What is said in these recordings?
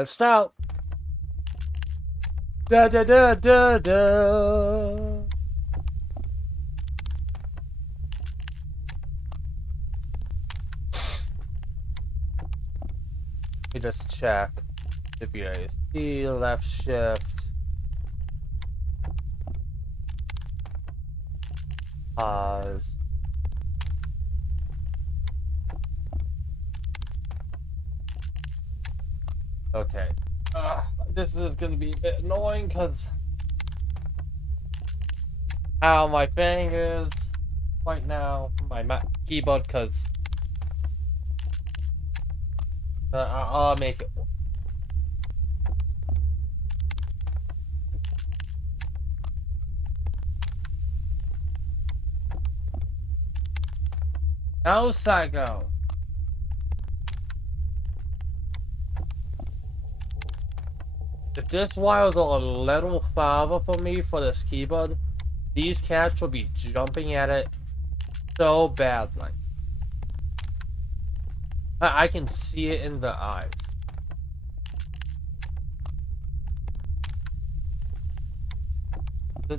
Let's start. Da da da da da. Let me just check. WASD, left shift. Pause. Okay. This is gonna be a bit annoying because how my fingers right now, my keyboard, because I'll make it. Now, Psycho. If this wire's a little farther for me for this keyboard, these cats will be jumping at it so badly. I can see it in the eyes.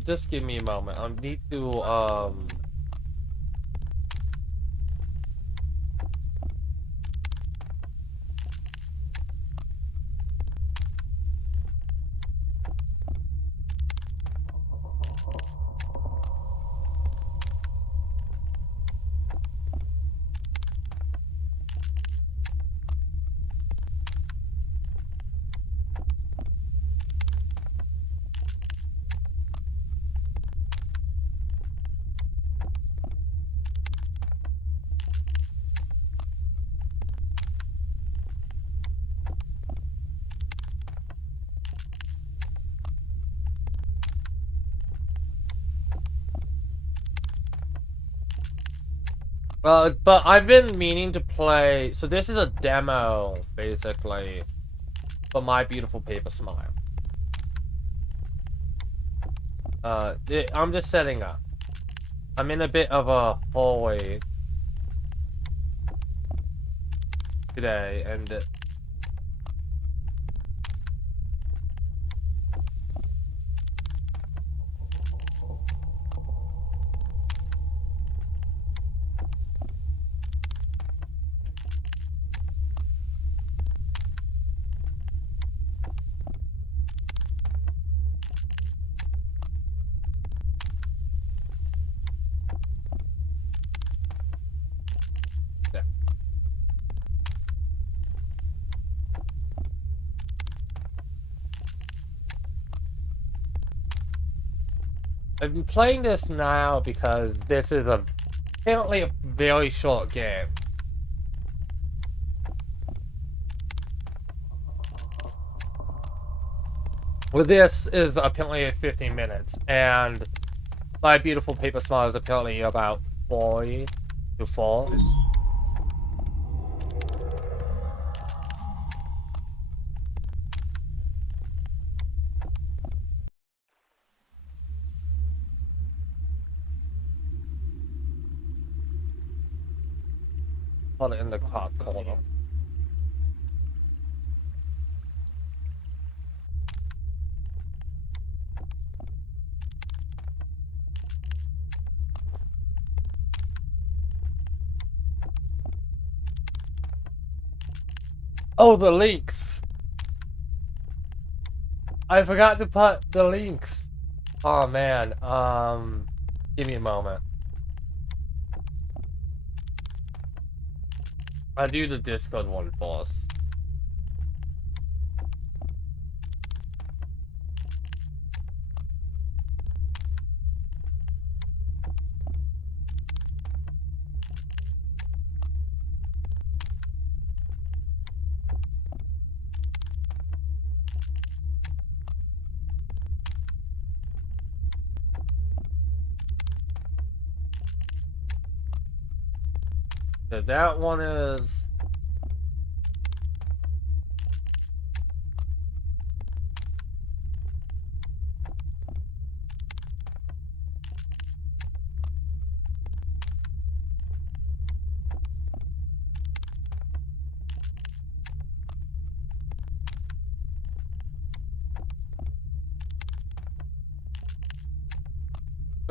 Just give me a moment. I need to, but I've been meaning to play. So this is a demo, basically, for My Beautiful Paper Smile. I'm just setting up. I'm in a bit of a hallway today, and yeah. I've been playing this now because this is apparently a very short game. Well, this is apparently 15 minutes, and My Beautiful Paper Smile is apparently about 40 to 4. Put it in the top corner. Oh, the links! I forgot to put the links. Oh man, give me a moment. I'll do the Discord one first. So that one is...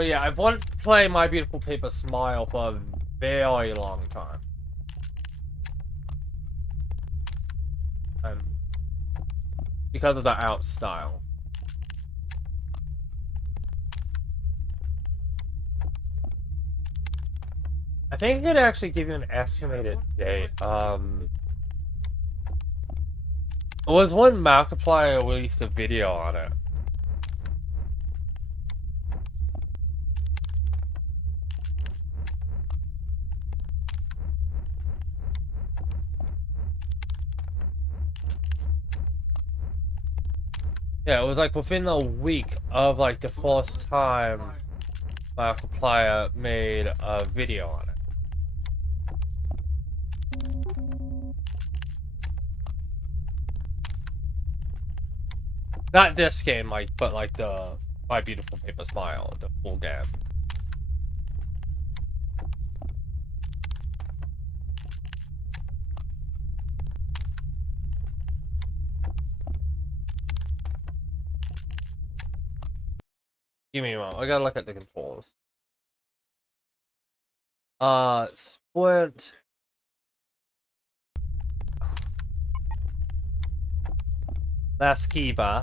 But yeah, I've wanted to play My Beautiful Paper Smile for a very long time. And because of the out style. I think it could actually give you an estimated date. It was when Markiplier released a video on it. Yeah, it was like within a week of like the first time Markiplier made a video on it. Not this game, like, but like the My Beautiful Paper Smile, the full game. Give me a moment. I gotta look at the controls. Split. That's Kiva.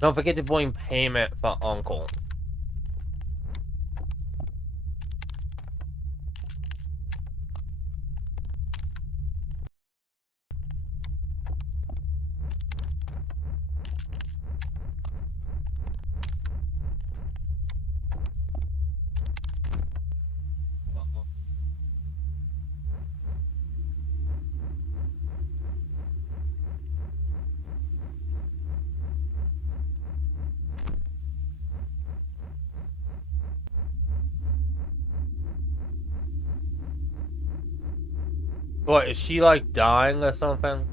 Don't forget to bring payment for Uncle. What, is she like dying or something?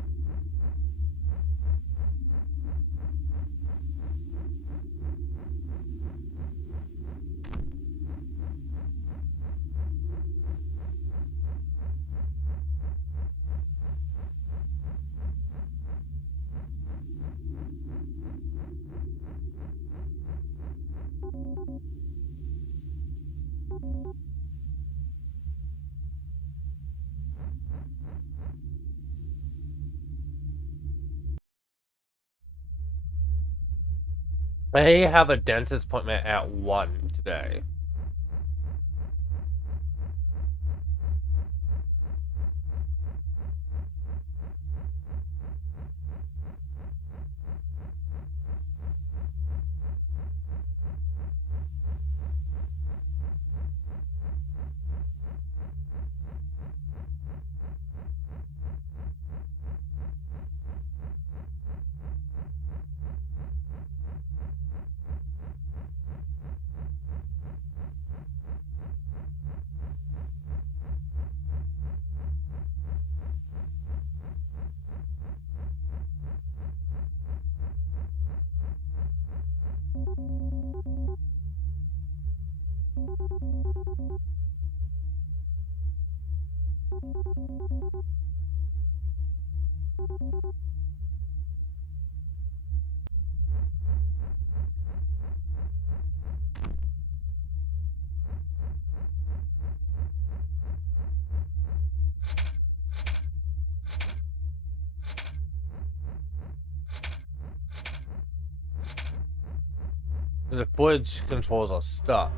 I have a dentist appointment at 1 today. The bridge controls are stuck.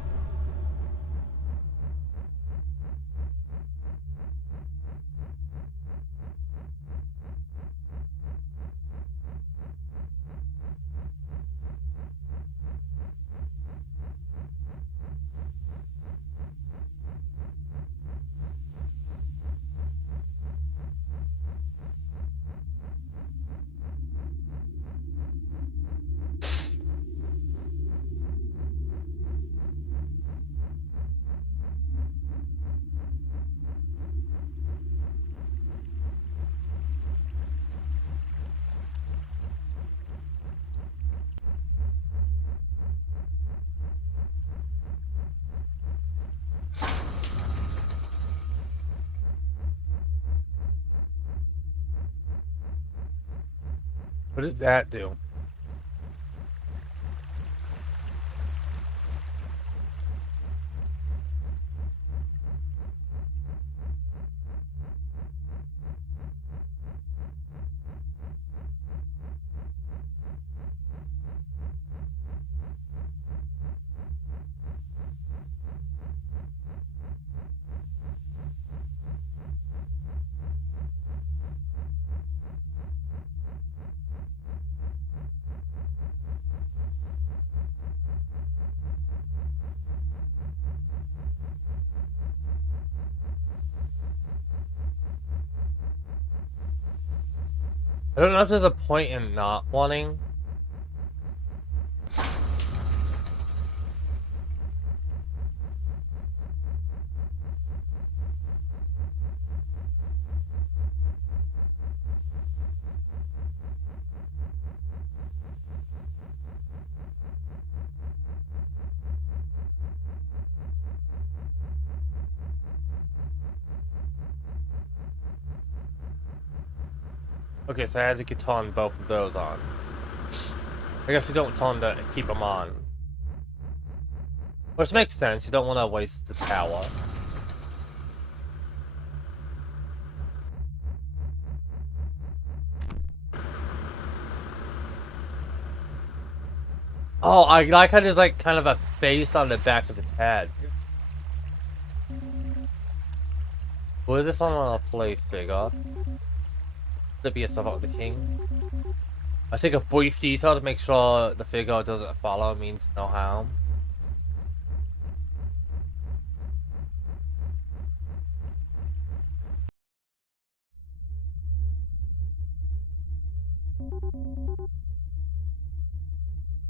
What did that do? I don't know if there's a point in not wanting. Okay, so I had to get on both of those on. I guess you don't tell them to keep them on. Which makes sense, you don't want to waste the power. Oh, I like how there's like kind of a face on the back of its head. Was this on a play figure? Could it be a stuff out of the king? I take a brief detour to make sure the figure doesn't follow means no harm.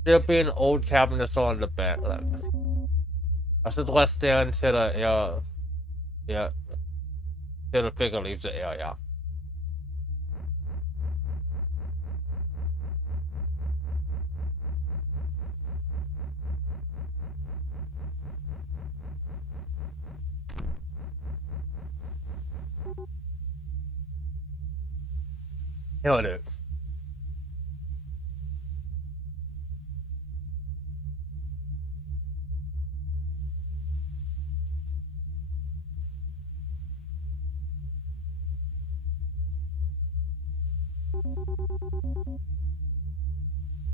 There'll be an old cabinet store on the back. I should let's stay until the yeah, till the figure leaves the area. Here it is.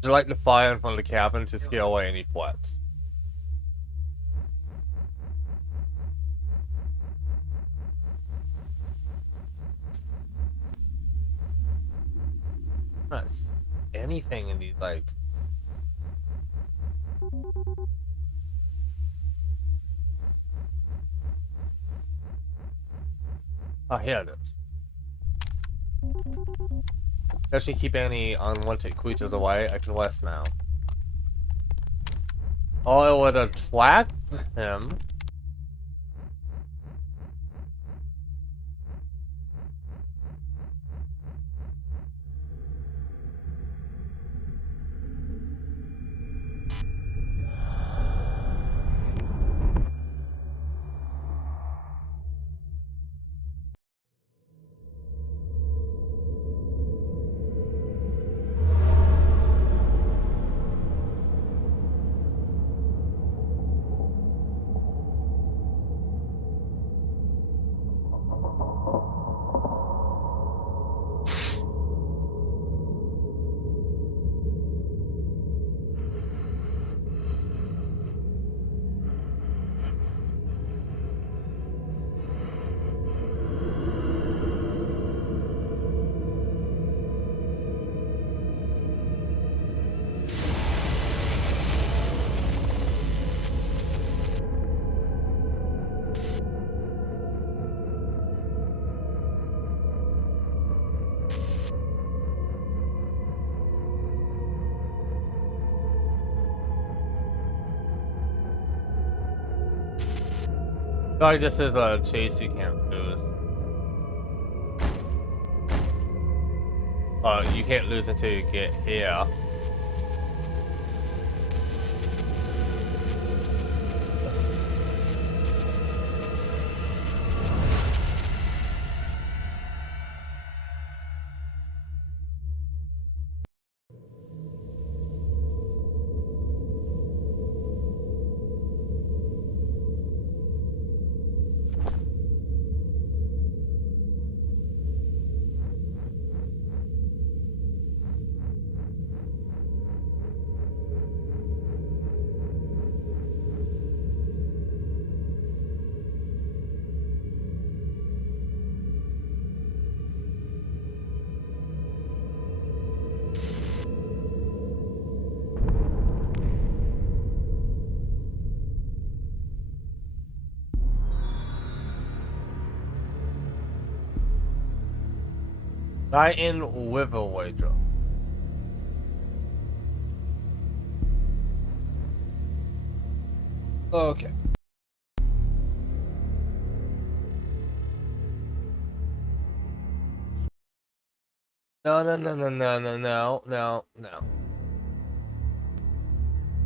Would you like to fire in front of the cabin to scare away any threats? Not anything in these, like... Oh, here it is. Actually keep any unwanted creatures away. I can rest now. Oh, it would attract him. Probably just as a chase you can't lose. You can't lose until you get here. I in with a wager. Okay. No.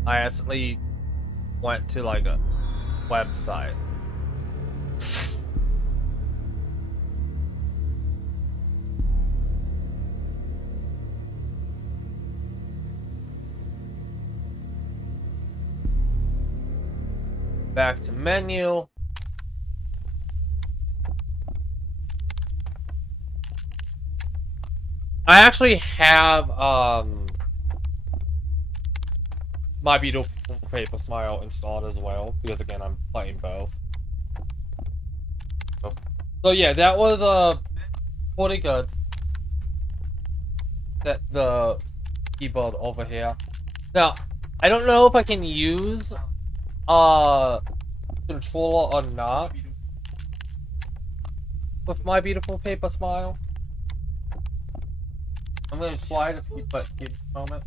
I actually went to like a website. Back to menu. I actually have My Beautiful Paper Smile installed as well, because again I'm playing both. So yeah, that was pretty good. That the keyboard over here. Now, I don't know if I can use controller or not with My Beautiful Paper Smile. I'm gonna try to see, but give me a moment.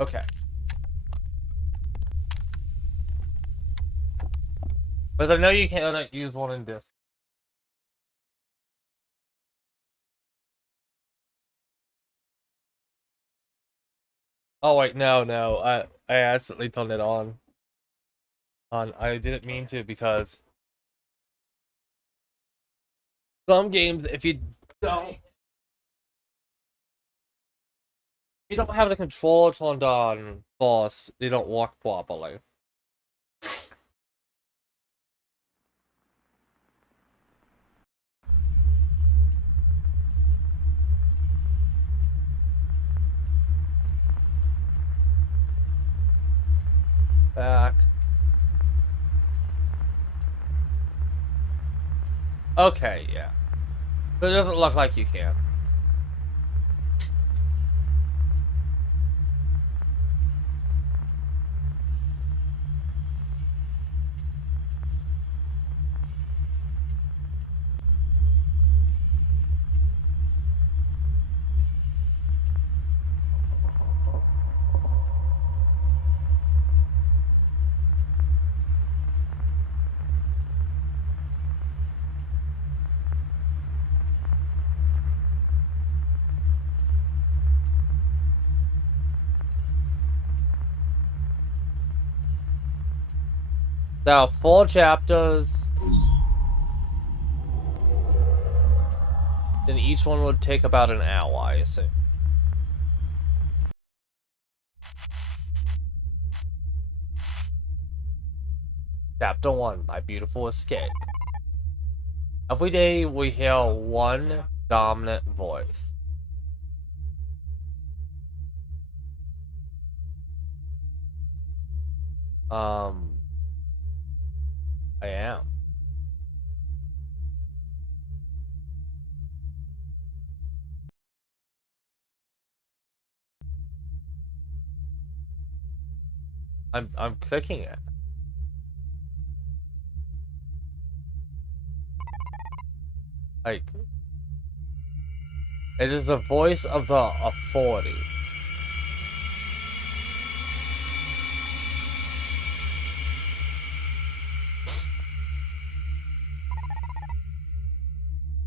Okay. Because I know you can't use one in disc. Oh wait, no. I accidentally turned it on. I didn't mean to, because some games, if you don't have the controller turned on first, they don't work properly. Back. Okay, yeah. But it doesn't look like you can. Now, 4 chapters. Then each one would take about an hour, I assume. Chapter 1, My Beautiful Escape. Every day we hear one dominant voice. I am. I'm clicking it. Like, it is the voice of the authority.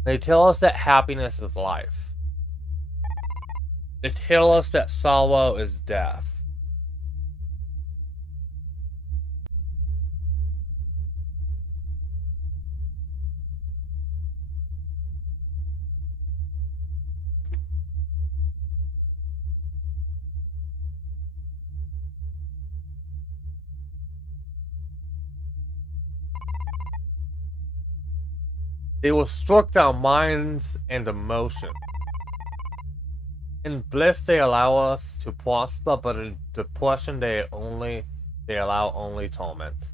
They tell us that happiness is life. They tell us that sorrow is death. They will struck our minds and emotion. In bliss they allow us to prosper, but in depression they allow only torment.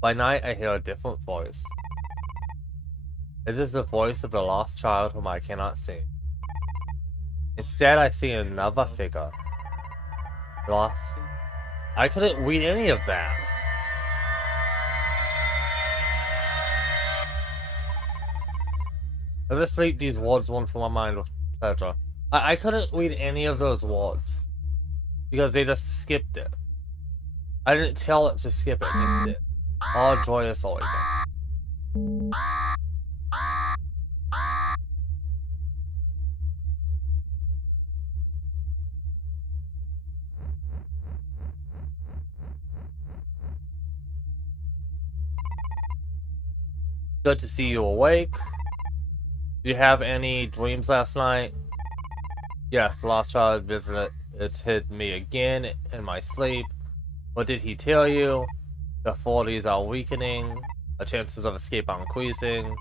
By night I hear a different voice. It is the voice of the lost child whom I cannot see. Instead I see another figure. Lost. I couldn't read any of that. As I sleep, these words run through my mind with pleasure. I couldn't read any of those words because they just skipped it. I didn't tell it to skip it, it just did. All joyous awakening. Good to see you awake. Did you have any dreams last night? Yes, the lost child visited. It hit me again in my sleep. What did he tell you? The 40s are weakening. The chances of escape are increasing.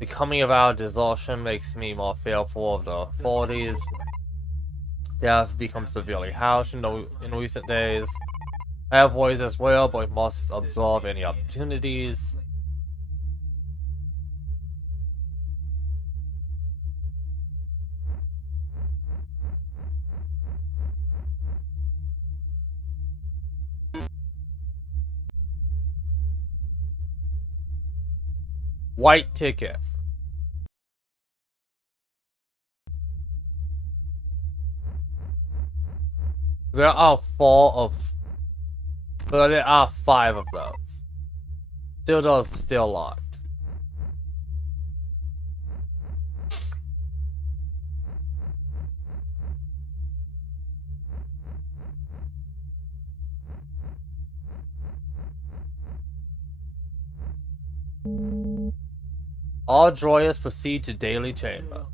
The coming of our desertion makes me more fearful of the 40s. They have become severely harsh in recent days. I have worries as well, but we must absorb any opportunities. White ticket. There are 5 of those. Still doors still locked. All joyous proceed to daily chamber.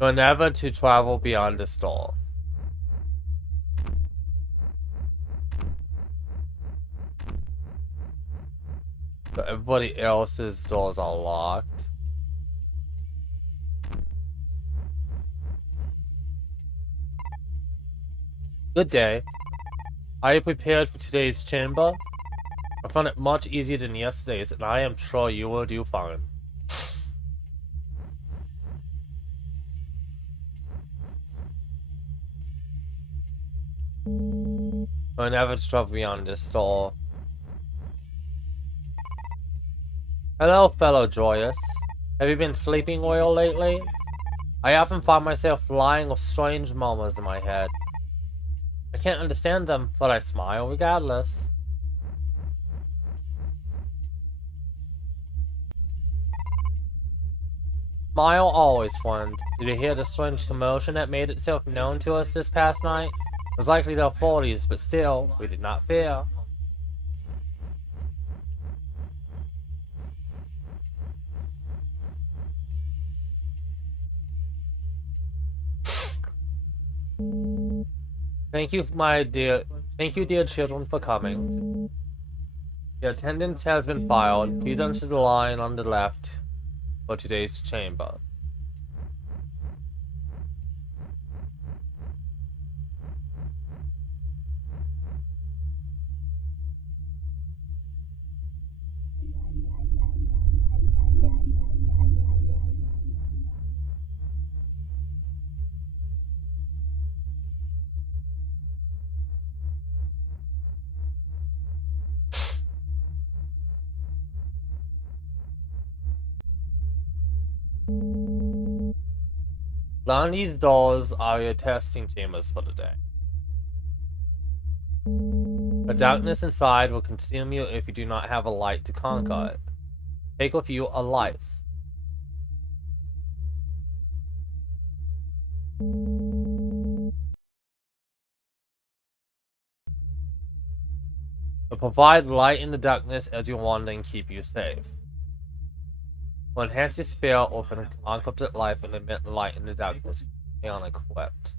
You're never to travel beyond the store. So everybody else's doors are locked. Good day. Are you prepared for today's chamber? I found it much easier than yesterday's, and I am sure you will do fine. You're never to travel beyond this door. Hello, fellow Joyous. Have you been sleeping well lately? I often find myself lying with strange murmurs in my head. I can't understand them, but I smile regardless. Smile always, friend. Did you hear the strange commotion that made itself known to us this past night? It was likely the 40s, but still, we did not fear. Thank you, dear children, for coming. The attendance has been filed. Please enter the line on the left for today's chamber. Now these doors are your testing chambers for the day. The darkness inside will consume you if you do not have a light to conquer it. Take with you a life. To provide light in the darkness as you wander and keep you safe. Will enhance your spell with an uncrypted life and emit light in the darkness. unequipped.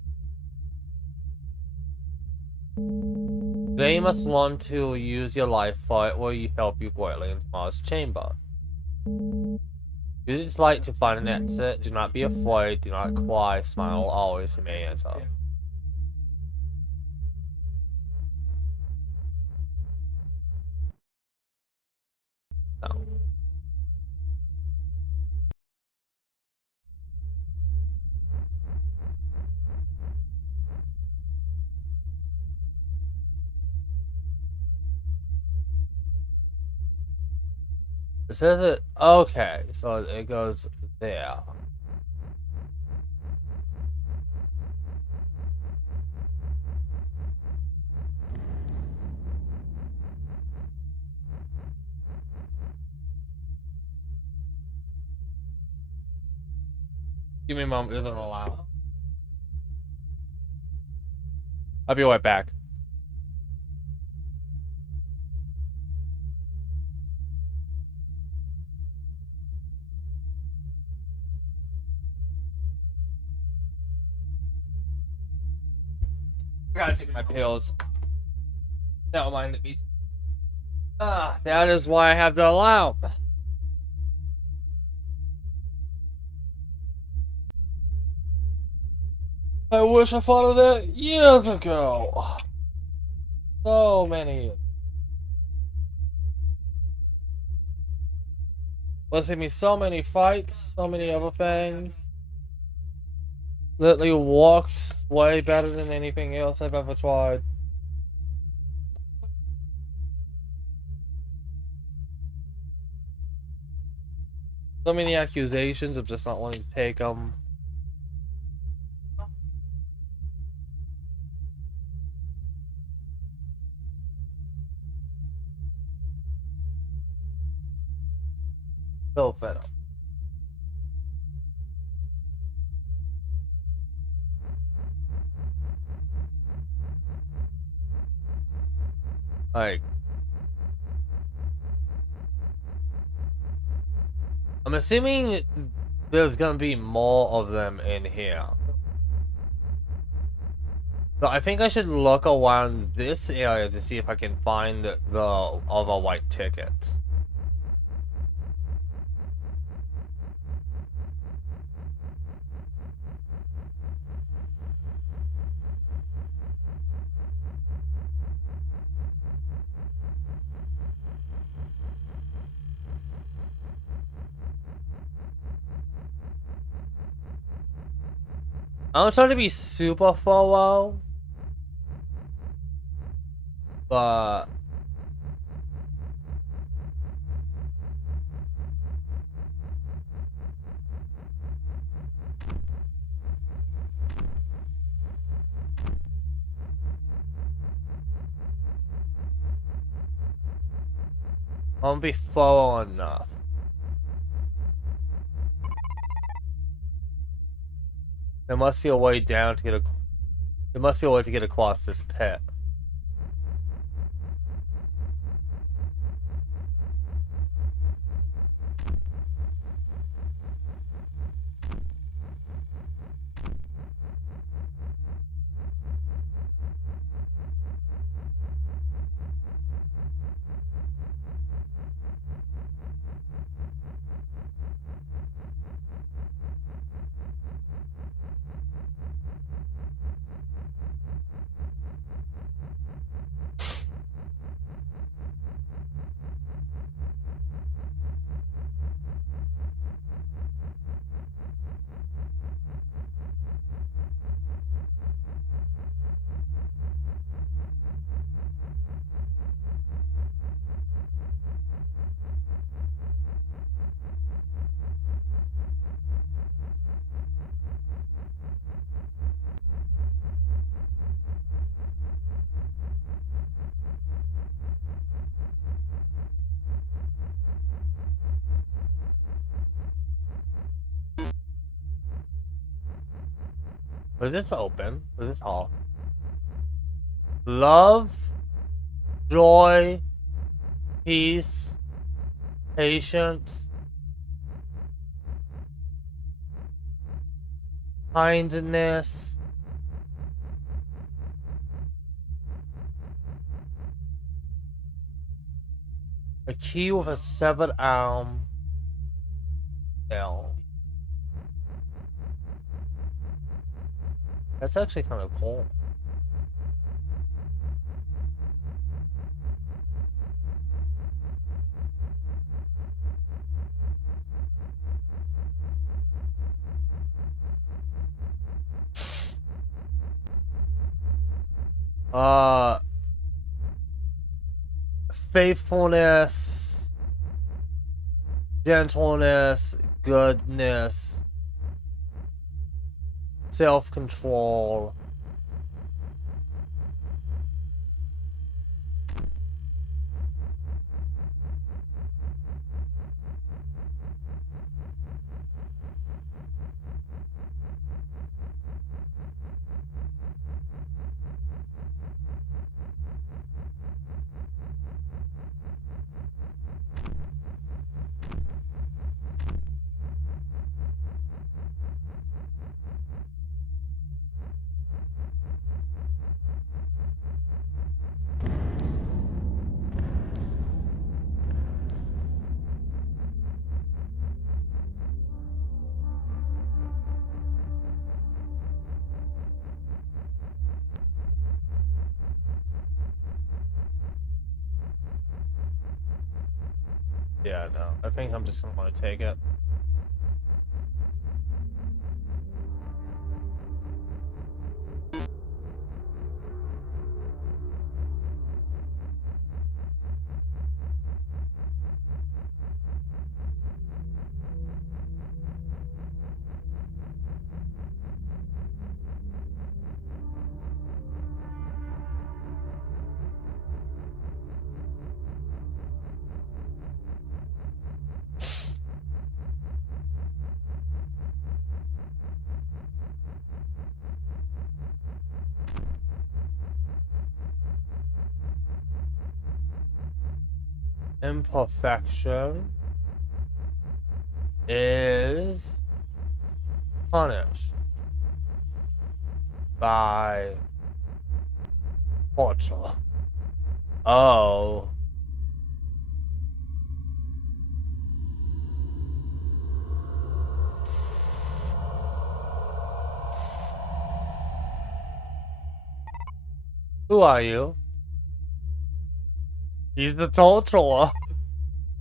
Today you must learn to use your life for it will help you greatly in tomorrow's chamber. Use its light to find an exit. Do not be afraid. Do not cry. Smile always. You may enter. No. It says it. Okay, so it goes there. Give me a moment. It doesn't allow. I'll be right back. I gotta take my pills. Never mind me. That is why I have the alarm. I wish I thought of that years ago. So many. Let's give me so many fights, so many other things. Literally walked way better than anything else I've ever tried. So many accusations of just not wanting to take them. So fed up. Like, I'm assuming there's gonna be more of them in here. So I think I should look around this area to see if I can find the other white tickets. I'm trying to be super thorough, but I won't be thorough enough. There must be a way down to get there must be a way to get across this pit. Was this open? Was this all? Love, joy, peace, patience. Kindness. A key with a severed arm. L. That's actually kind of cool. Faithfulness, gentleness, goodness, self-control. Yeah, no. I think I'm just gonna want to take it. Imperfection is punished by torture. Oh. Who are you? He's the torturer.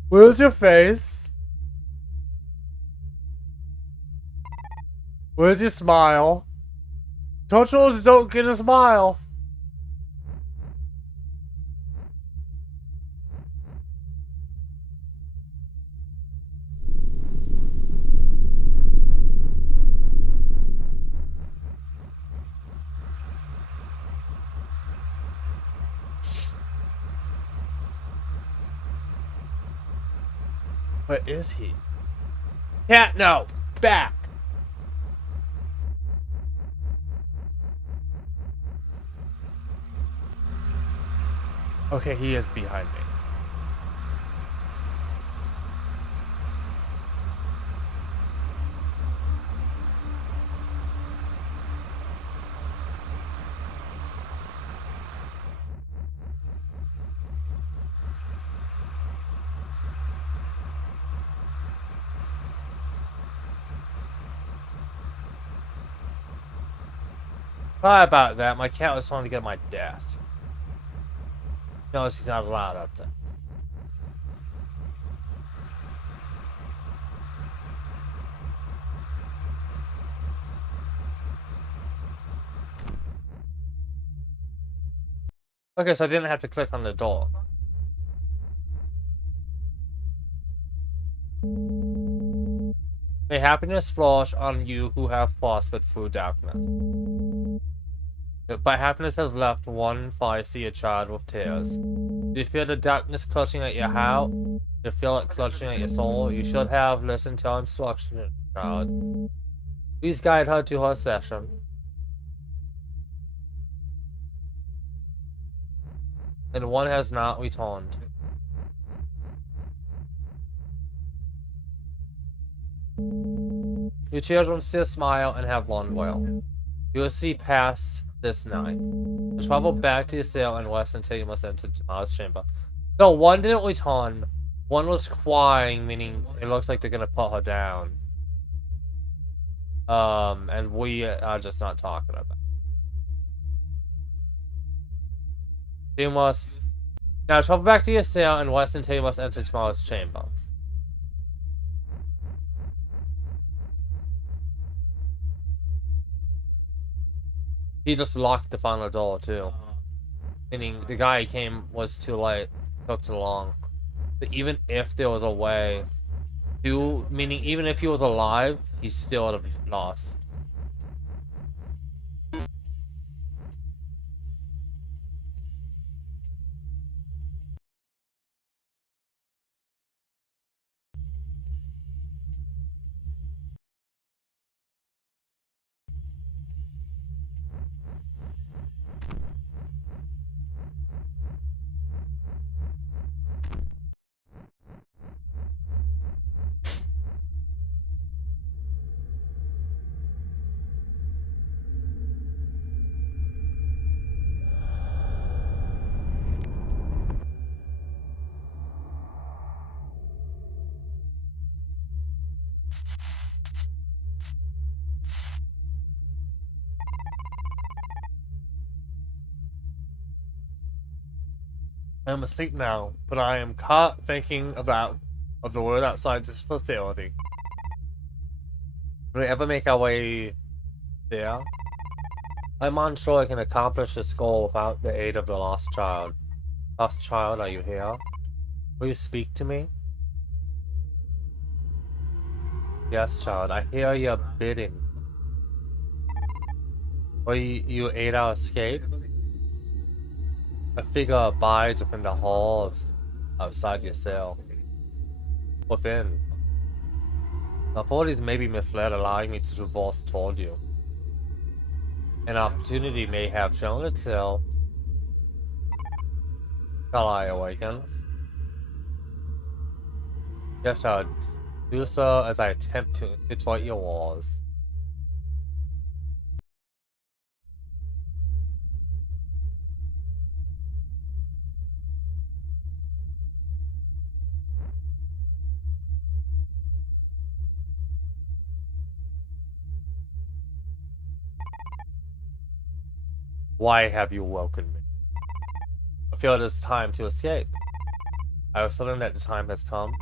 Where's your face? Where's your smile? Torturers don't get a smile. Where is he? Cat, no! Back! Okay, he is behind me. Sorry about that. My cat was trying to get on my desk. No, she's not allowed up there. Okay, so I didn't have to click on the door. May happiness flourish on you who have prospered through darkness. But happiness has left one, for I see a child with tears. Do you feel the darkness clutching at your heart? Do you feel it clutching at your soul? You should have listened to our instruction, child. Please guide her to her session. And one has not returned. Your children still smile and have learned well. You will see past this night. Travel back to your cell and rest until you must enter Tomorrow's chamber. No, one didn't return. One was crying, meaning it looks like they're gonna put her down. And we are just not talking about. You must now travel back to your cell and rest until you must enter Tomorrow's chamber. He just locked the final door too. Meaning the guy came was too late, took too long. But even if there was a way to, meaning even if he was alive, he still would have lost. I am asleep now, but I am caught thinking of the world outside this facility. Will we ever make our way there? I'm unsure I can accomplish this goal without the aid of the lost child. Lost child, are you here? Will you speak to me? Yes, child, I hear your bidding. Will you aid our escape? A figure abides within the halls outside your cell. Within. The authorities may be misled, allowing me to divorce toward you. An opportunity may have shown itself. Shall I awaken? Yes, I would do so as I attempt to infiltrate your walls. Why have you woken me? I feel it is time to escape. I was certain that the time has come.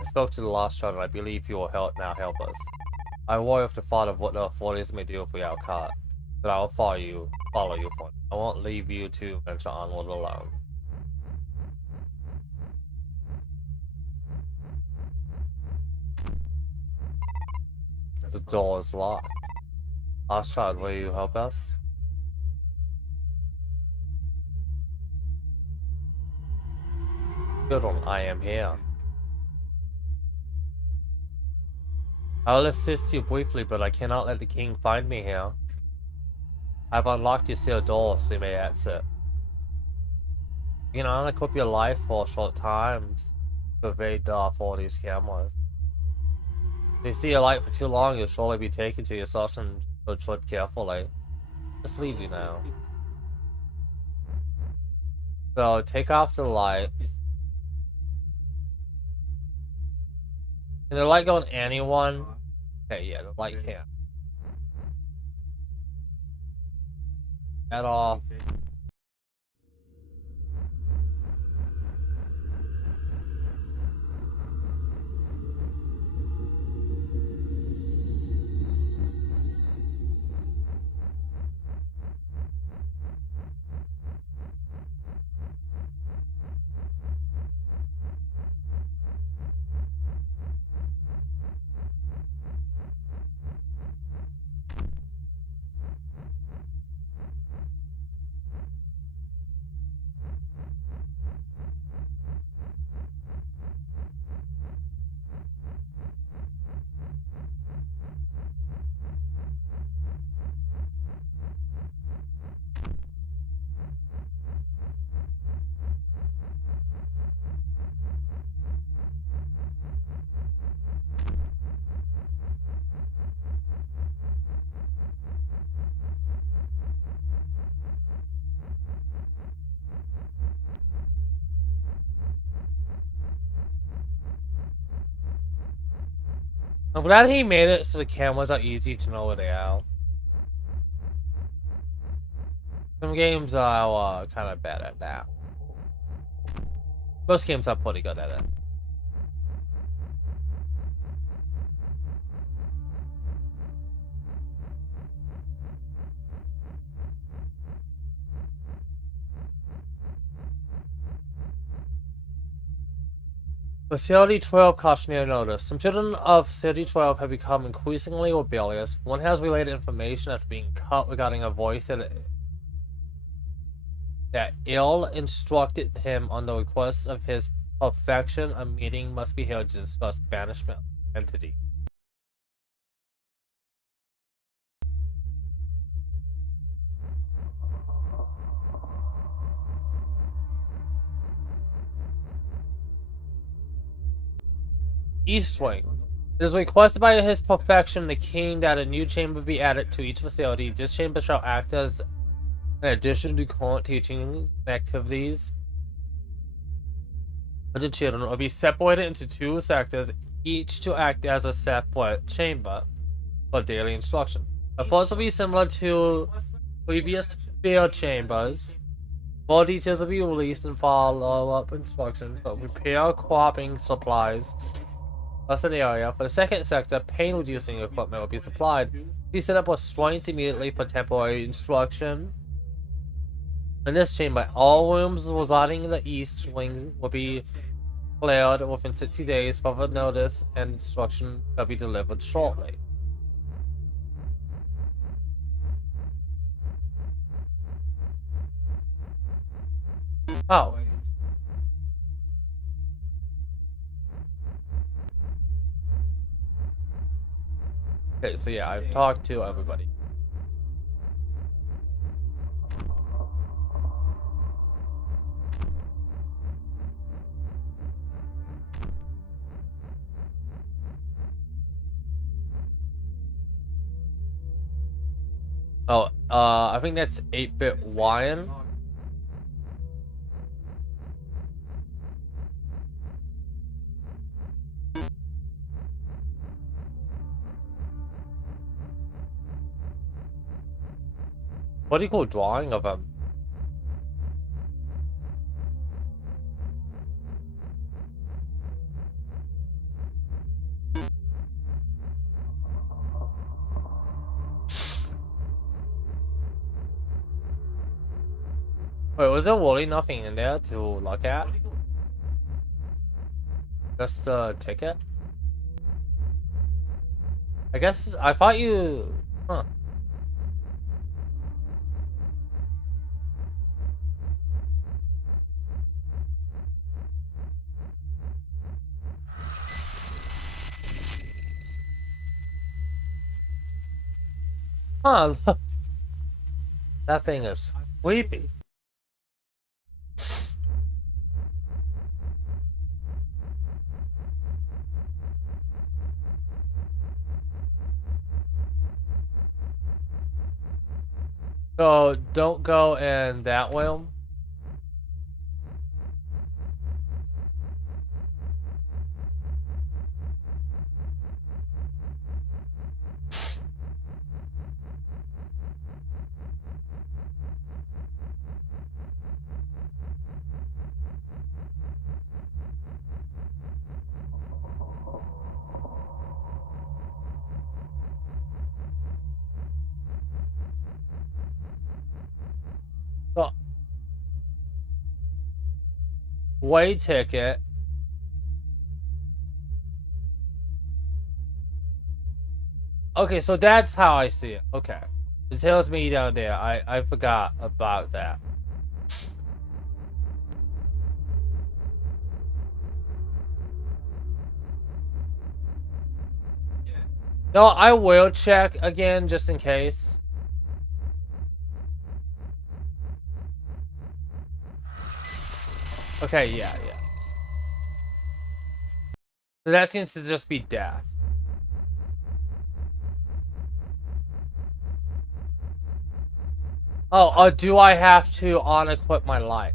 I spoke to the lost child and I believe he will now help us. I worry with the thought of what the authorities may do if we are caught. But I will follow you for now. I won't leave you to venture onward alone. The door is locked. Lost child, will you help us? Good one, I am here. I will assist you briefly, but I cannot let the king find me here. I've unlocked your sealed door so you may exit. You can unequip your life for short times to evade the authorities' cameras. If you see a light for too long, you'll surely be taken to your source and tread carefully. Just leave you now. So take off the light. Can the light go on anyone? Okay, yeah, the light can't. Get off. I'm glad he made it so the cameras are easy to know where they are. Some games are kind of bad at that. Most games are pretty good at it. Facility 12 cautionary notice. Some children of Facility 12 have become increasingly rebellious. One has relayed information after being cut regarding a voice that ill instructed him on the request of his perfection. A meeting must be held to discuss banishment entity. East Wing. It is requested by his perfection, the king, that a new chamber be added to each facility. This chamber shall act as an addition to current teaching activities for the children, or be separated into two sectors, each to act as a separate chamber for daily instruction. The first will be similar to previous field chambers. More details will be released in follow-up instructions, but prepare cropping supplies. That's an area. For the second sector, pain-reducing equipment will be supplied. Be set up restraints immediately for temporary instruction. In this chamber, all rooms residing in the East Wing will be cleared within 60 days. Further notice and instruction shall be delivered shortly. Oh. Okay, so yeah, I've talked to everybody. Oh, I think that's 8-bit Wyan. What do you call drawing of him? Wait, was there really nothing in there to look at? Just a ticket? I guess I thought you... Huh. Huh, look. That thing is creepy. So, don't go in that room. So, way ticket. Okay, so that's how I see it. Okay. It tells me down there. I forgot about that. No, I will check again just in case. Okay, yeah. So that seems to just be death. Oh, do I have to unequip my life?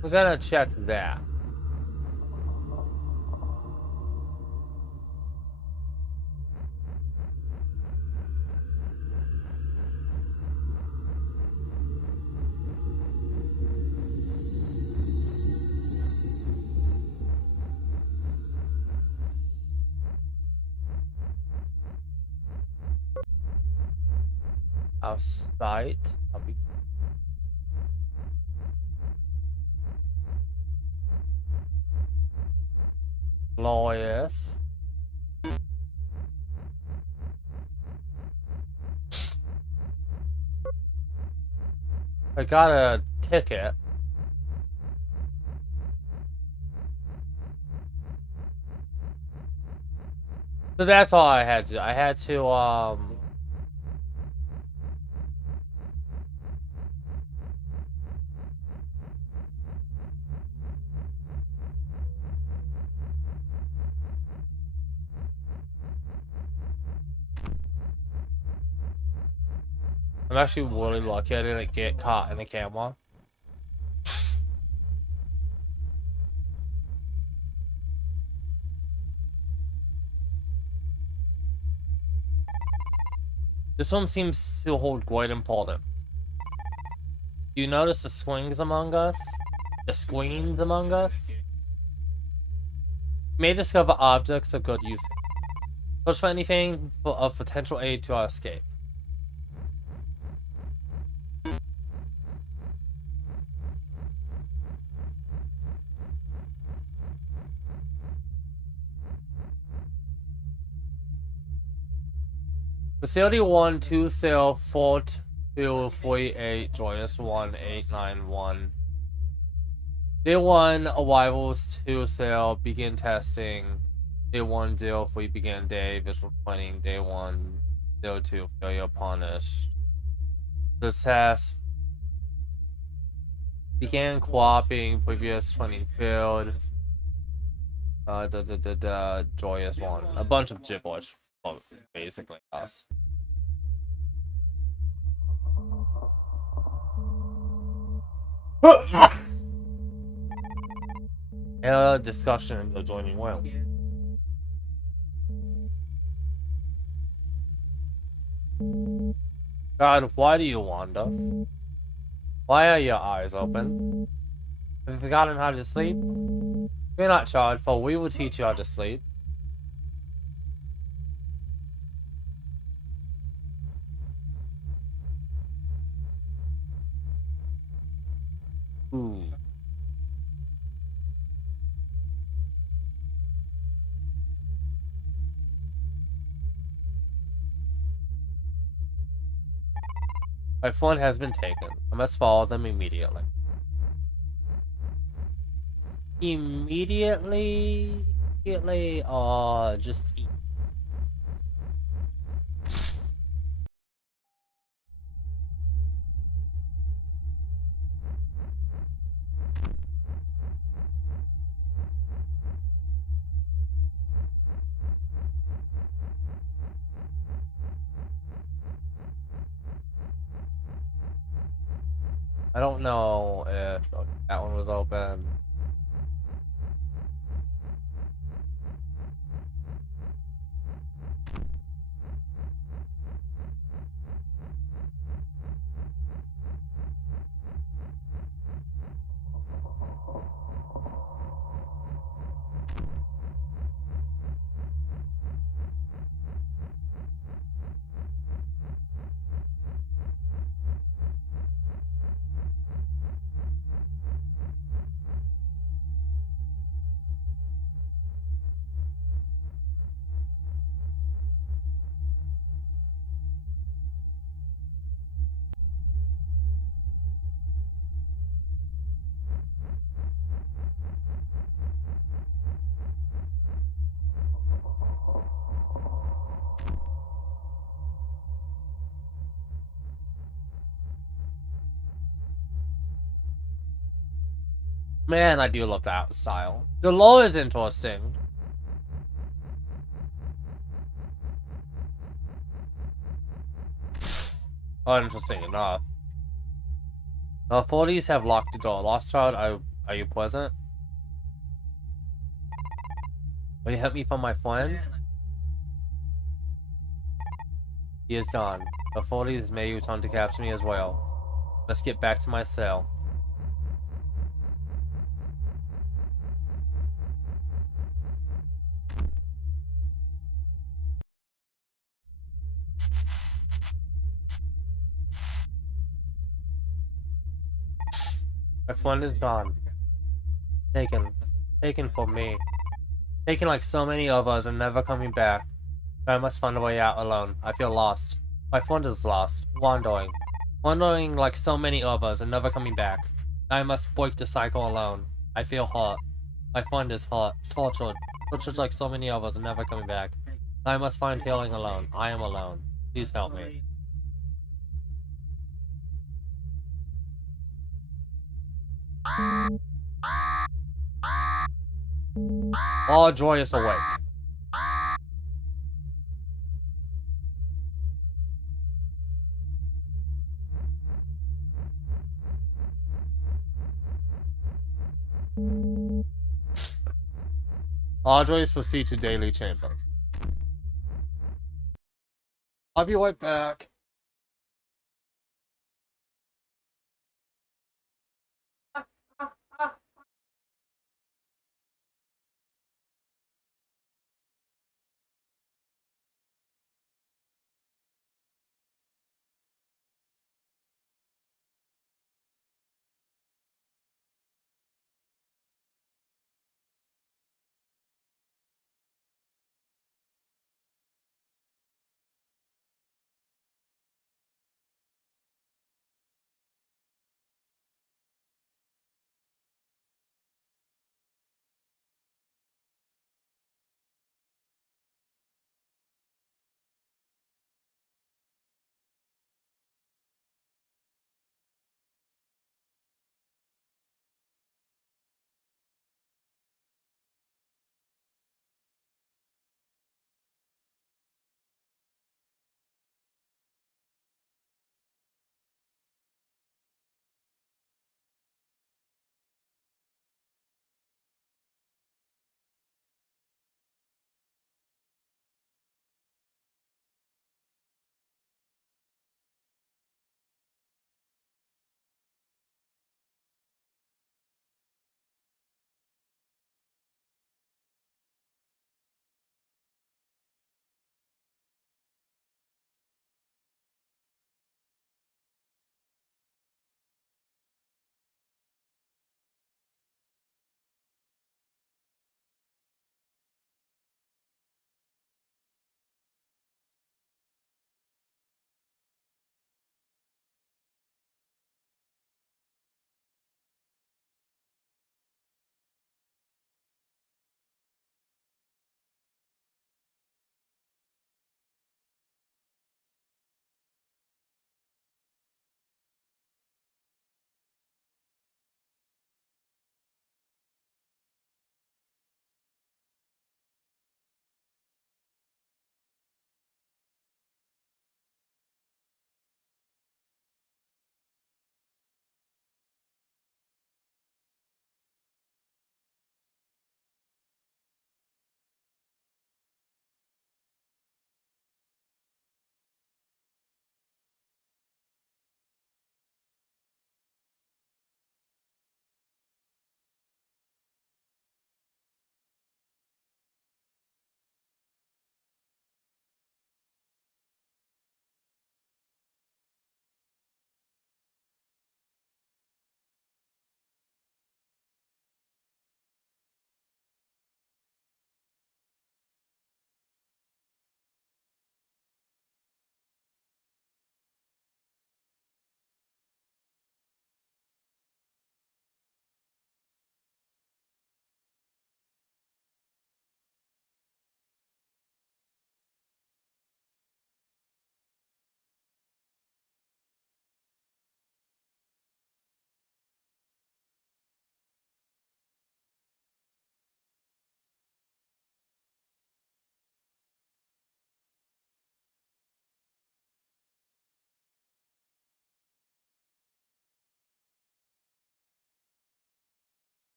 We're gonna check that. Our site. I'll be glorious. I got a ticket. So that's all I had to do. I had to, I'm actually really lucky I didn't get caught in the camera. This one seems to hold great importance. Do you notice the swings among us? The screens among us? You may discover objects of good use. Search for anything of potential aid to our escape. Facility 1, 204-248, Joyous 1891. Day 1, arrivals 2 sail, begin testing. Day 103, begin day, visual pointing. Day 102, failure punished. The test began co-oping, previous training failed. Joyous 1. A bunch of gibberish, basically us. And a discussion in the joining well. God, why do you wander? Why are your eyes open? Have you forgotten how to sleep? You're not charged, for we will teach you how to sleep. Ooh. My phone has been taken. I must follow them immediately. Immediately, or just eat. I don't know if that one was open. Man, I do love that style. The lore is interesting. Oh, interesting enough. The authorities have locked the door. Lost child, Are you present? Will you help me find my friend? He is gone. The authorities may return to capture me as well. Let's get back to my cell. My friend is gone. Taken. Taken from me. Taken like so many of us and never coming back. But I must find a way out alone. I feel lost. My friend is lost. Wandering. Wandering like so many of us and never coming back. I must break the cycle alone. I feel hurt. My friend is hurt. Tortured. Tortured like so many of us and never coming back. I must find healing alone. I am alone. Please help me. All joyous awake. Audrey's proceed to daily chambers. I'll be right back.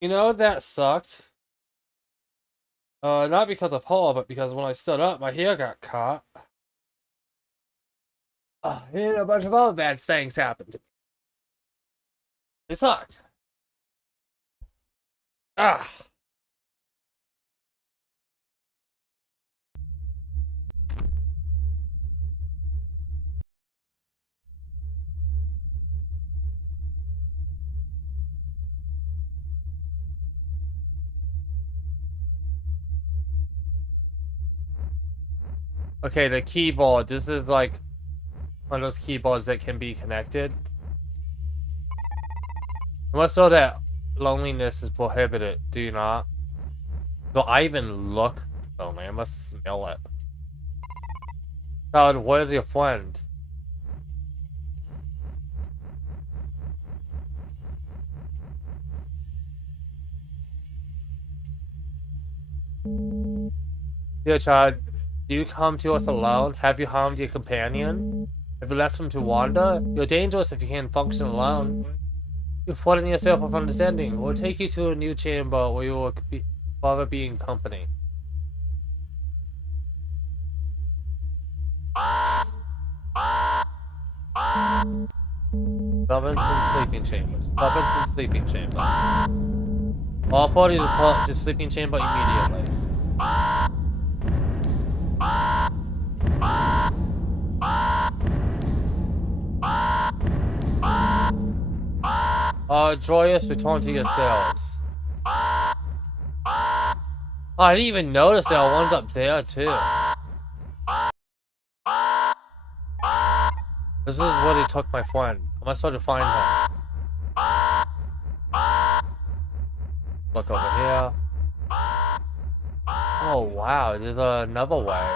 You know, that sucked. Not because of Paul, but because when I stood up, my hair got caught. And a bunch of other bad things happened to me. It sucked. Ah. Okay, the keyboard. This is like one of those keyboards that can be connected. I must know that loneliness is prohibited. Do you not? Do I even look? Oh man, I must smell it. God, where's your friend? Dear child, do you come to us alone? Have you harmed your companion? Have you left him to wander? You're dangerous if you can't function alone. You flooding yourself with understanding. We'll take you to a new chamber where you will forever be in company. Robinson sleeping chamber. Robinson sleeping chamber. All parties report to sleeping chamber immediately. Joyous, return to yourselves. Oh, I didn't even notice there were ones up there too. This is where they took my friend. I must try to find him. Look over here. Oh wow, there's another way.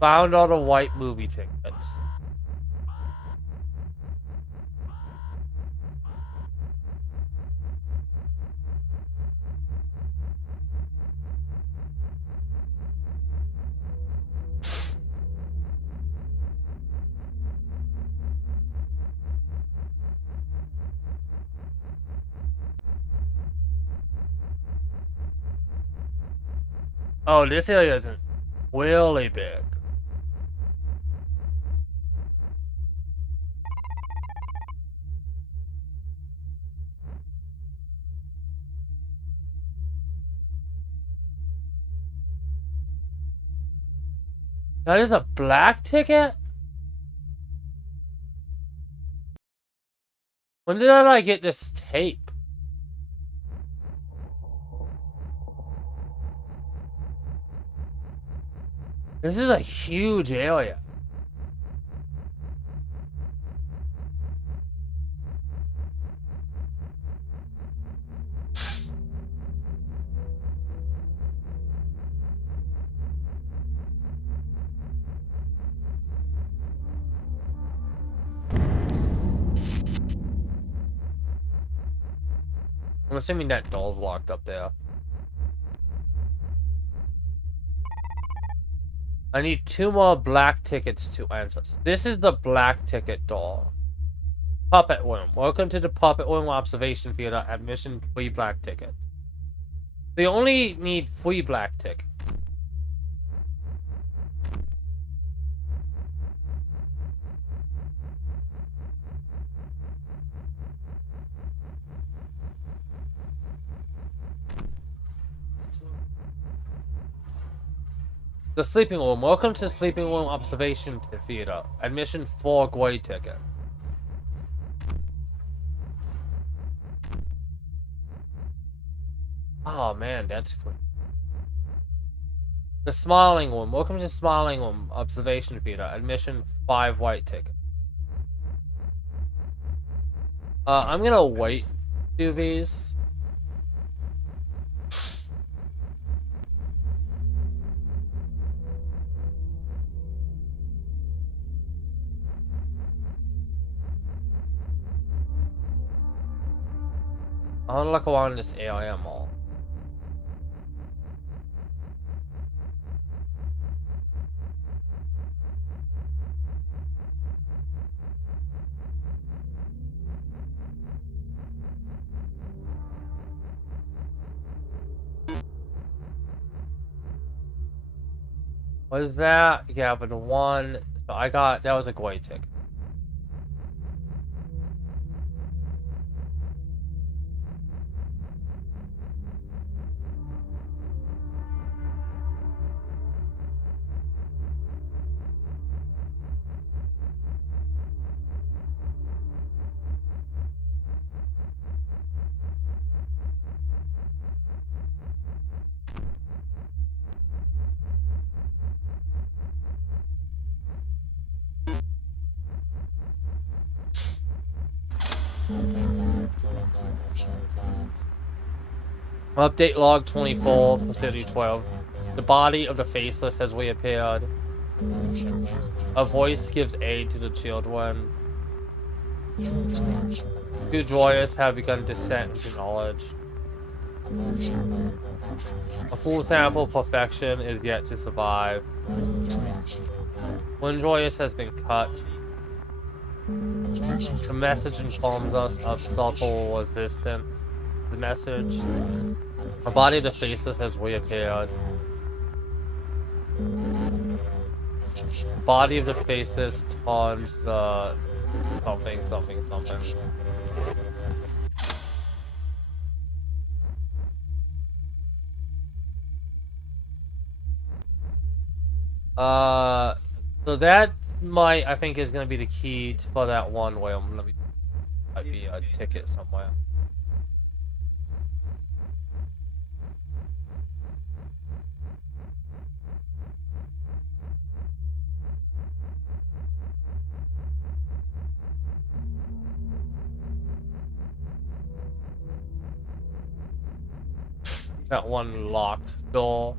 Found all the white movie tickets. Oh, this area isn't really big. That is a black ticket? When did I get this tape? This is a huge area. I'm assuming that doll's locked up there. I need 2 more black tickets to enter. This is the black ticket door. Puppet Room. Welcome to the Puppet Room Observation Theater. Admission free black tickets. They only need free black tickets. The Sleeping Room. Welcome to Sleeping Room Observation Theater. Admission 4 gray ticket. Oh man, that's cool. The Smiling Room. Welcome to Smiling Room Observation Theater. Admission 5 white ticket. I'm gonna wait to do these. I wanna look around this area more. What is that? Yeah, but the one so I got that was a great ticket. Update log 24 for City 12. The body of the Faceless has reappeared. A voice gives aid to the children. Two joyous have begun descent into knowledge. A full sample perfection is yet to survive. One joyous has been cut. The message informs us of subtle resistance. The message. The body of the Faceless has reappeared. The body of the Faceless taunts the something. So that I think is gonna be the key for that one way. Might be a ticket somewhere. That one locked door.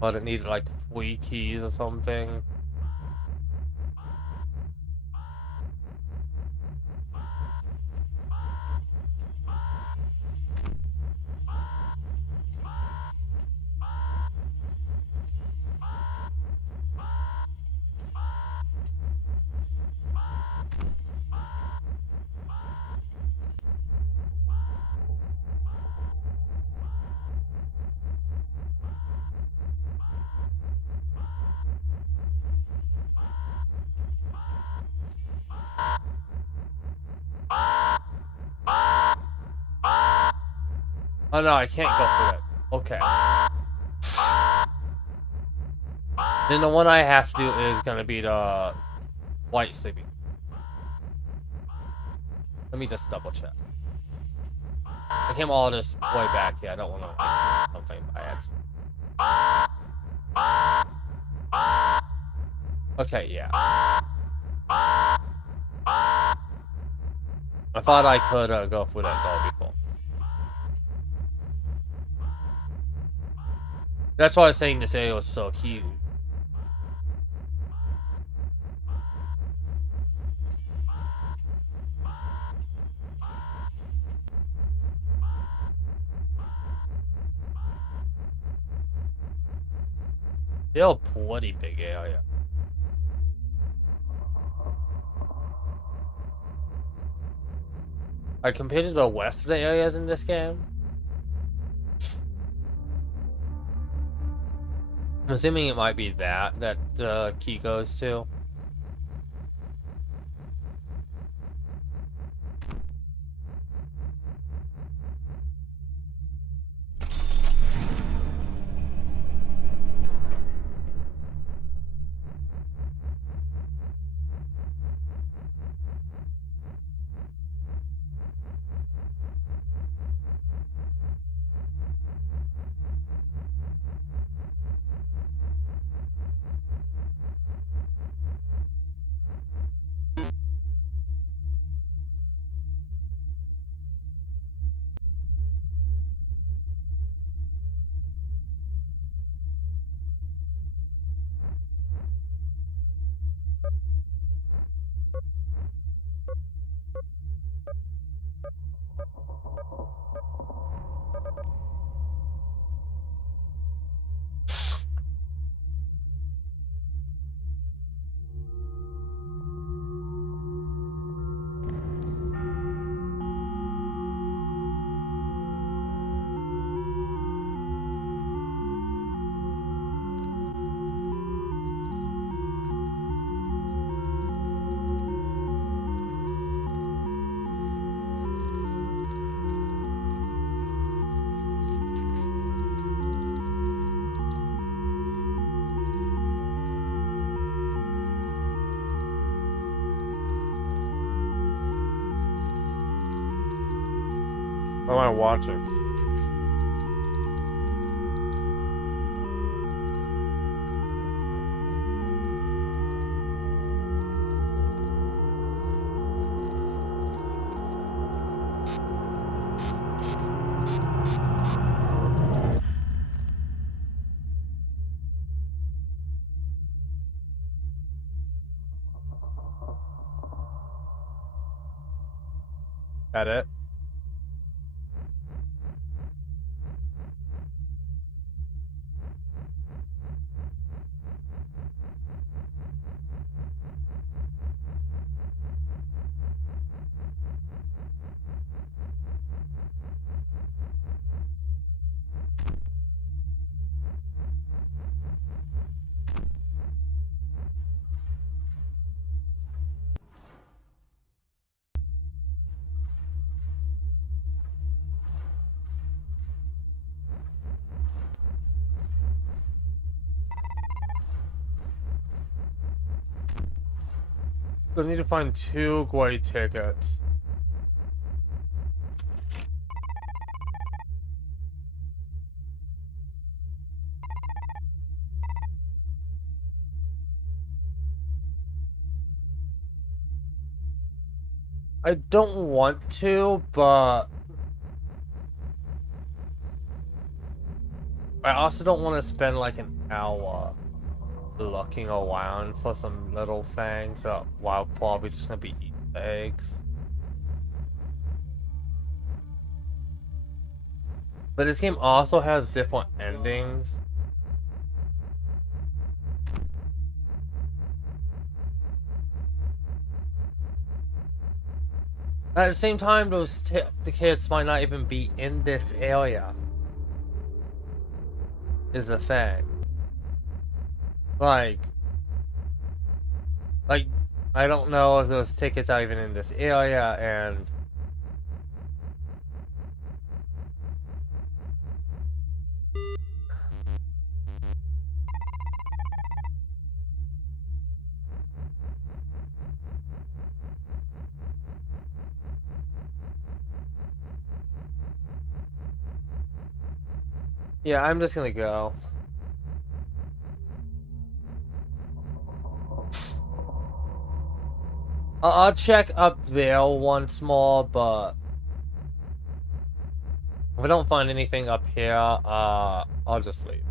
But it needed like 3 keys or something. Oh no, I can't go through it. Okay. Then the one I have to do is gonna be the white sleeping. Let me just double check. I came all this way back here. I don't want to like, something by accident. Okay, yeah. I thought I could go through that door before. That's why I was saying this area was so huge. Still a pretty big area. I compared to the west of the areas in this game. I'm assuming it might be that the key goes to. What am I watching? Edit. So I need to find 2 gray tickets. I don't want to, but I also don't want to spend like an hour looking around for some little things that while probably just gonna be Easter eggs. But this game also has different endings. At the same time, the kids might not even be in this area. Is the thing. Like, I don't know if those tickets are even in this area, and yeah, I'm just gonna go. I'll check up there once more, but if I don't find anything up here, I'll just leave.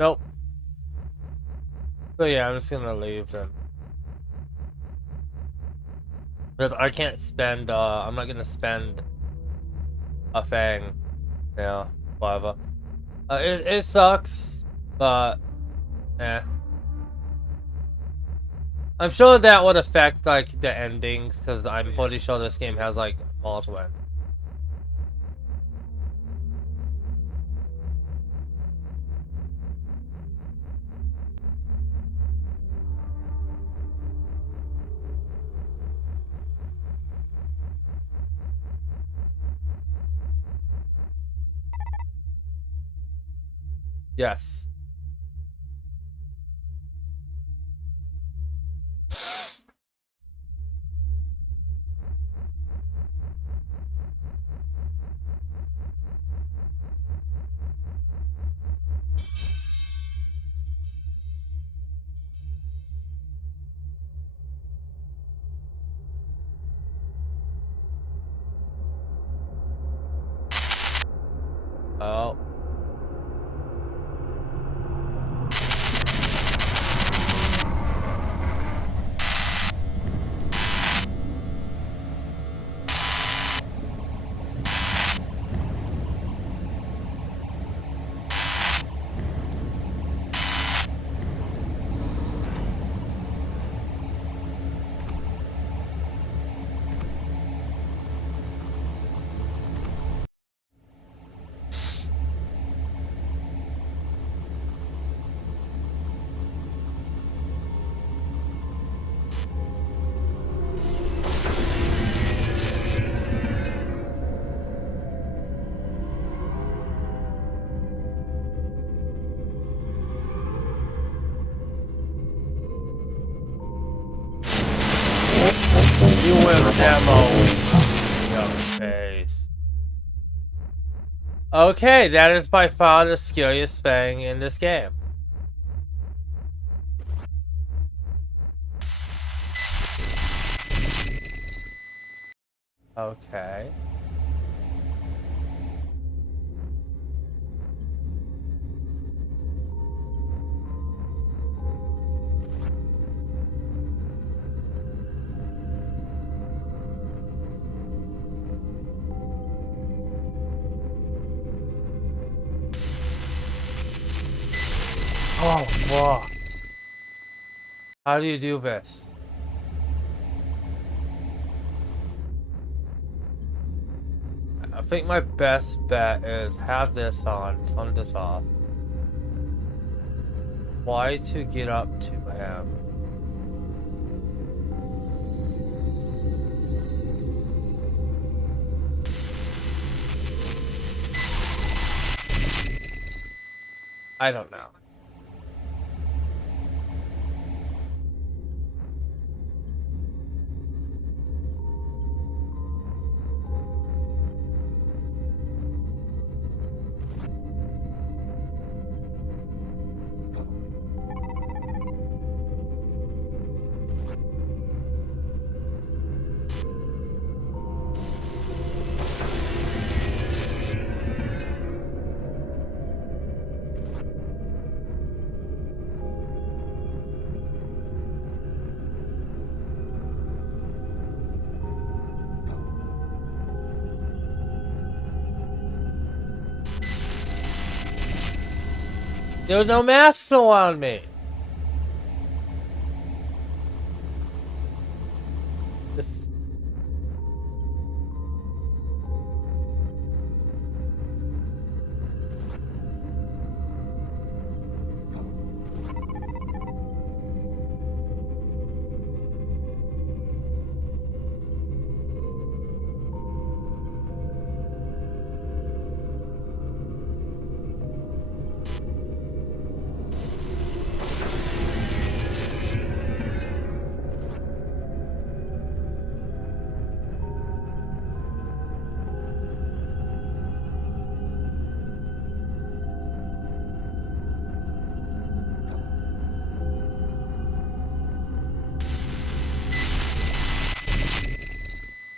Nope. So yeah, I'm just gonna leave then. Because I can't spend, I'm not gonna spend a thing. Yeah, whatever. It sucks, but, eh. I'm sure that would affect, like, the endings, because I'm pretty sure this game has, like, multiple endings. Yes. Oh. Demo your face. Okay, that is by far the scariest thing in this game. Okay. Oh, fuck. How do you do this? I think my best bet is have this on, turn this off. Try to get up to him. I don't know. There's no mask on me. This.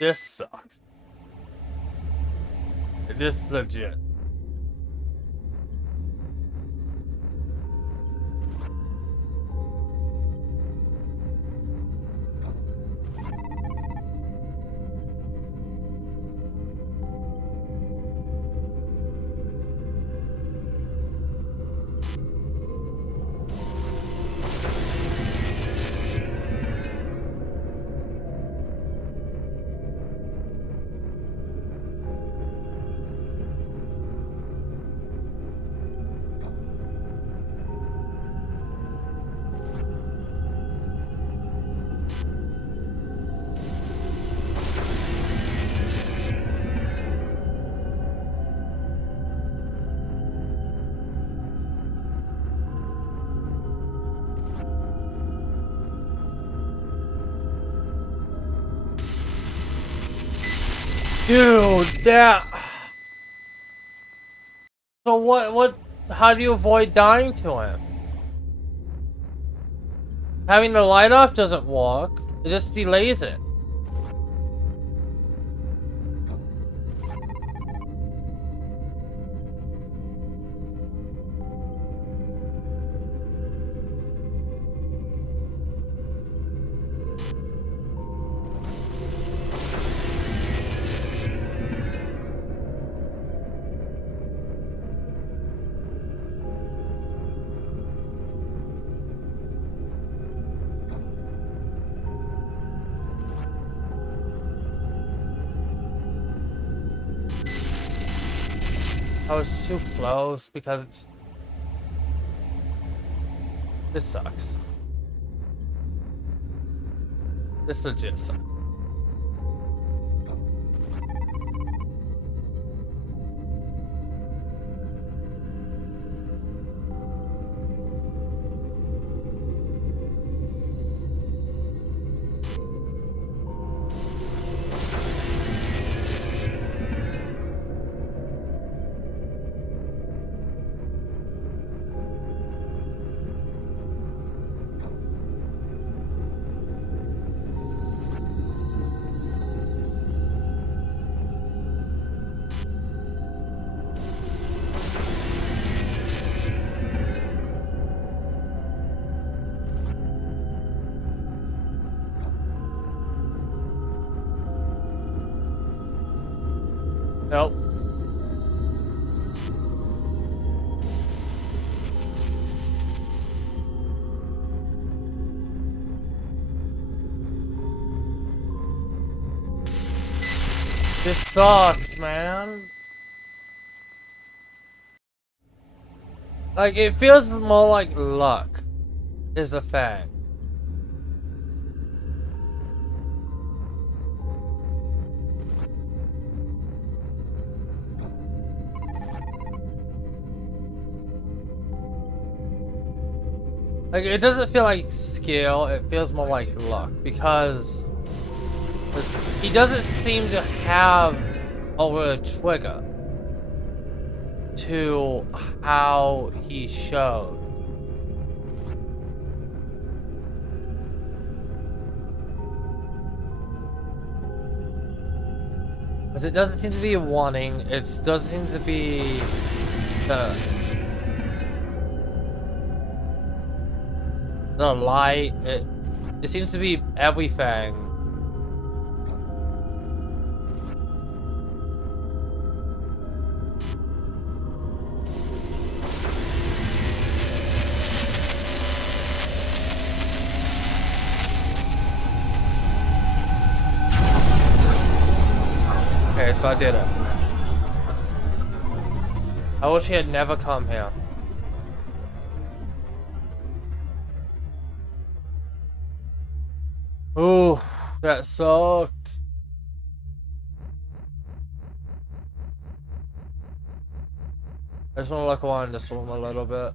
This sucks. This is legit. Dude, that. So what? How do you avoid dying to him? Having the light off doesn't work. It just delays it. I was too close because it's... This sucks. This legit sucks. Nope. This sucks, man. Like, it feels more like luck is a thing. Like, it doesn't feel like skill, it feels more like luck, because he doesn't seem to have a trigger to how he showed. Because it doesn't seem to be wanting, it doesn't seem to be the light, it seems to be everything. Okay, so I did it. I wish he had never come here. Ooh, that sucked. I just want to look around this room a little bit.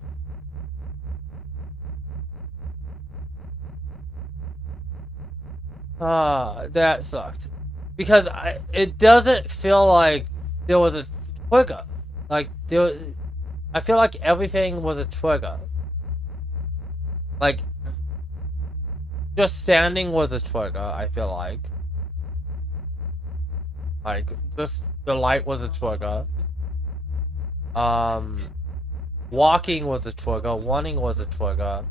Ah, that sucked. Because it doesn't feel like there was a trigger. Like, I feel like everything was a trigger. Like, just standing was a trigger, I feel like. Like, just the light was a trigger. Walking was a trigger, running was a trigger.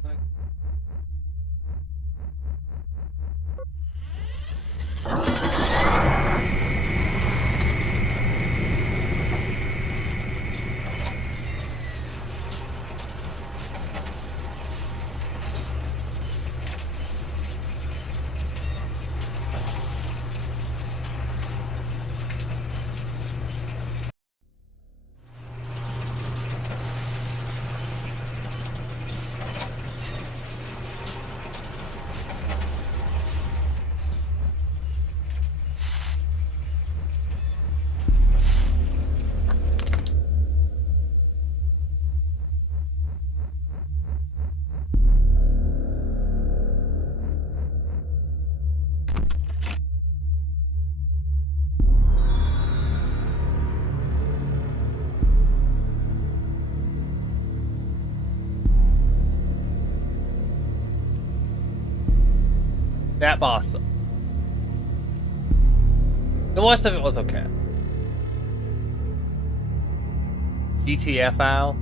That boss. The rest of it was okay. GTFO.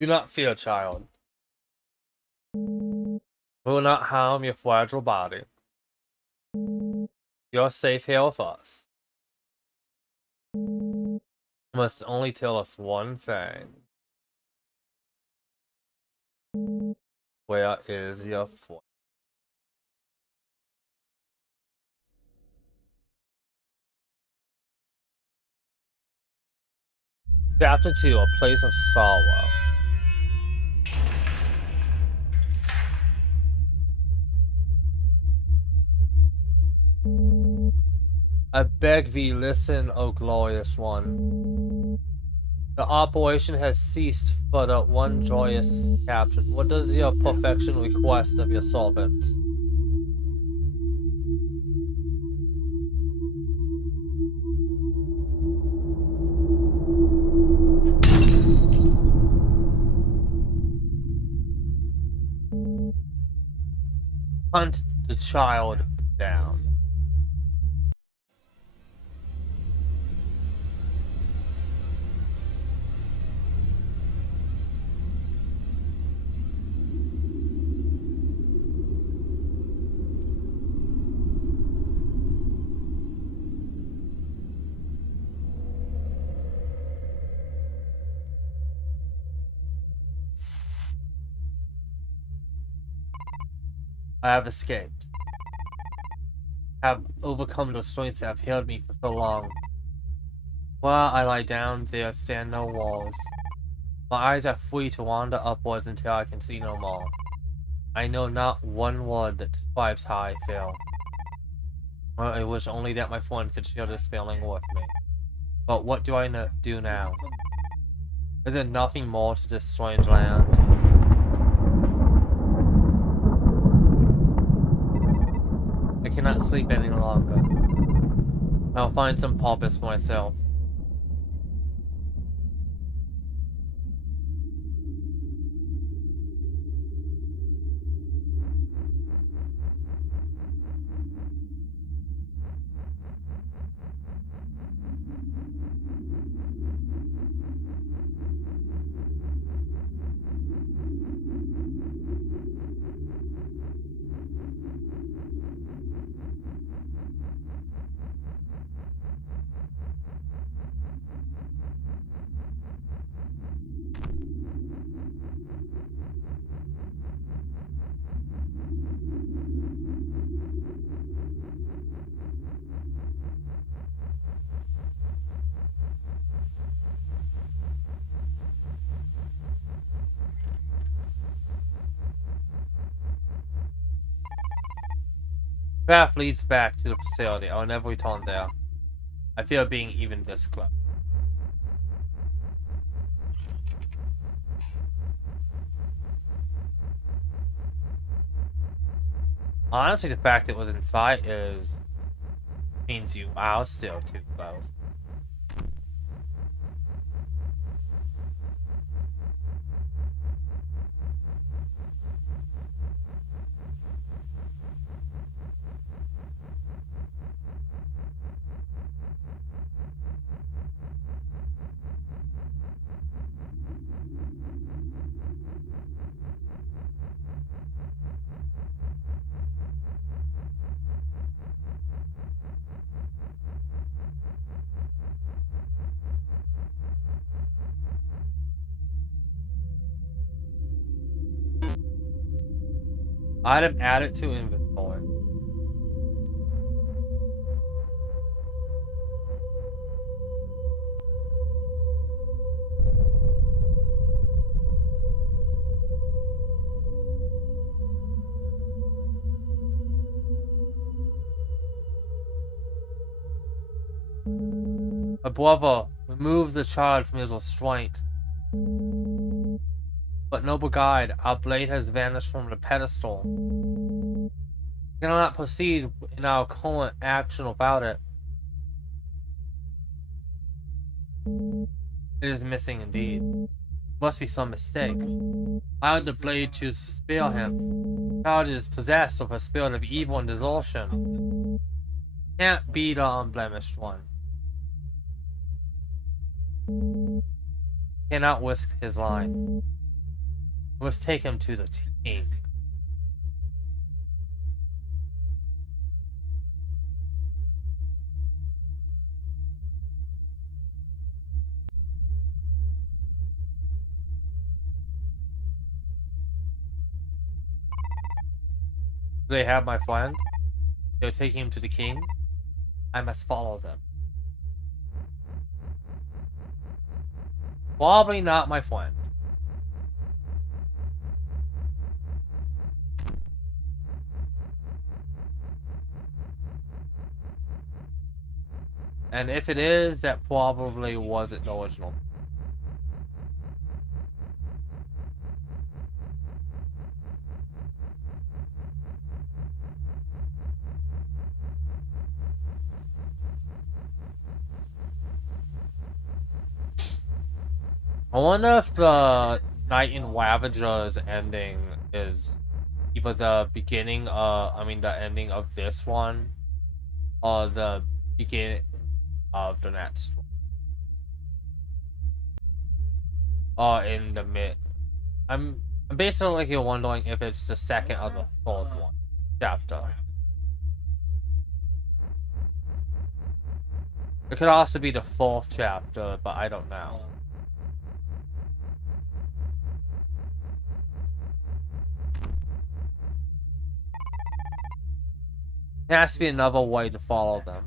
Do not fear, child. We will not harm your fragile body. You're safe here with us. You must only tell us one thing. Where is your foot? Chapter 2, A Place of Sorrow. I beg thee, listen, O glorious one. The operation has ceased for the one joyous captain. What does your perfection request of your servants? Hunt the child down. I have escaped. Have overcome the strengths that have held me for so long. While I lie down, there stand no walls. My eyes are free to wander upwards until I can see no more. I know not one word that describes how I feel. I wish only that my friend could share this feeling with me. But what do I do now? Is there nothing more to this strange land? I cannot sleep any longer. I'll find some purpose for myself. Path leads back to the facility. I'll never return there. I fear being even this close. Honestly, the fact it was inside means you are still too close. Item added to inventory. My brother removes the child from his restraint. But noble guide, our blade has vanished from the pedestal. We cannot proceed in our current action without it. It is missing indeed. Must be some mistake. How did the blade choose to spare him? Child is possessed with a spirit of evil and desertion. Can't be the unblemished one. Cannot risk his line. Must take him to the king. Do they have my friend? They're taking him to the king? I must follow them. Probably not my friend. And if it is, that probably wasn't the original. I wonder if the Night in Ravager's ending is either the beginning the ending of this one or the beginning of the next one. Or in the mid. I'm basically wondering if it's the second or the third one chapter. It could also be the fourth chapter, but I don't know. There has to be another way to follow them.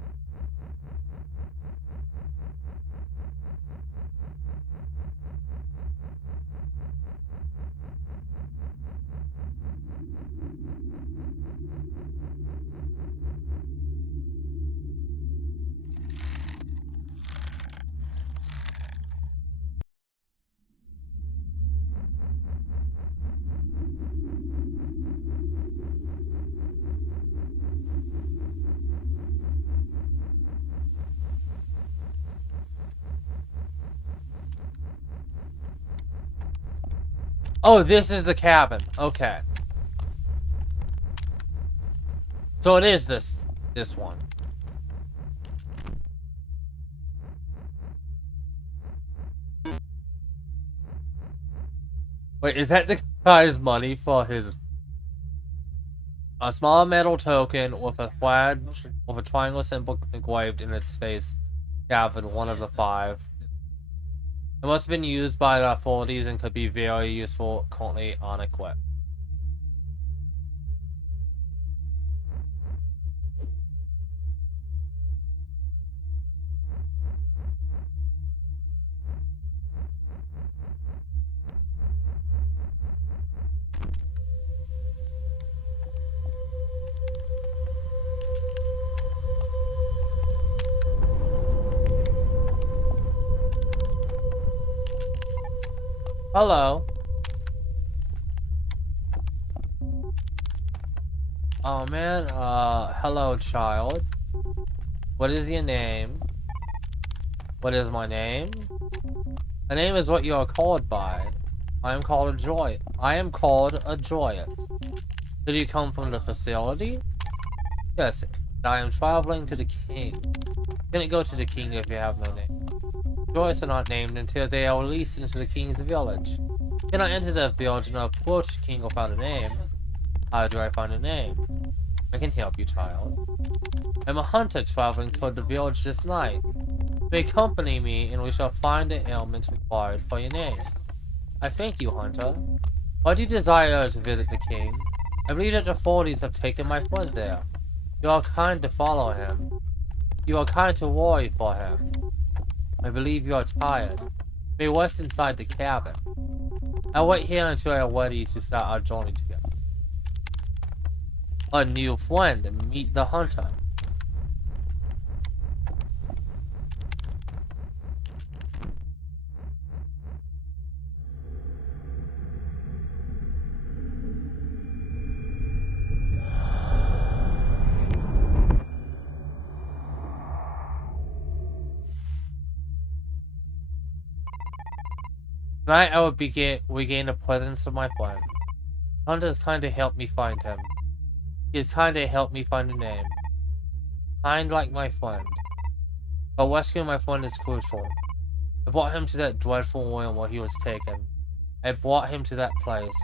Oh, this is the cabin. Okay. So it is this one. Wait, is that the guy's money for his... A small metal token with a flag with a triangle symbol engraved in its face. Gavin, one of the 5. It must have been used by the authorities and could be very useful currently unequipped. Hello. Oh man, hello child. What is your name? What is my name? The name is what you are called by. I am called a Joy. I am called a Joyous. Did you come from the facility? Yes, I am traveling to the king. Couldn't go to the king if you have no name. Joyous are not named until they are released into the king's village. Cannot enter the village and approach the king without a name. How do I find a name? I can help you, child. I'm a hunter traveling toward the village this night. You may accompany me and we shall find the ailments required for your name. I thank you, hunter. Why do you desire to visit the king? I believe that the authorities have taken my friend there. You are kind to follow him. You are kind to worry for him. I believe you are tired. You may rest inside the cabin. I'll wait here until I are ready to start our journey together. A new friend and meet the hunter. Tonight I will regain the presence of my friend. Hunter is kind to help me find him. He is kind to help me find a name. Kind like my friend. But rescuing my friend is crucial. I brought him to that dreadful room where he was taken. I brought him to that place.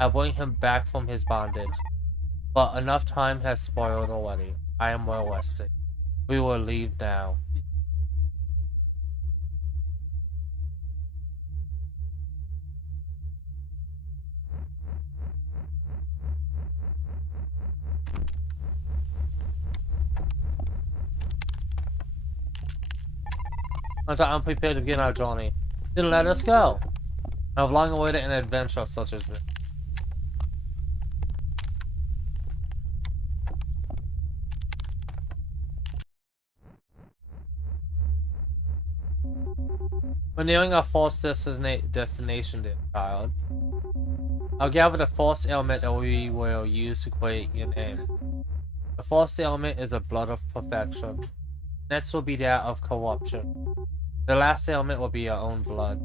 I bring him back from his bondage. But enough time has spoiled already. I am well rested. We will leave now. Hunter, I'm prepared to begin our journey. Then let us go. I've long awaited an adventure such as this. We're nearing our first destination, dear child. I'll gather the first element that we will use to create your name. The first element is a blood of perfection. Next will be that of corruption. The last element will be your own blood.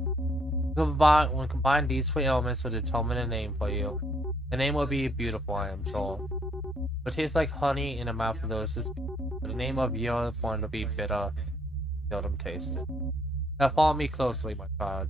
When combine these 3 elements will determine a name for you. The name will be beautiful, I am sure. It will taste like honey in the mouth of those who speak. The name of your one will be bitter, seldom tasted. Now follow me closely, my child.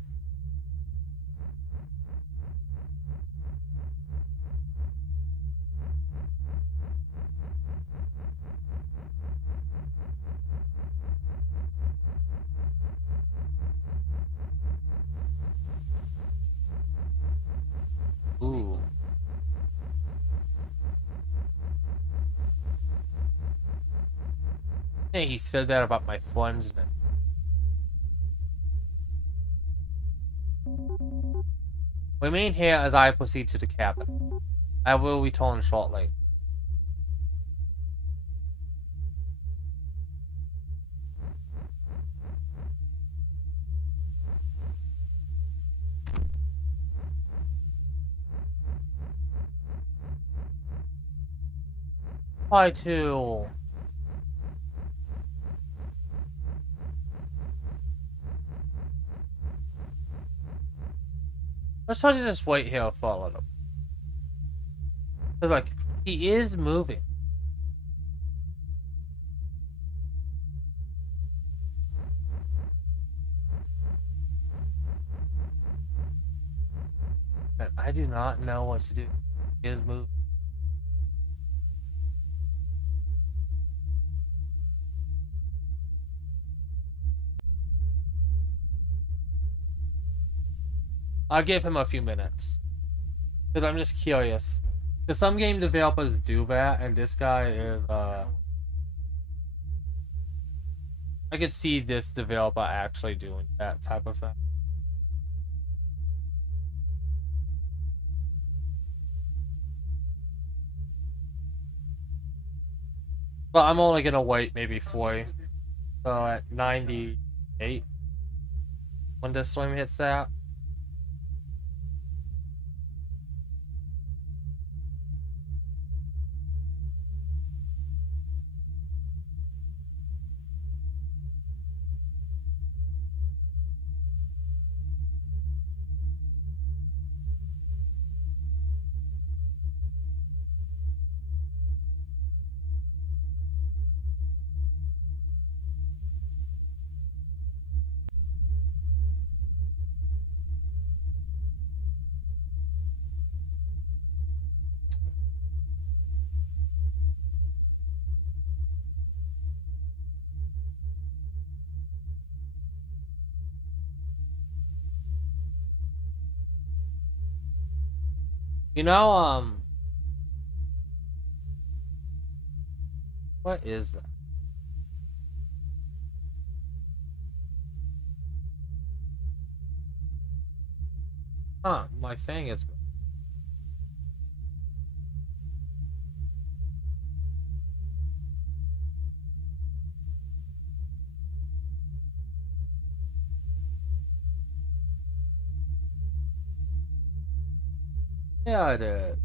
Ooh. Hey, he said that about my friends. Remain here as I proceed to the cabin. I will return shortly. Why too? Let's try to just wait here for a little. Cause like he is moving. And I do not know what to do. He is moving. I'll give him a few minutes. Because I'm just curious. Because some game developers do that, and this guy is, I could see this developer actually doing that type of thing. But I'm only gonna wait maybe 40. So at 98, when the swim hits that. You know, what is that? Huh, my thing is. Yeah, it is.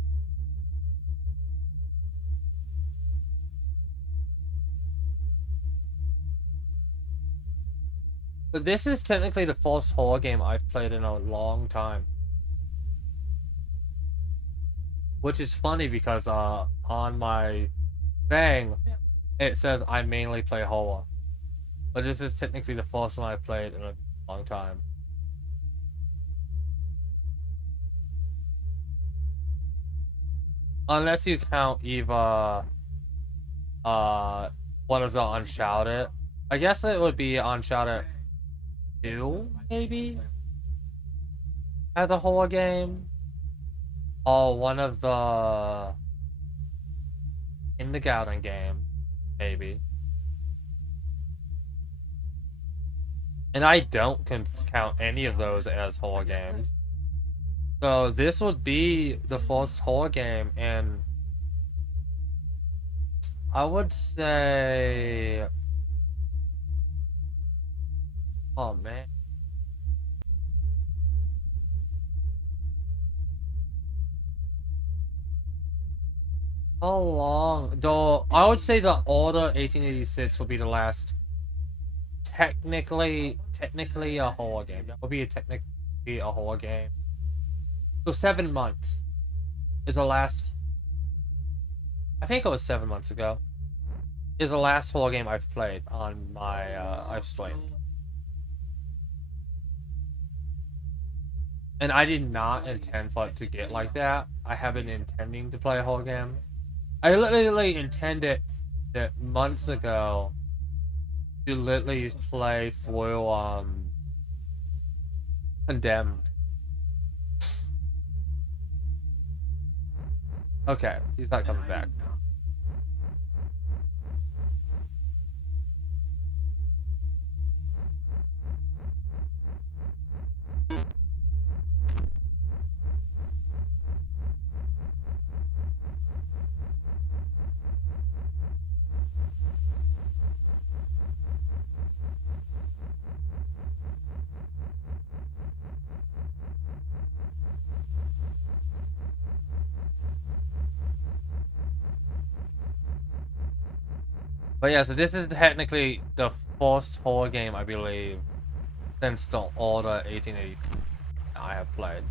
But this is technically the first horror game I've played in a long time. Which is funny because on my thing it says I mainly play horror. But this is technically the first one I played in a long time. Unless you count either one of the Uncharted. I guess it would be Uncharted 2, maybe? As a horror game. Or one of the In the Garden game, maybe. And I don't count any of those as horror games. So this would be the first horror game, and I would say, oh man, how long? Though I would say the Order 1886 will be the last technically a horror game. That would be technically a horror game. So 7 months is the last. I think it was 7 months ago. Is the last horror game I've played on my I've streamed. And I did not intend for it to get like that. I have been intending to play a horror game. I literally intended that months ago to literally play through Condemned. Okay, he's not coming back. But yeah, so this is technically the first horror game, I believe, since the older 1880s I have played.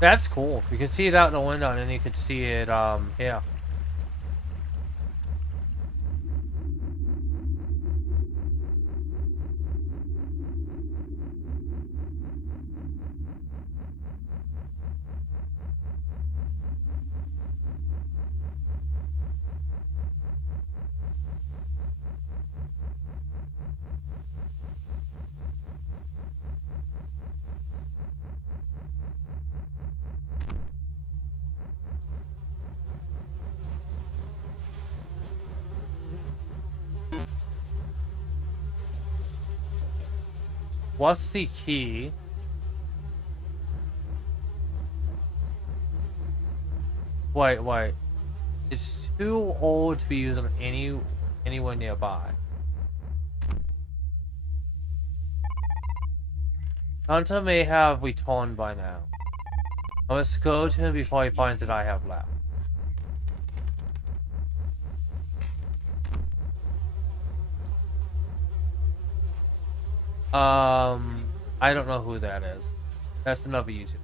That's cool. You can see it out the window, and then you could see it here. What's the key? Wait. It's too old to be used on anyone nearby. Hunter may have returned by now. I must go to him before he finds that I have left. I don't know who that is. That's another YouTuber.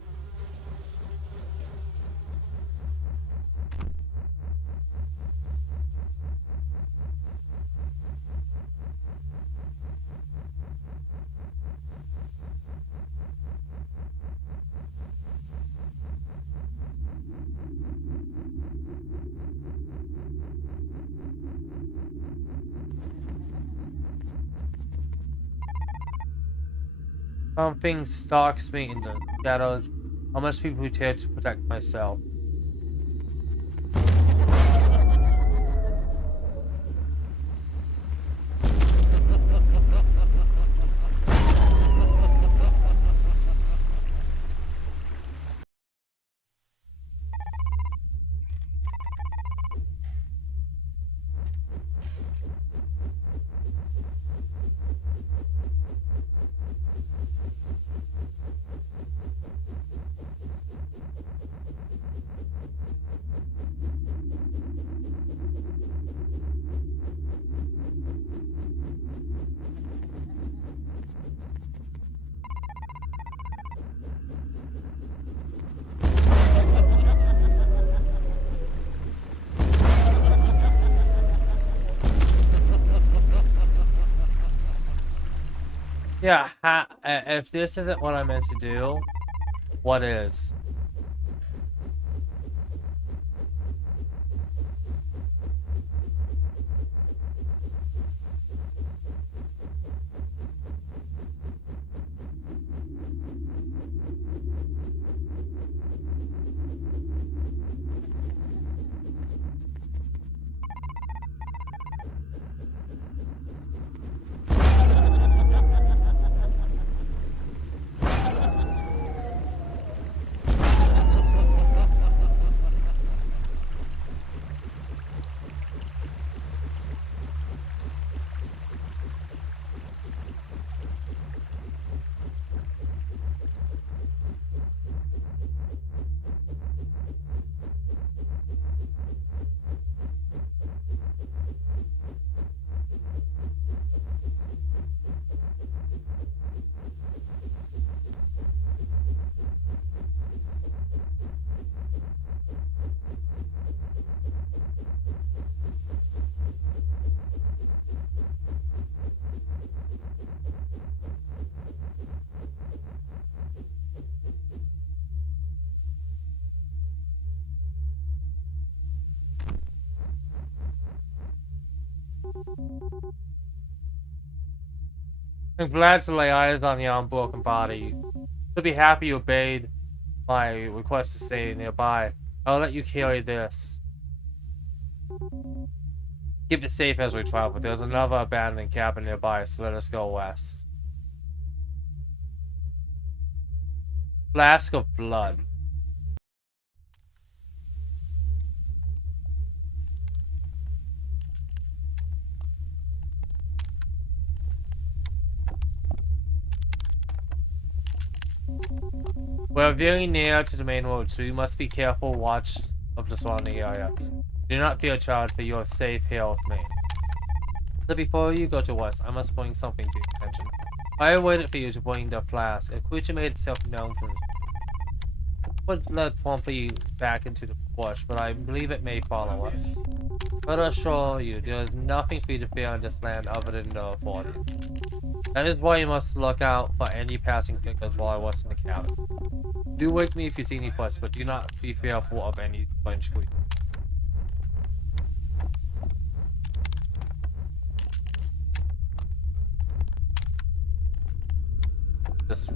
Something stalks me in the shadows. I must be prepared to protect myself. Yeah, if this isn't what I meant to do, what is? I'm glad to lay eyes on the unbroken body. To be happy you obeyed my request to stay nearby. I'll let you carry this. Keep it safe as we travel. There's another abandoned cabin nearby, so let us go west. Flask of blood. We're very near to the main road, so you must be careful. Watch of the surrounding area. Do not fear, child, for you are safe here with me. So before you go to west, I must bring something to your attention. I waited for you to bring the flask. A creature made itself known from would led promptly back into the bush, but I believe it may follow us. But I assure you, there is nothing for you to fear on this land other than the authorities. That is why you must look out for any passing figures while I was in the cabin. Do wake me if you see any footsteps, but do not be fearful of any strange creatures. This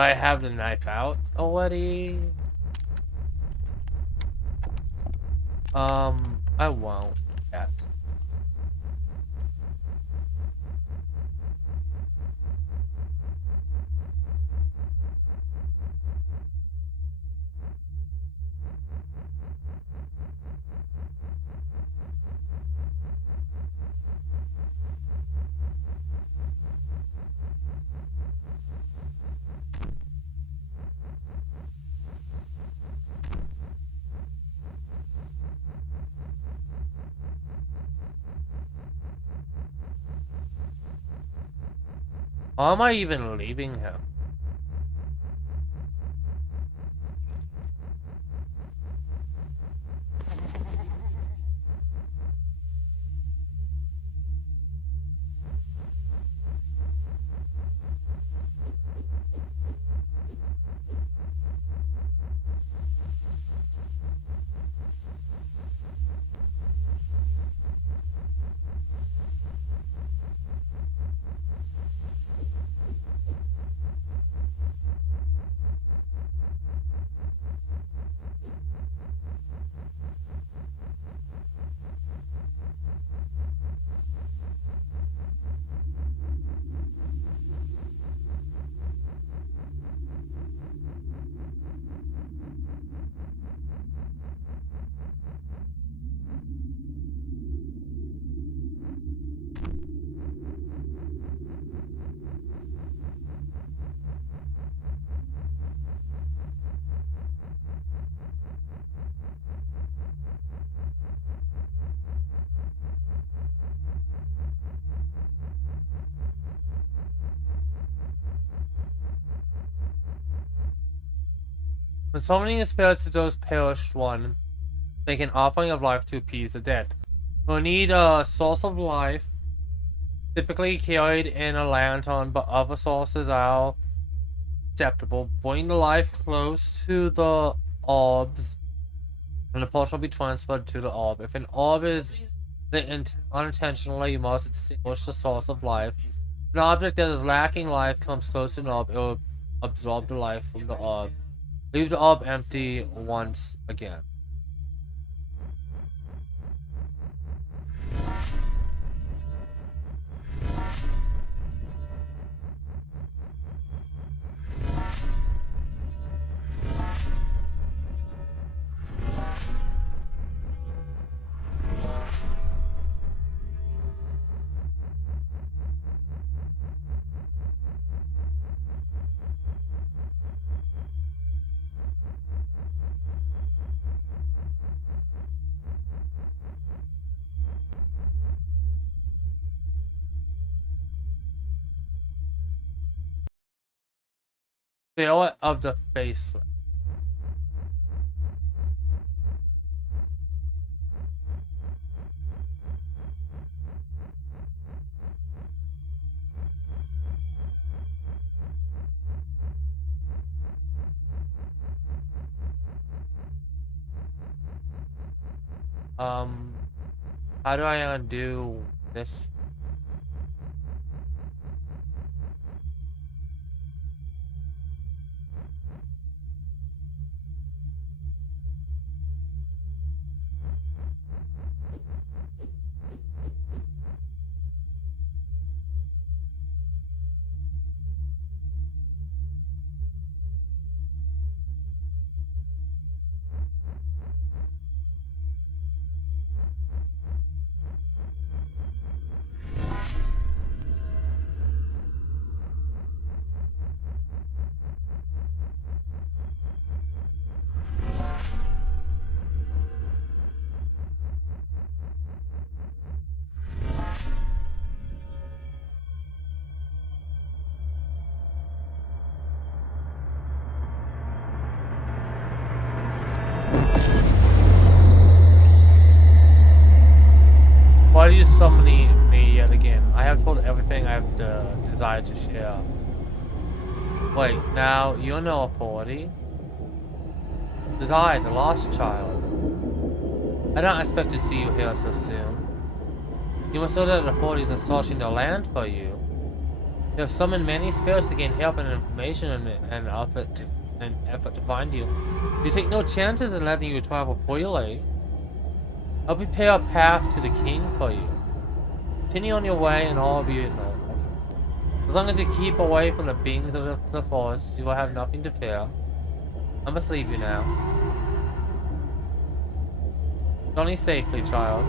I have the knife out already. I won't yet. Why am I even leaving him? When summoning the spirits of those perished one, make an offering of life to appease the dead. We'll need a source of life, typically carried in a lantern, but other sources are acceptable. Bring the life close to the orbs, and the portion will be transferred to the orb. If an orb is lit unintentionally, you must extinguish the source of life. If an object that is lacking life comes close to an orb, it will absorb the life from the orb. Leave the orb empty once again. Spirit of the Faceless. How do I undo this? Why are you summoning me yet again? I have told everything I have the desire to share. Wait, now you're no authority? It I, the lost child. I don't expect to see you here so soon. You must know that the authorities are searching the land for you. They have summoned many spirits to gain help and information and effort to find you. You take no chances in letting you travel freely. I'll prepare a path to the king for you. Continue on your way and all will be normal. As long as you keep away from the beings of the forest, you will have nothing to fear. I must leave you now. Journey safely, child.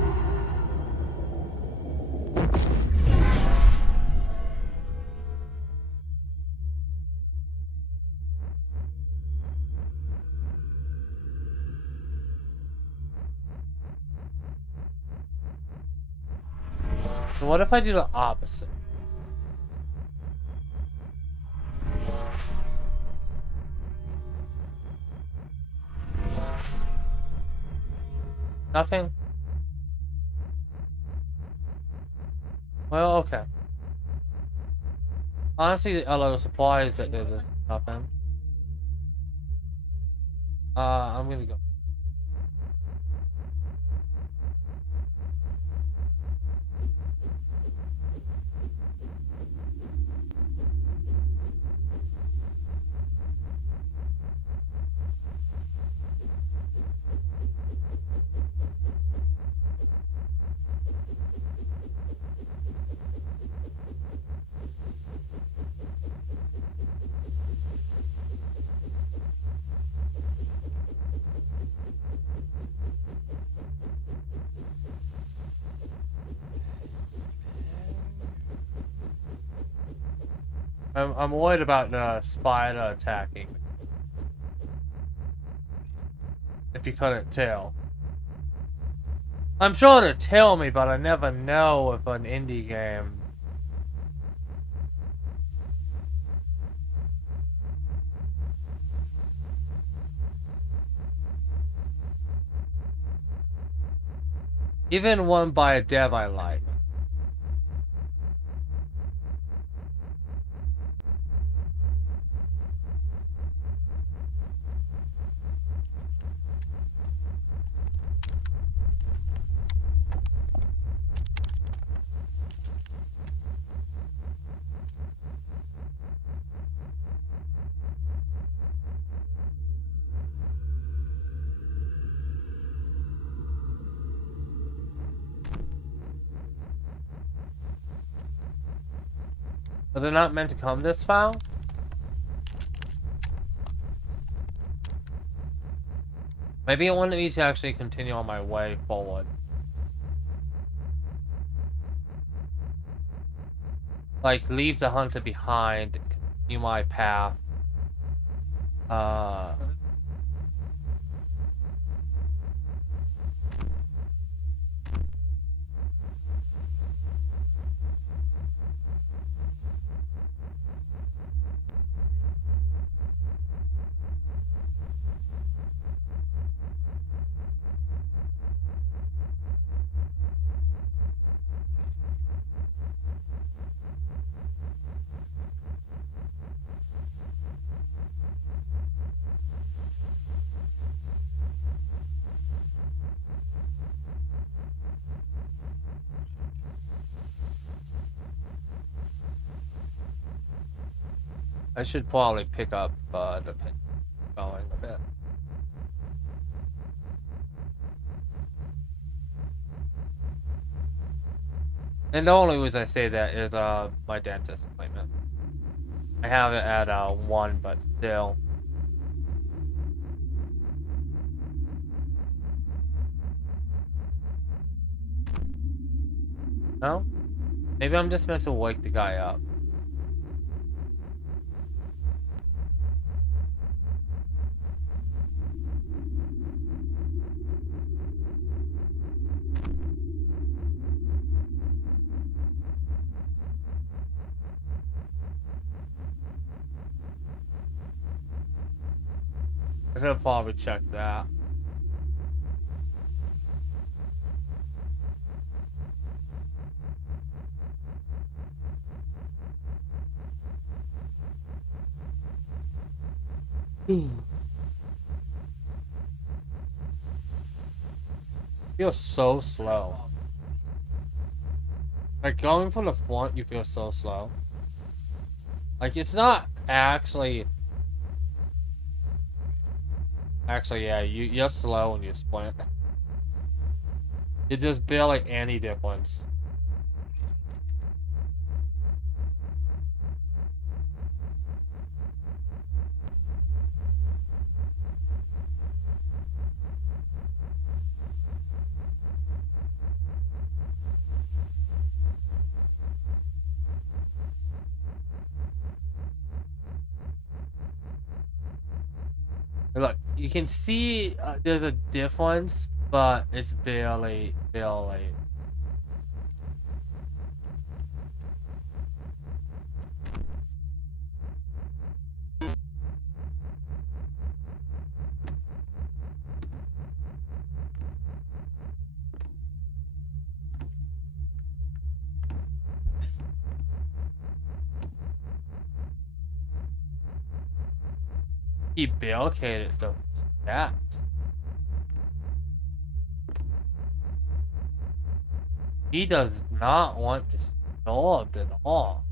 So what if I do the opposite? Nothing? Well, okay. Honestly, a little surprised that there's nothing. I'm gonna go. I'm worried about the spider attacking me. If you couldn't tell. I'm sure to tell me, but I never know if an indie game. Even one by a dev I like. Was it not meant to come this far? Maybe it wanted me to actually continue on my way forward. Like, leave the hunter behind, continue my path. I should probably pick up the pin going a bit. And the only reason I say that is my dentist appointment. I have it at 1, but still. No? Maybe I'm just meant to wake the guy up. I should probably check that. Feels so slow. Like going from the front, you feel so slow. Like it's not actually. Actually, yeah, you're slow when you sprint. There's barely any difference. Look, you can see there's a difference, but it's barely. He barricaded the steps. He does not want to stop at all.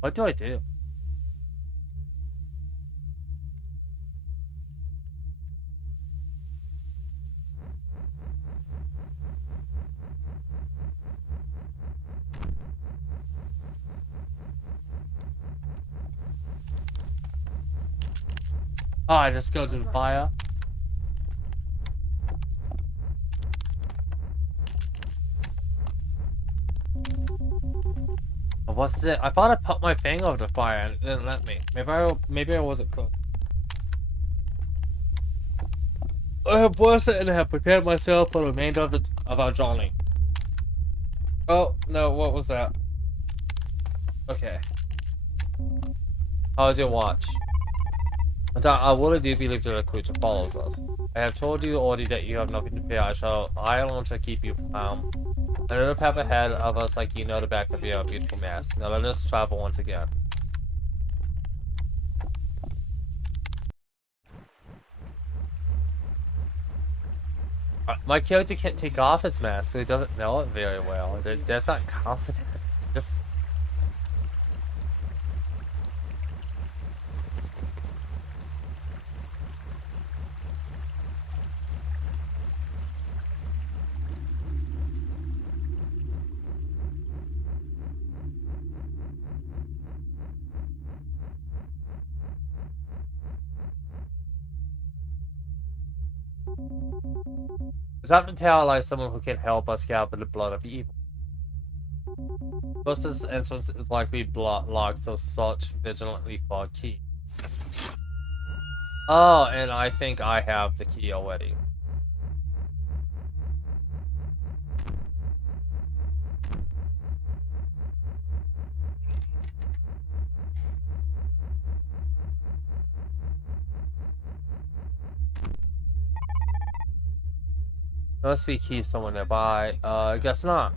What do I do? Oh, I just go to the fire. What's it? I thought I put my thing over the fire and it didn't let me. Maybe I wasn't cooked. I have blessed it and have prepared myself for the remainder of our journey. Oh no! What was that? Okay. How's your watch? I really do believe that a creature follows us. I have told you already that you have nothing to fear. I alone shall keep you calm. Another path ahead of us, like you know the back of your beautiful mask. Now let us travel once again. My character can't take off his mask, so he doesn't know it very well. That's not confident. Just. It's not to tell like someone who can help us get out of the blood of evil. Plus, this entrance is likely locked, so search vigilantly for a key. Oh, and I think I have the key already. There must be keys somewhere nearby. I guess not.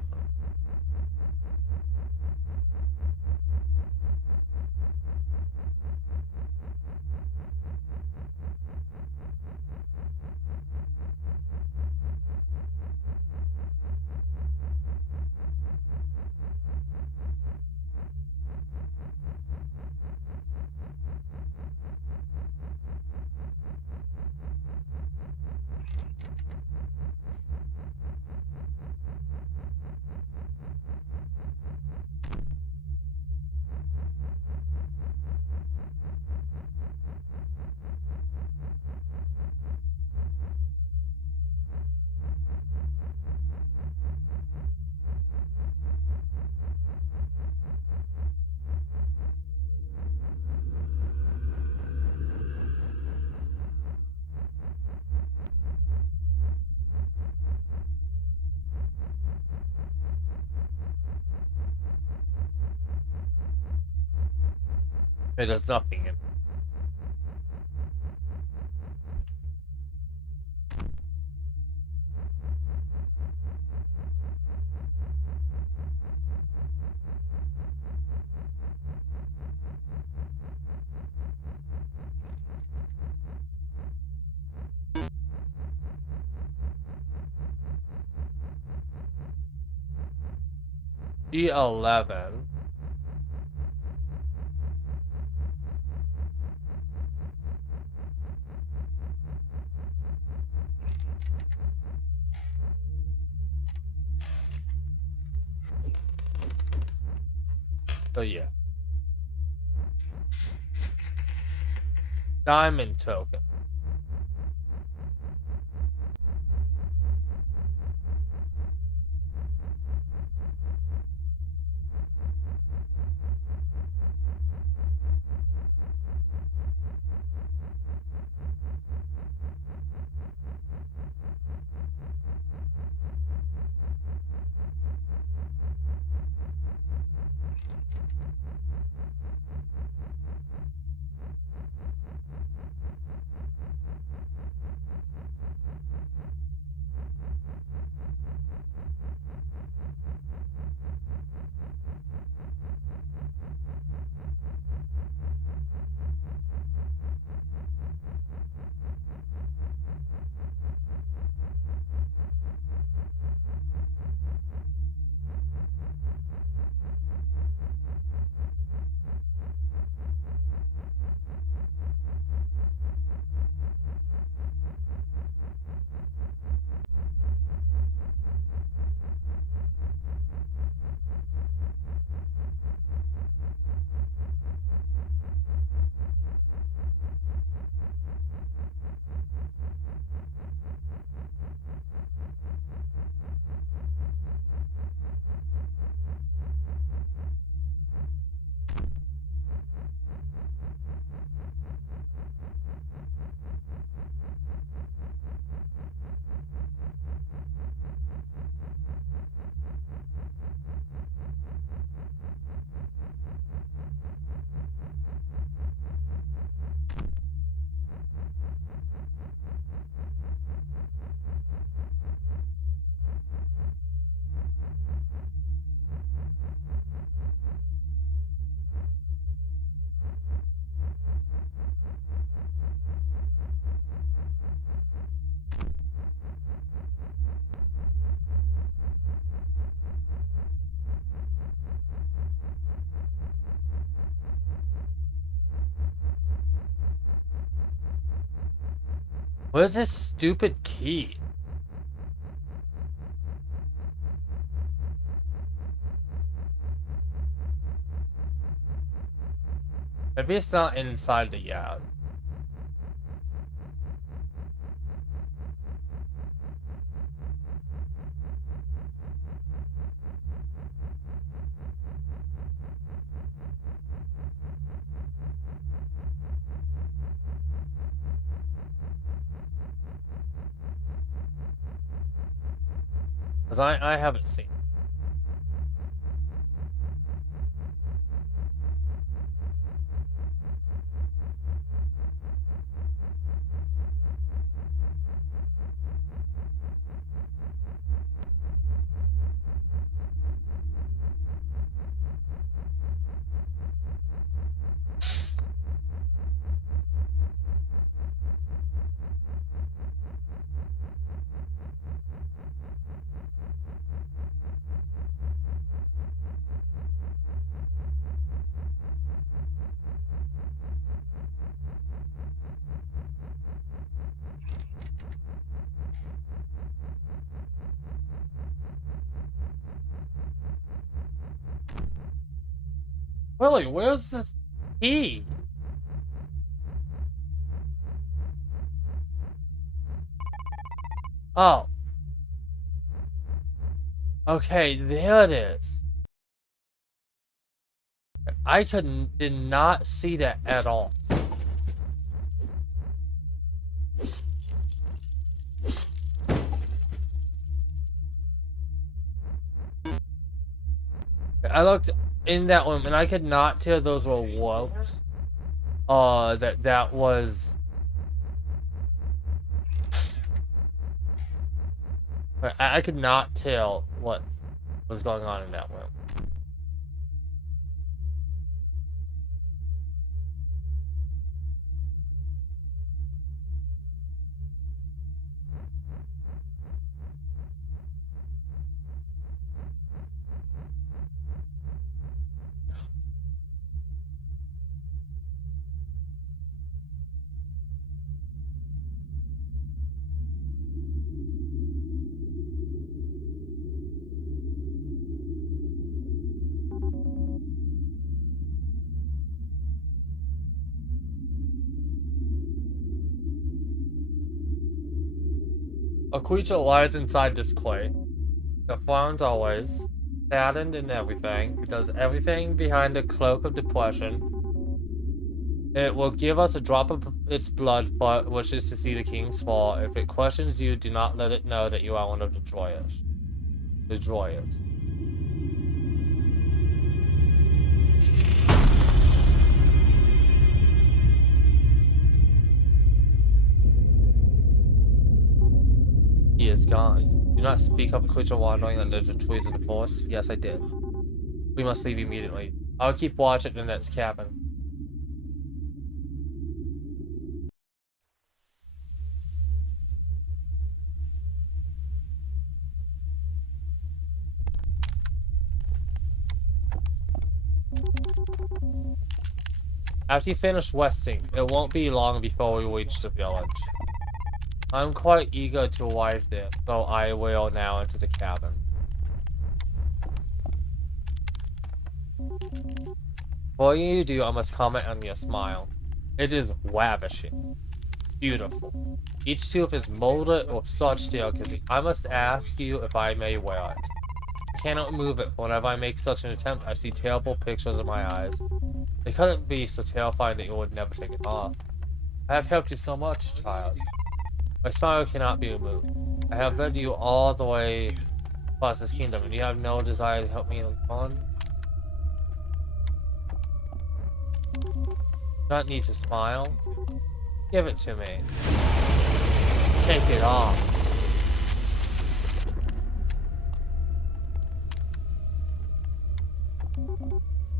There's nothing in. G11. Oh yeah. Diamond token. Where's this stupid key? Maybe it's not inside the yard. Because I haven't seen. Really, where's this key? Oh. Okay, there it is. I did not see that at all. I looked in that room and I could not tell those were wolves. That was. I could not tell what was going on in that room. A creature lies inside this clay. It frowns always, saddened and everything. It does everything behind the cloak of depression. It will give us a drop of its blood for it wishes to see the king's fall. If it questions you, do not let it know that you are one of the Droyers. The Droyers. He is gone. Do not speak of a creature wandering under the trees of the forest. Yes, I did. We must leave immediately. I'll keep watch at the next cabin. After you finish resting, it won't be long before we reach the village. I'm quite eager to arrive there, so I will now enter the cabin. Before you do, I must comment on your smile. It is ravishing. Beautiful. Each tooth is molded with such delicacy. I must ask you if I may wear it. I cannot move it, but whenever I make such an attempt, I see terrible pictures in my eyes. They couldn't be so terrifying that you would never take it off. I have helped you so much, child. My smile cannot be removed. I have led you all the way across this kingdom, and you have no desire to help me on? Not need to smile. Give it to me. Take it off.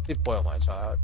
Keep boil, my child.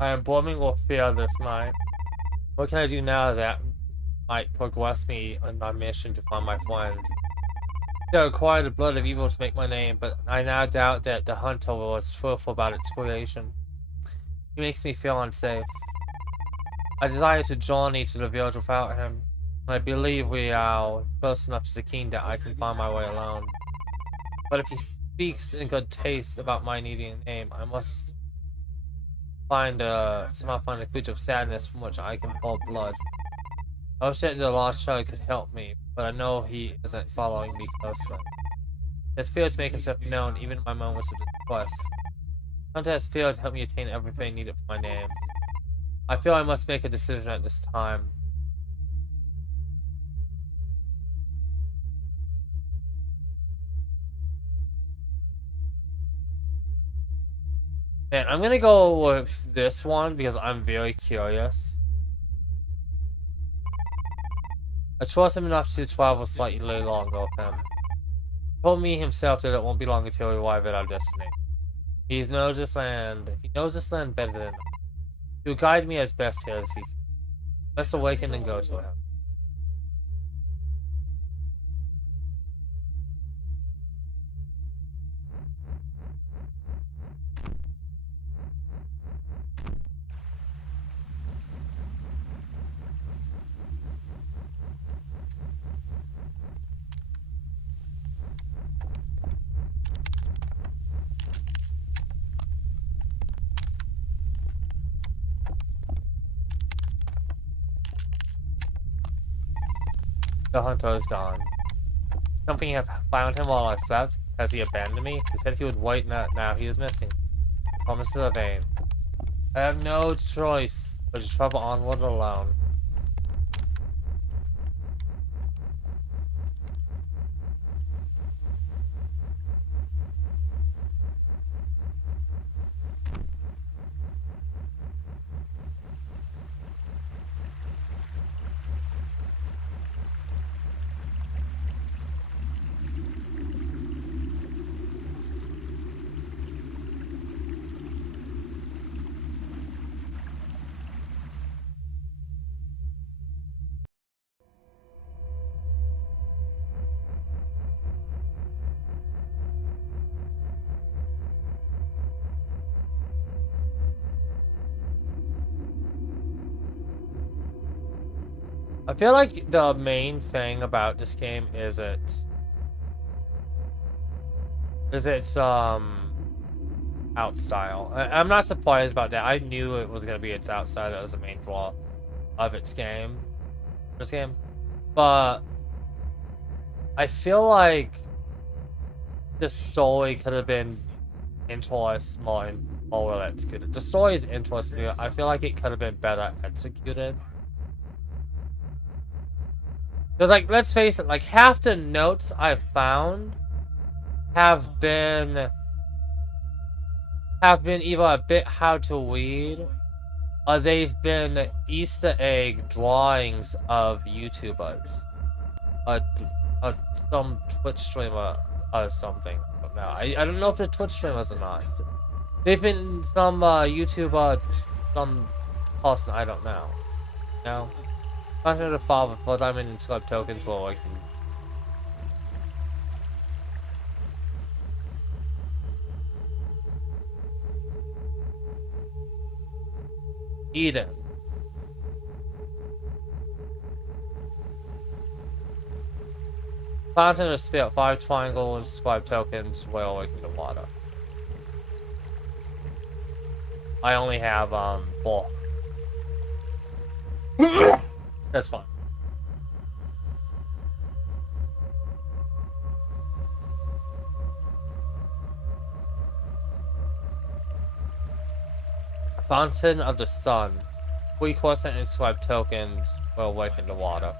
I am brimming with fear this night. What can I do now that might progress me on my mission to find my friend? I required the blood of evil to make my name, but I now doubt that the hunter was truthful about its creation. He makes me feel unsafe. I desire to journey to the village without him, and I believe we are close enough to the king that I can find my way alone. But if he speaks in good taste about my needing a name, I must somehow find a creature of sadness from which I can pull blood. I wish that the lost child could help me, but I know he isn't following me closely. He has failed to make himself known even in my moments of distress. Hunter has failed to help me attain everything needed for my name. I feel I must make a decision at this time. Man, I'm gonna go with this one because I'm very curious. I trust him enough to travel slightly longer with him. He told me himself that it won't be long until we arrive at our destination. He knows this land better than I. He will guide me as best as he can. Let's awaken and go to him. The hunter is gone. Something have found him while I slept. Has he abandoned me? He said he would wait, now he is missing. Promises are vain. I have no choice but to travel onward alone. I feel like the main thing about this game is its out style. I'm not surprised about that. I knew it was gonna be its outside that was the main flaw of its game. This game. But I feel like the story could have been interesting more well executed. The story is interesting. I feel like it could have been better executed. Because, like, let's face it, like, half the notes I've found have been either a bit hard to read, or they've been Easter egg drawings of YouTubers. Some Twitch streamer or something. I don't know if they're Twitch streamers or not. They've been some YouTuber, some person, I don't know. No? Contact the father for diamond and scribe tokens for I can. Eden. Fountain of Spirit, 5 triangle and scribe tokens will awaken the water. I only have 4. That's fine. Fountain of the Sun. 3% inscribed tokens will awaken the water.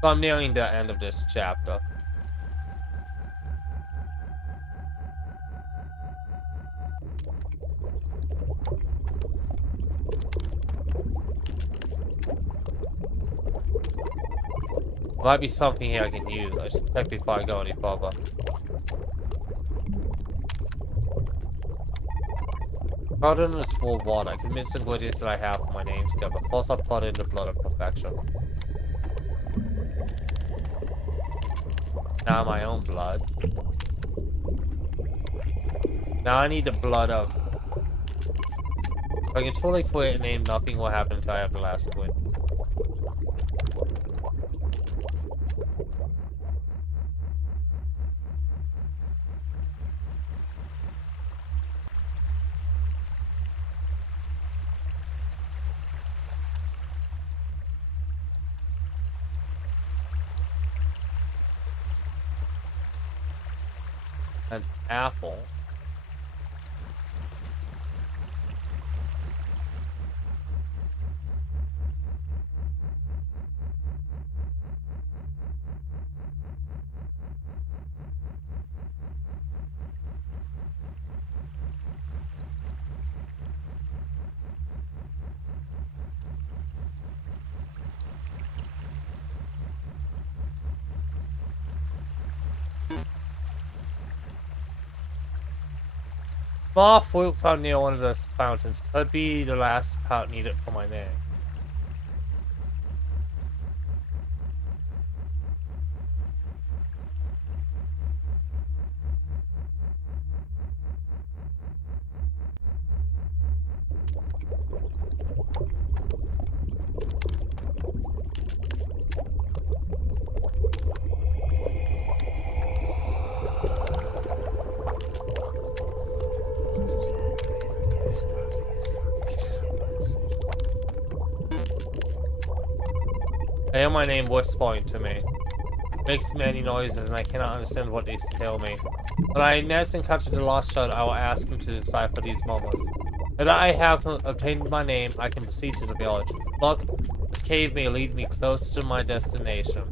So I'm nearing the end of this chapter. Might be something here I can use. I should check before I go any further. Cauldron is full of water. I can mix ingredients that I have for my name together. First I'll put in the blood of perfection. Now my own blood. Now I need the blood of... If I can totally quit a name, nothing will happen until I have the last win. An apple. small fruit found near one of the fountains could be the last part needed for my name. I hear my name whispering to me. It makes many noises and I cannot understand what they tell me. When I next encounter the lost child, I will ask him to decipher these moments. Now that I have obtained my name, I can proceed to the village. Look, this cave may lead me close to my destination.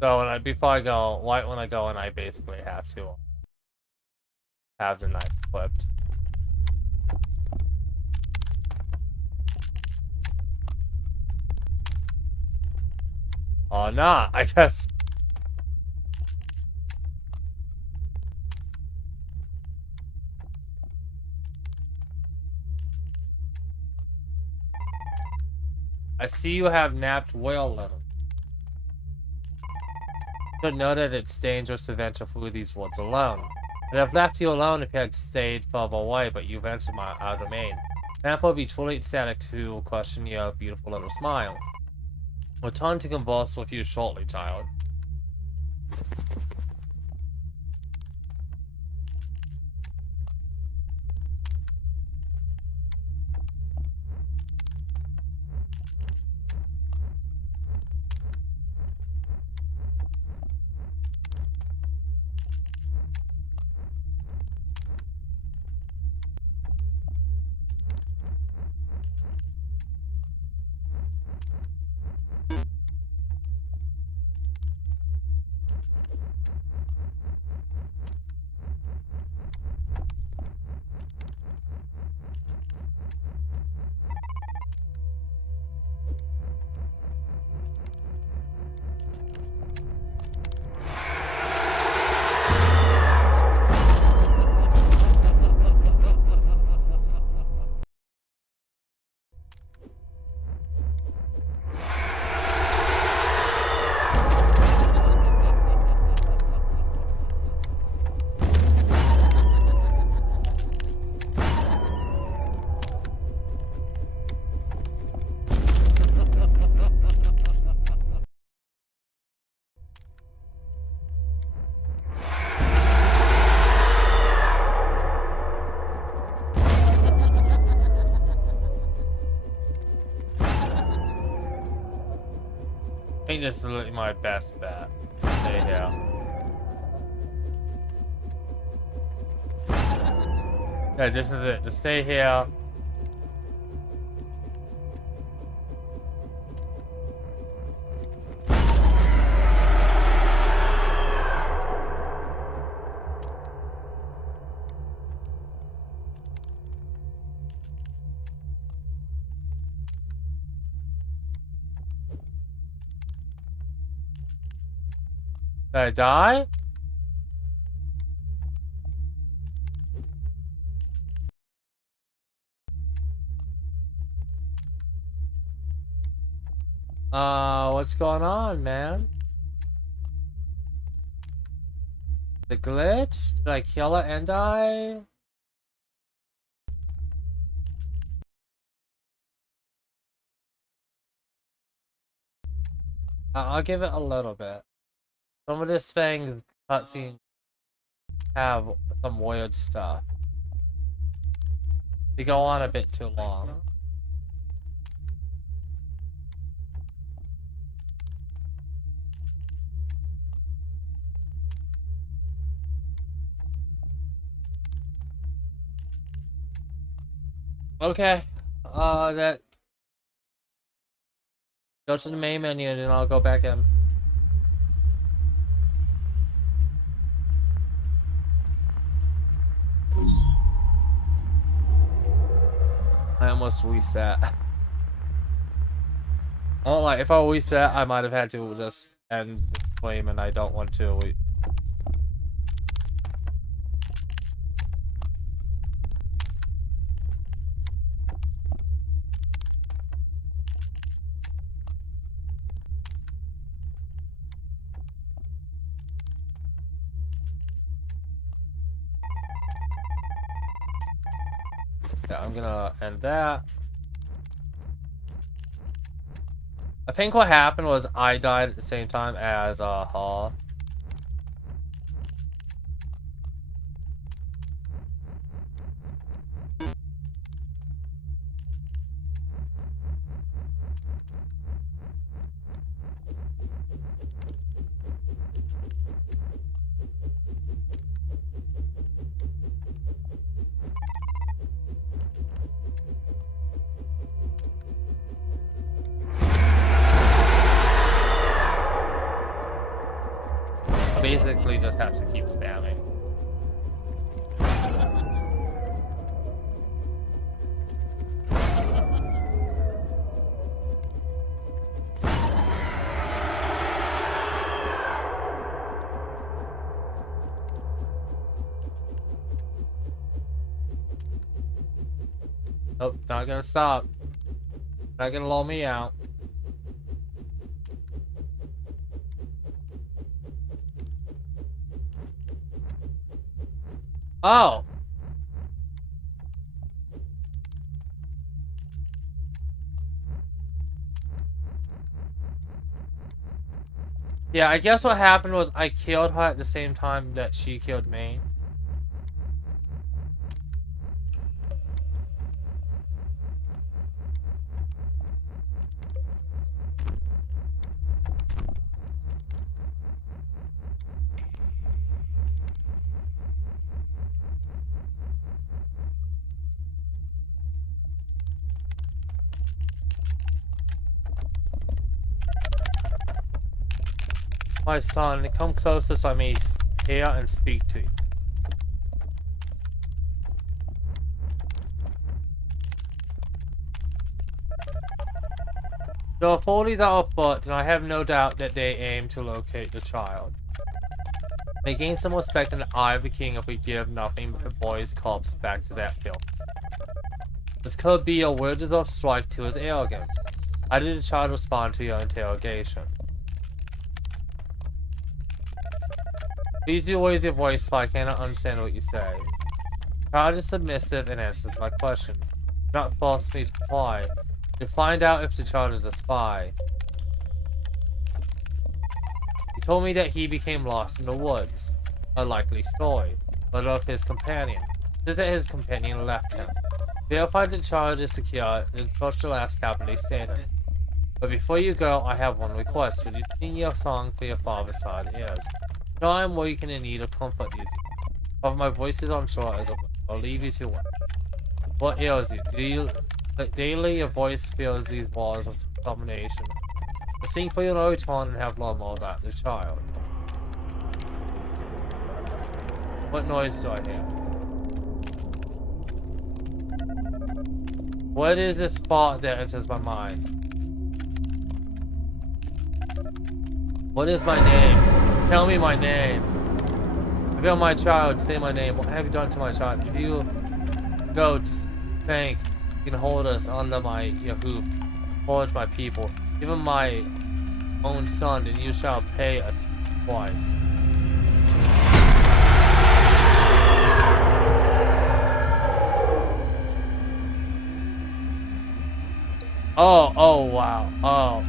So before I go, right when I go in, I basically have to have the knife equipped. Oh, nah, I guess. I see you have napped whale litter. You should know that it's dangerous to venture through these woods alone. I'd have left you alone if you had stayed further away, but you've entered our domain. Therefore, it would be truly ecstatic to question your beautiful little smile. We'll return to converse with you shortly, child. I think this is my best bet. Stay here. Yeah, this is it. Just stay here. Did I die? What's going on, man? The glitch? Did I kill it and die? I'll give it a little bit. Some of this thing's cutscene have some weird stuff. They go on a bit too long. Okay. That. Go to the main menu and then I'll go back in. I almost reset. Oh, like if I reset, I might have had to just end the stream, and I don't want to. Yeah, I'm gonna end that. I think what happened was I died at the same time as Hall. Basically just have to keep spamming. Nope, not gonna stop. Not gonna lull me out. Oh! Yeah, I guess what happened was I killed her at the same time that she killed me. My son, come closer so I may hear and speak to you. The authorities are afoot, and I have no doubt that they aim to locate the child. May gain some respect in the eye of the king if we give nothing but the boy's corpse back to that filth. This could be a well-deserved strike to his arrogance. How did the child respond to your interrogation? Please do raise your voice if I cannot understand what you say. The child is submissive and answers my questions. Do not force me to reply. To find out if the child is a spy. He told me that he became lost in the woods. A likely story, but of his companion. It is that his companion left him. Verify the child is secure, then search the last cabin they stayed in. But before you go, I have one request. Would you sing your song for your father's tired ears? No, I am weak and in need of comfort these days. But my voice is unsure as I'll leave you to it. What ails you? Daily your voice fills these walls of domination. I sing for your return and have learned more about the child. What noise do I hear? What is this thought that enters my mind? What is my name? Tell me my name. If you're my child, say my name. What have you done to my child? If you goats think you can hold us under your hoof, forge my people, even my own son, then you shall pay us twice. Oh, wow. Oh.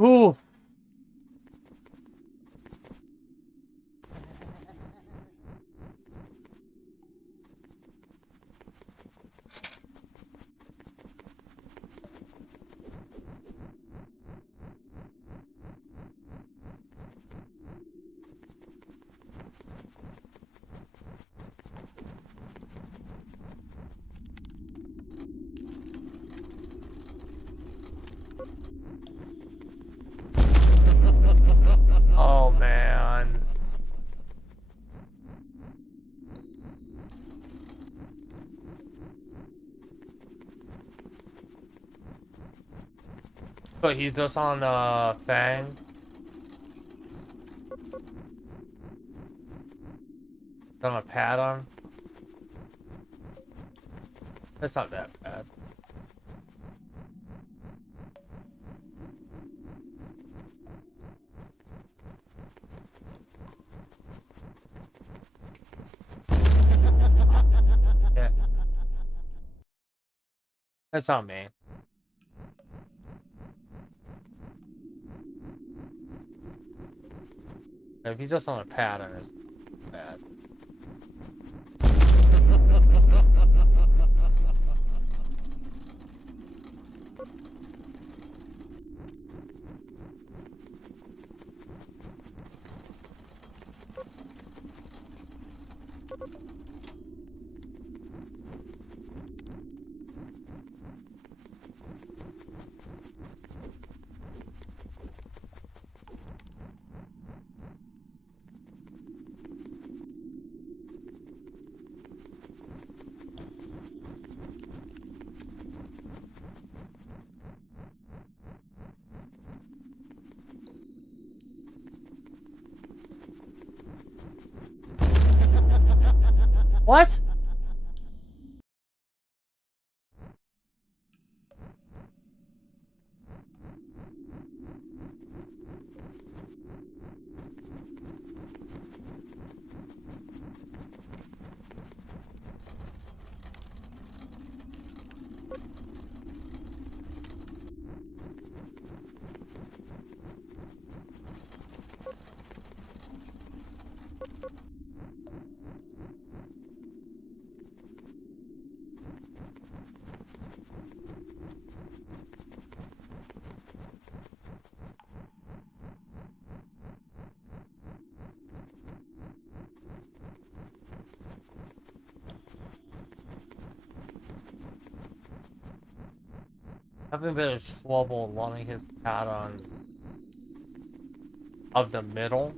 Ooh. Oh man. But he's just on Fang. On a pattern. That's not that bad. Yeah. That's not me. If he's just on a pattern, it's bad. What? Having a bit of trouble learning his pattern of the middle.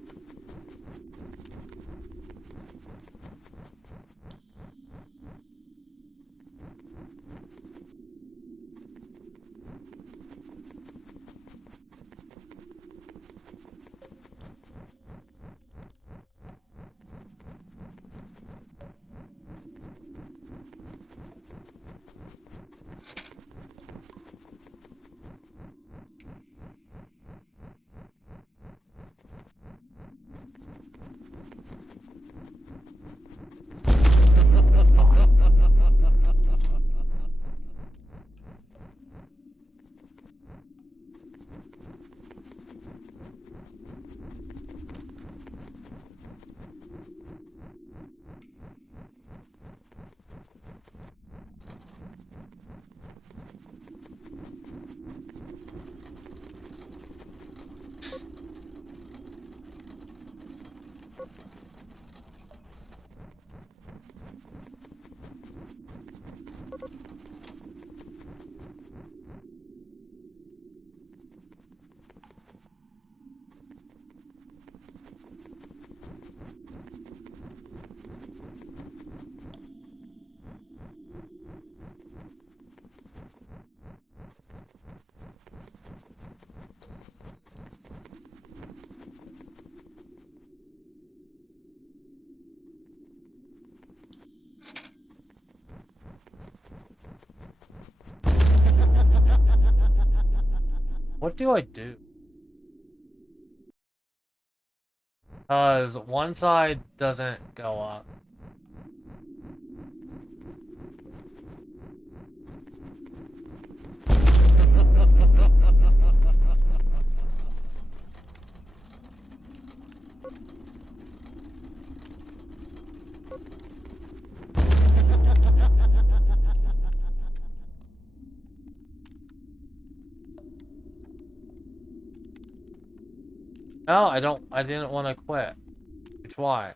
What do I do? Because one side doesn't go up. No, I don't. I didn't want to quit. It's why.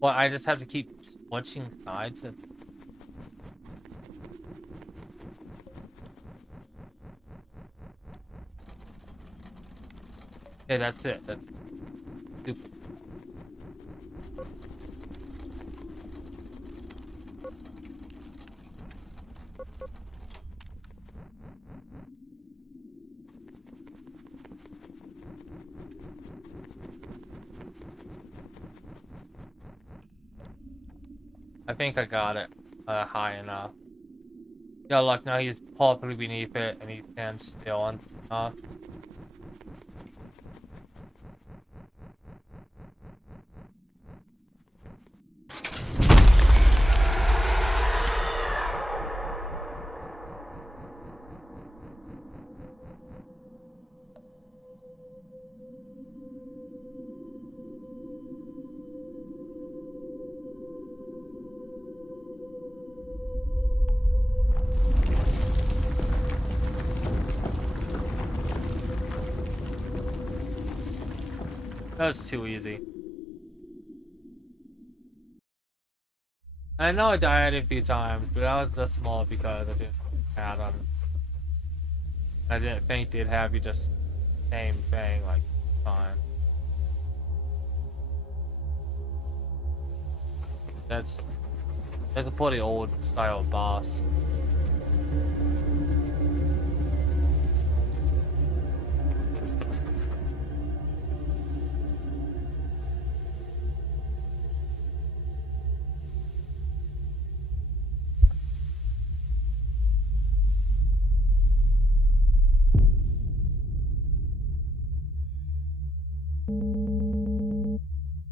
Well, I just have to keep switching sides. Okay, that's it. That's stupid. I think I got it high enough. Yeah, look, now he's properly beneath it and he stands still enough. That was too easy. I know I died a few times, but that was just more because I didn't add on. I didn't think they'd have you just same thing like time. That's a pretty old style boss.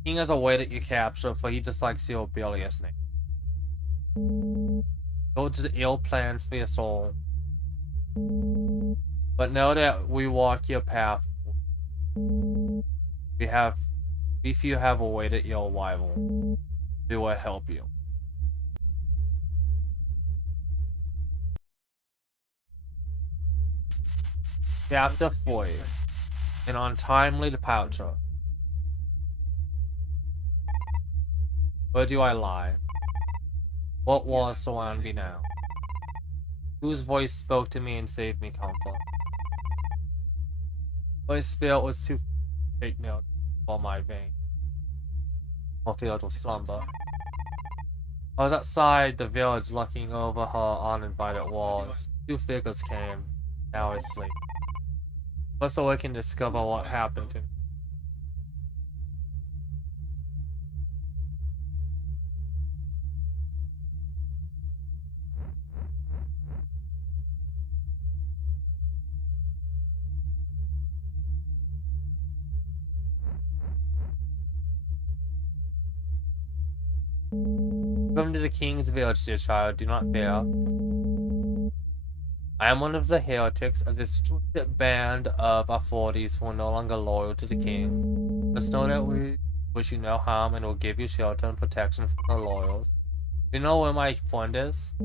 King has a way that you capture, for he just likes your bilious name. Go to the ill plans for your soul. But know that we walk your path. If you have awaited your arrival, we will help you. Chapter 40. An untimely departure. Where do I lie? What walls surround me now? Whose voice spoke to me and saved me comfort? My spirit was too take milk for my vein, or filled with slumber. I was outside the village looking over her uninvited walls. Two figures came. Now I sleep. But so I can discover what happened to me. Come to the king's village, dear child. Do not fear. I am one of the heretics, a distorted band of our 40s who are no longer loyal to the king. Just know that we wish you no harm and will give you shelter and protection from the loyals. You know where my friend is? I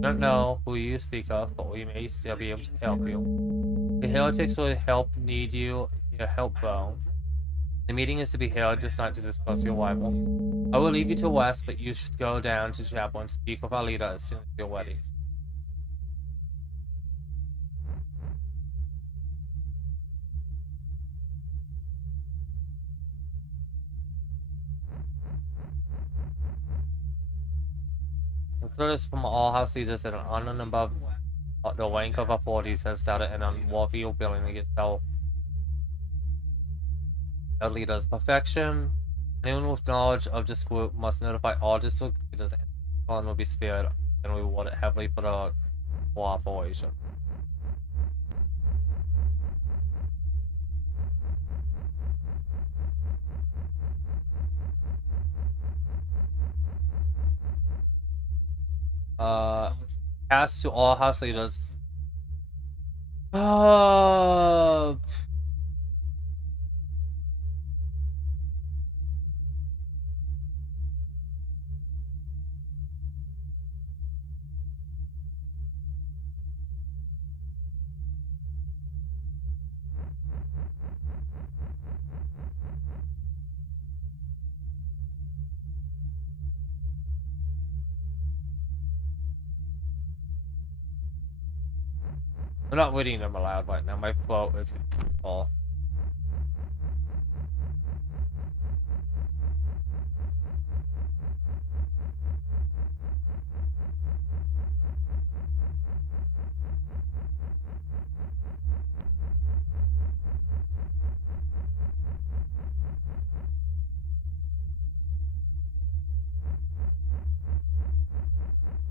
don't know who you speak of, but we may still be able to help you. The heretics will need your help though. The meeting is to be held this night to discuss your arrival. I will leave you to rest, but you should go down to chapel and speak with our leader as soon as you're ready. Notice from all house leaders that on and above the rank of authorities has started an unworthy rebellion against our leaders' perfection. Anyone with knowledge of this group must notify all district leaders, and will be spared and rewarded heavily for the cooperation. Cast to all house leaders. I'm not reading them aloud right now. My throat is full.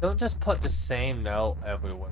Don't just put the same note everywhere.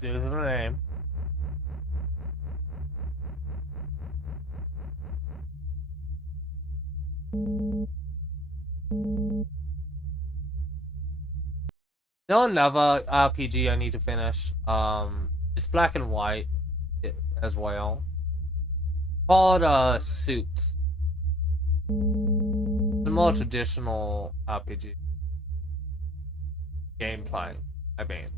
There's the name. Still another RPG I need to finish. It's black and white. as well. Called Suits. The more traditional RPG gameplay, I mean.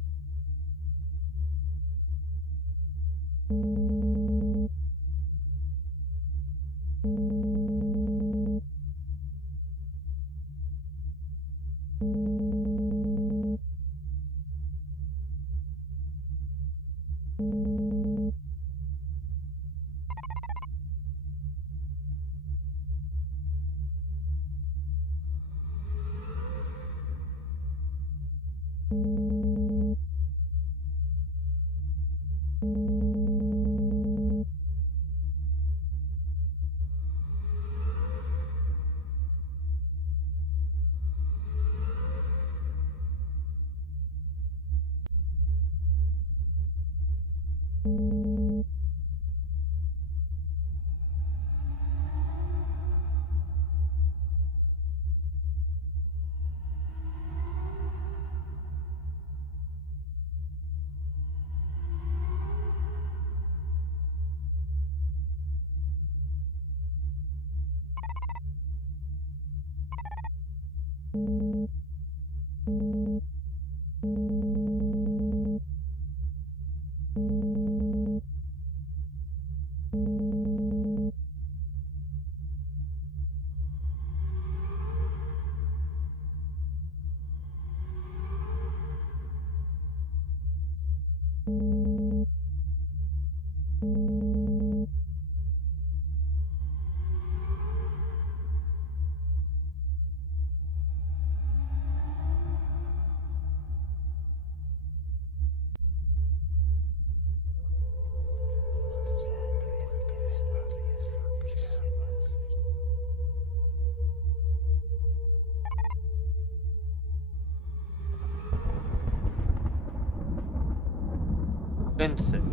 Vincent.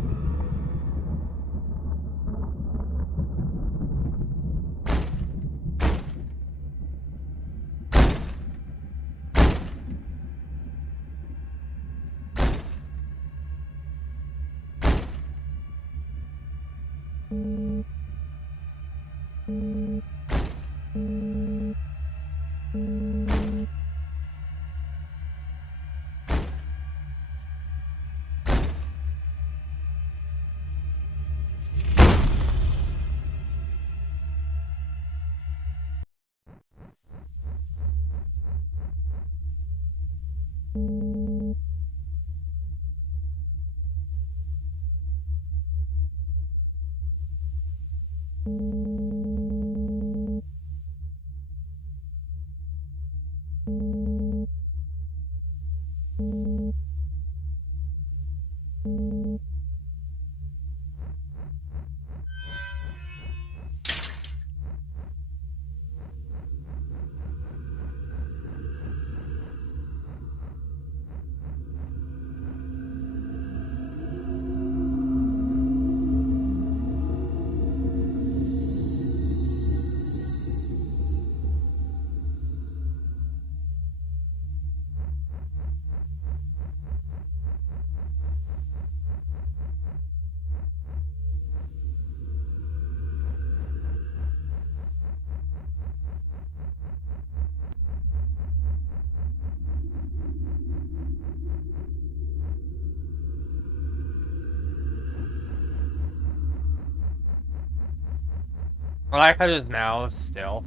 I like how just now still.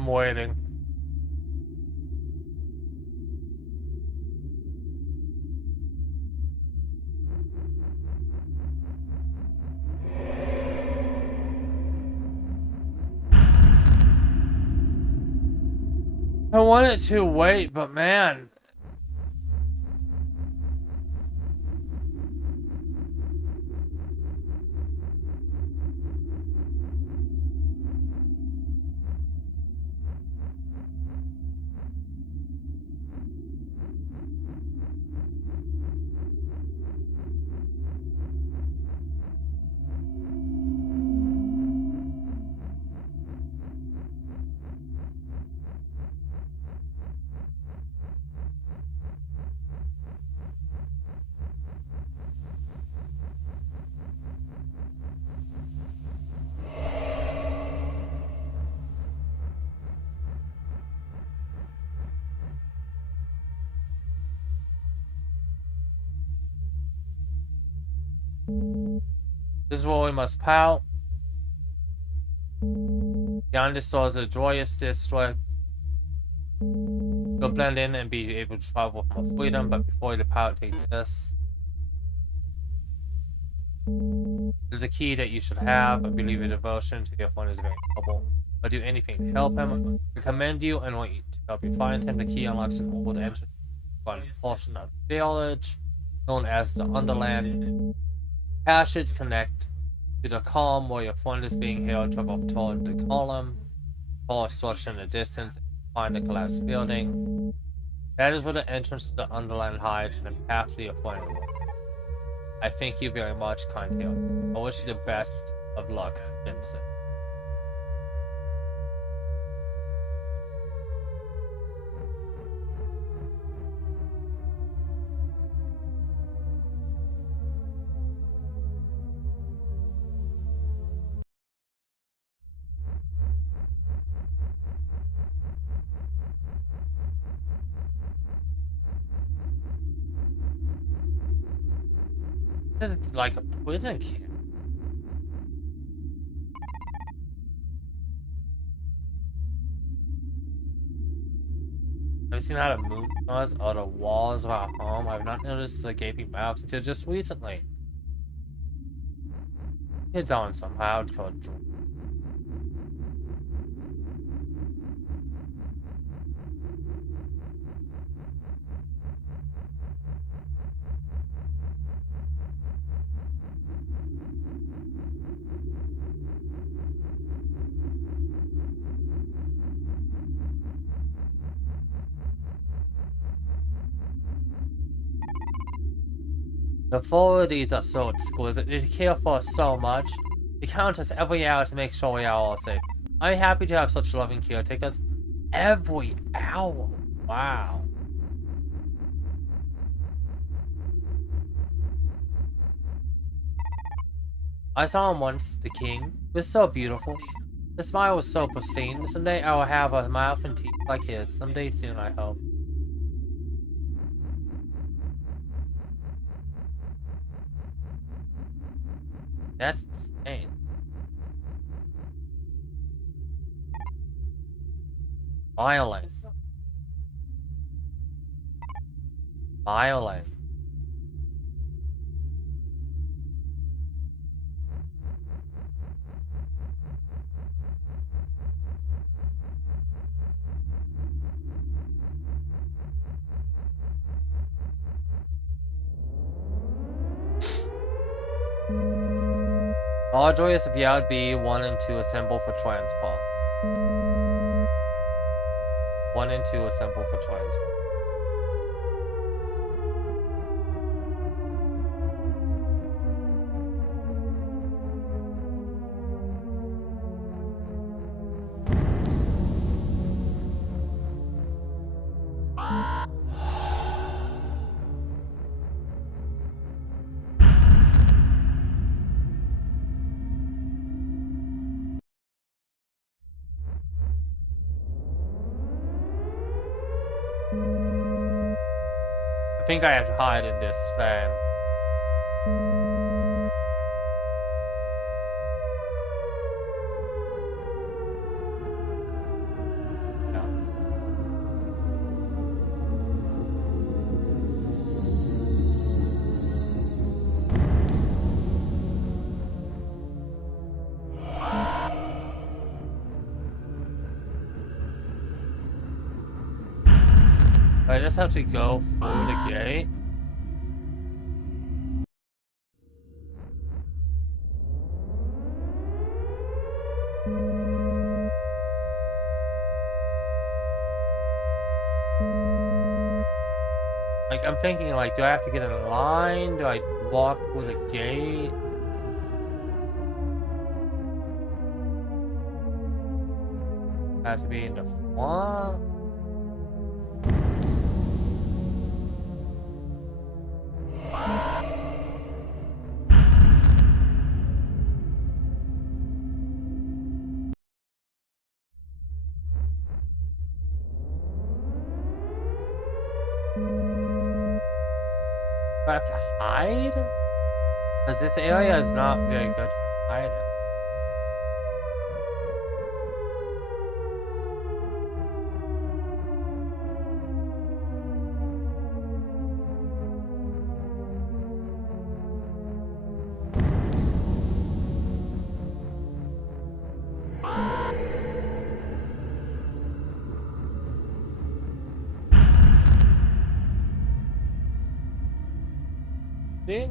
I'm waiting. I wanted to wait, but man. This is where we must pout. Yonder stores a joyous district. You'll blend in and be able to travel with more freedom, but before you pout, take this. There's a key that you should have. I believe your devotion to your friend is very trouble. I'll do anything to help him. I commend you and want you to help you find him. The key unlocks an old entrance one portion of the village, known as the Underland. Passages connect to the column where your friend is being held. Travel toward the column. Follow a structure in the distance. Find the collapsed building. That is where the entrance to the Underland hides, and the path to your friend. I thank you very much, kind hero. I wish you the best of luck, Vincent. It's like a prison camp. Have you seen how the moon was or the walls of our home? I've not noticed the gaping mouths until just recently. Kids on somehow called George. The authorities are so exquisite. They care for us so much. They count us every hour to make sure we are all safe. I'm happy to have such loving caretakers. Every hour. Wow. I saw him once, the king. He was so beautiful. His smile was so pristine. Someday I will have a mouth and teeth like his. Someday soon, I hope. That's insane. Violent. Violent. All joyous of Yard B 1 and 2 assemble for transport. 1 and 2 assemble for transport. think I have to hide in this fan. Yeah. I just have to go through the gate. Like, I'm thinking, like, do I have to get in a line? Do I walk through the gate? I have to be in the front? Do I have to hide? Because this area is not very good for hiding. See?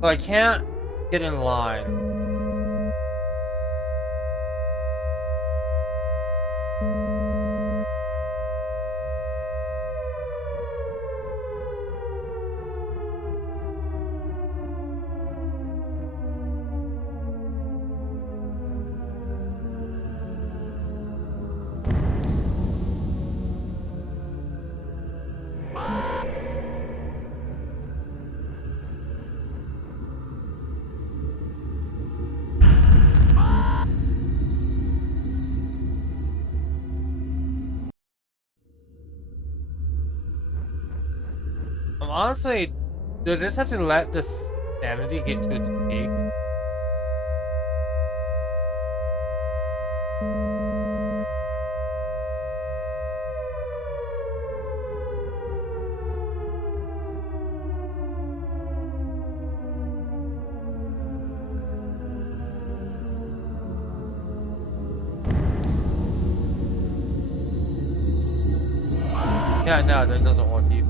So I can't get in line. Honestly, do I just have to let this sanity get to its peak? Yeah, no, that doesn't work either.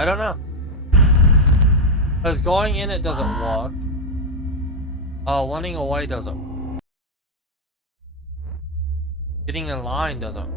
I don't know. Because going in it doesn't work. Running away doesn't work. Getting in line doesn't work.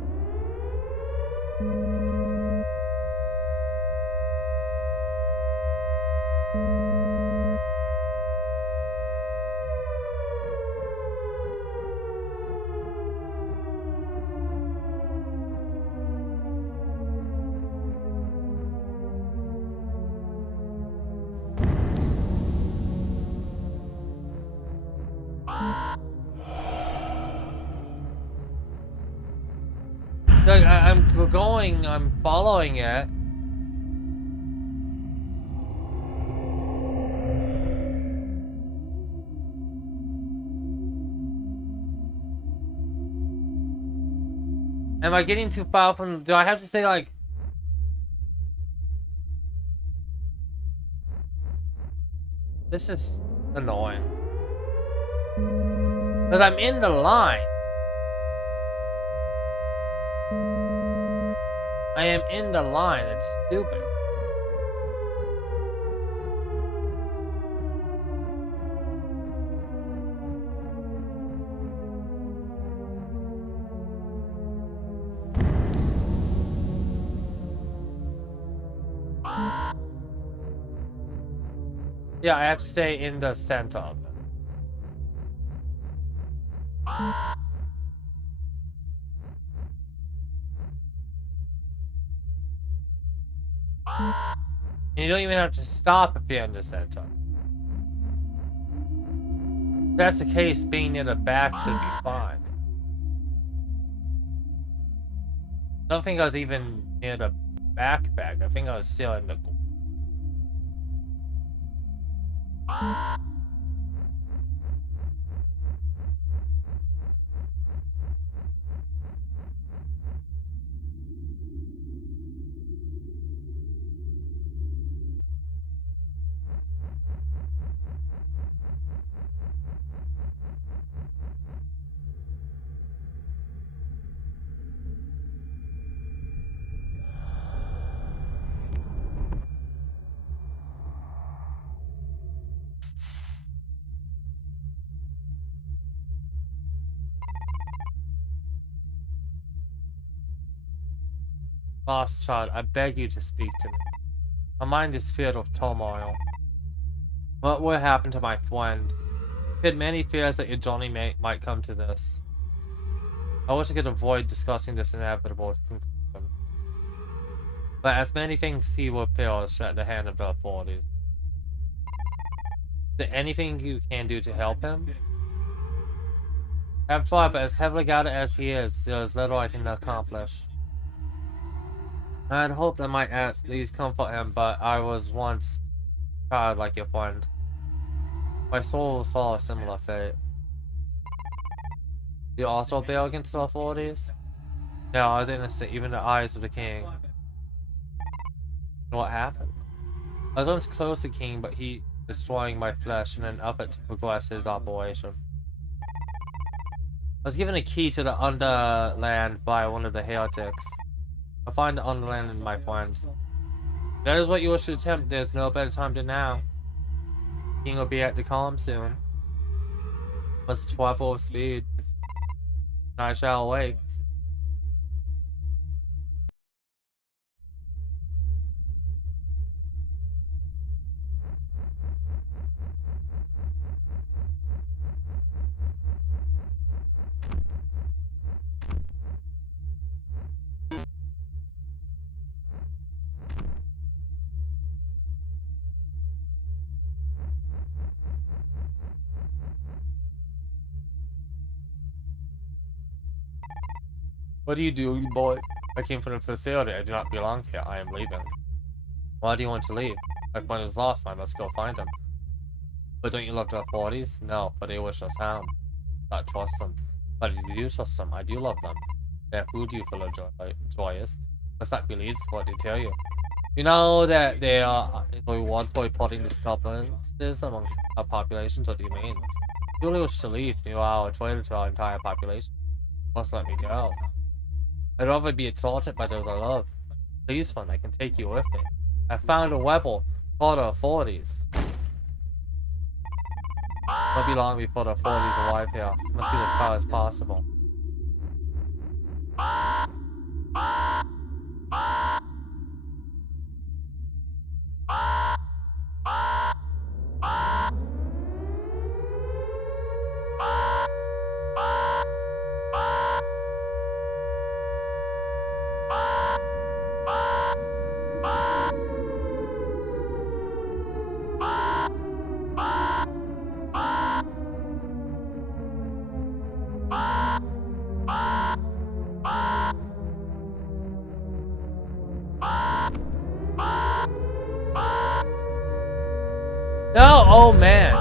Like, I'm following it. Am I getting too far from, do I have to say like... This is annoying. Because I'm in the line. I am in the line, it's stupid. Yeah, I have to stay in the center of it. And you don't even have to stop at the end of center. If that's the case, being near the back should be fine. I don't think I was even near the back. I think I was still in the... Lost child, I beg you to speak to me. My mind is filled with turmoil. What will happen to my friend? I had many fears that your journey might come to this. I wish I could avoid discussing this inevitable conclusion. But as many things he will perish at the hand of the authorities. Is there anything you can do to help him? I've tried, but as heavily guarded as he is, there is little I can accomplish. I had hoped I might at least comfort him, but I was once proud like your friend. My soul saw a similar fate. You also bail against the authorities? No, I was innocent, even in the eyes of the king. What happened? I was once close to King, but he destroying my flesh in an effort to progress his operation. I was given a key to the Underland by one of the heretics. I'll find the Underland in my friend. That is what you wish to attempt. There's no better time than now. King will be at the calm soon. Must travel with speed. I shall awake. What do you do, boy? I came from the facility. I do not belong here. I am leaving. Why do you want to leave? My friend is lost. I must go find him. But don't you love the authorities? No, but they wish us harm. Not trust them. But I do trust them. I do love them. They food you full of joyous. Must not believe what they tell you. You know that they are a reward for reporting the stubbornness among our populations. What do you mean? You only wish to leave. You are a traitor to our entire population. Must let me go. I'd rather be assaulted by those I love. Please, friend, I can take you with me. I found a rebel for the authorities. Won't be long before the authorities arrive here. Must be as far as possible. No, oh man.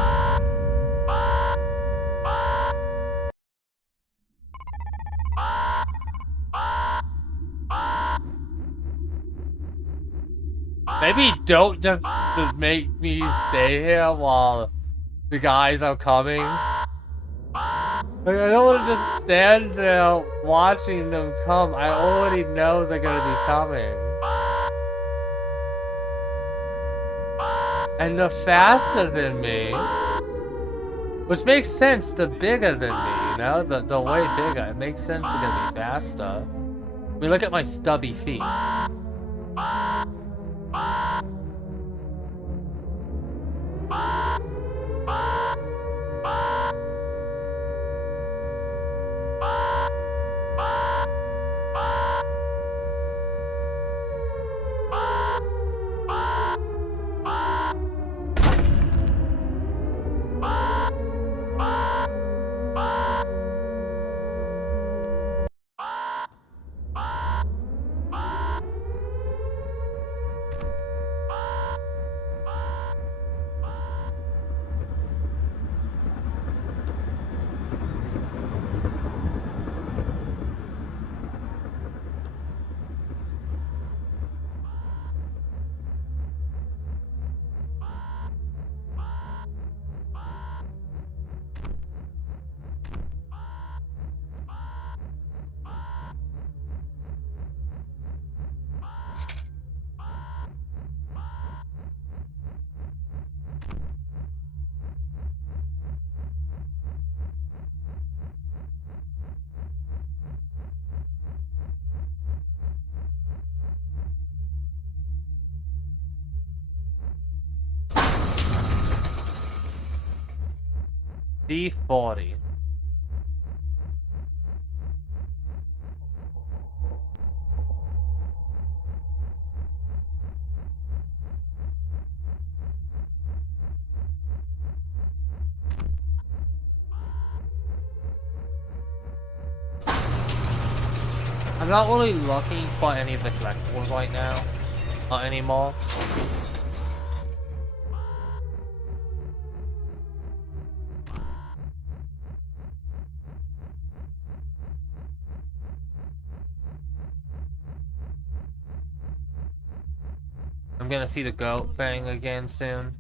Maybe don't just make me stay here while the guys are coming. Like, I don't want to just stand there watching them come. I already know they're gonna be coming. And they're faster than me. Which makes sense, they're bigger than me, you know? They're way bigger. It makes sense they're gonna be faster. I mean, look at my stubby feet. D40. I'm not really looking for any of the collectibles right now. Not anymore. I'm gonna see the goat thing again soon.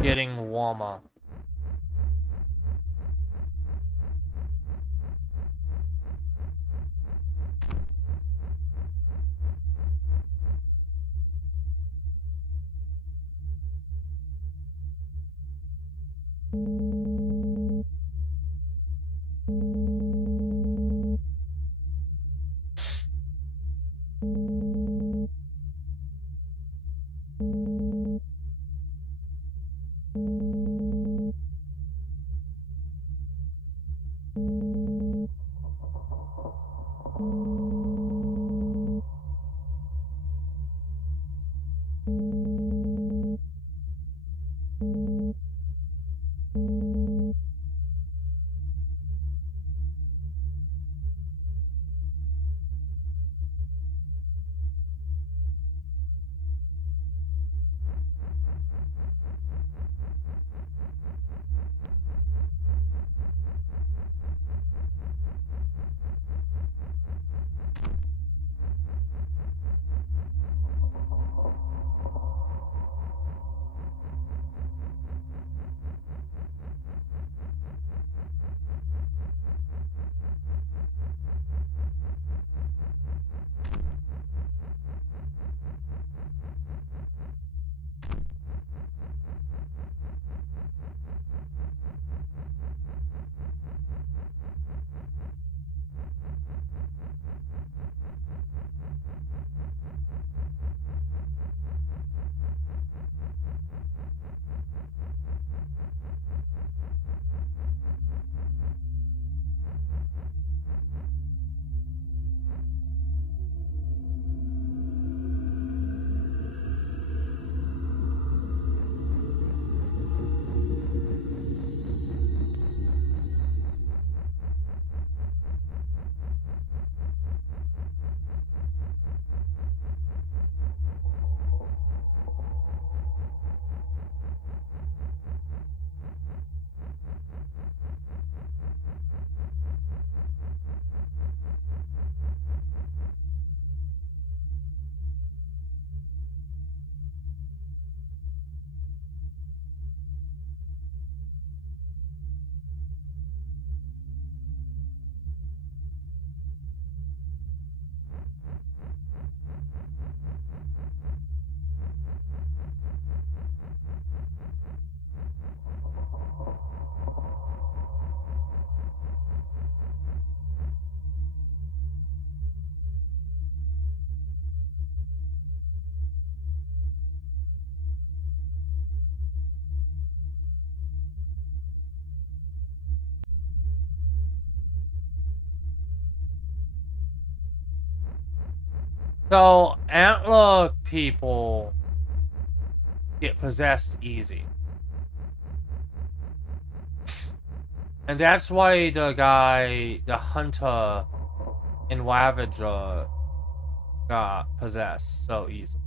Getting warmer. So, antler people get possessed easy. And that's why the hunter in Ravager got possessed so easily.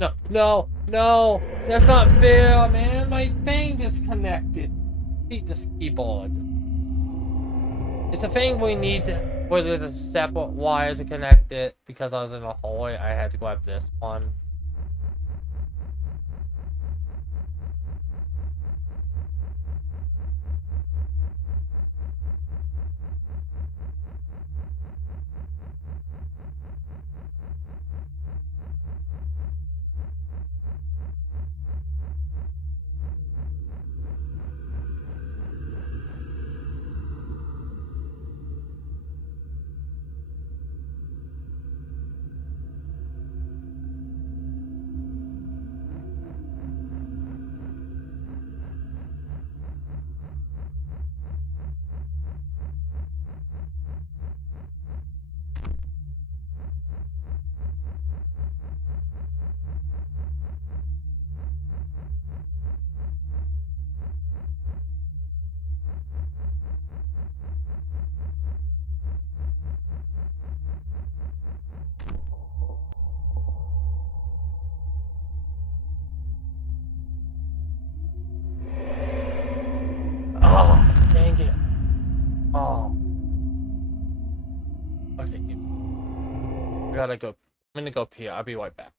No, no, no! That's not fair, man! My thing disconnected. Beat this keyboard. It's a thing we need to, where there's a separate wire to connect it. Because I was in a hallway, I had to grab this one. Oh, dang it. Oh. Okay, I gotta go. I'm gonna go pee. I'll be right back.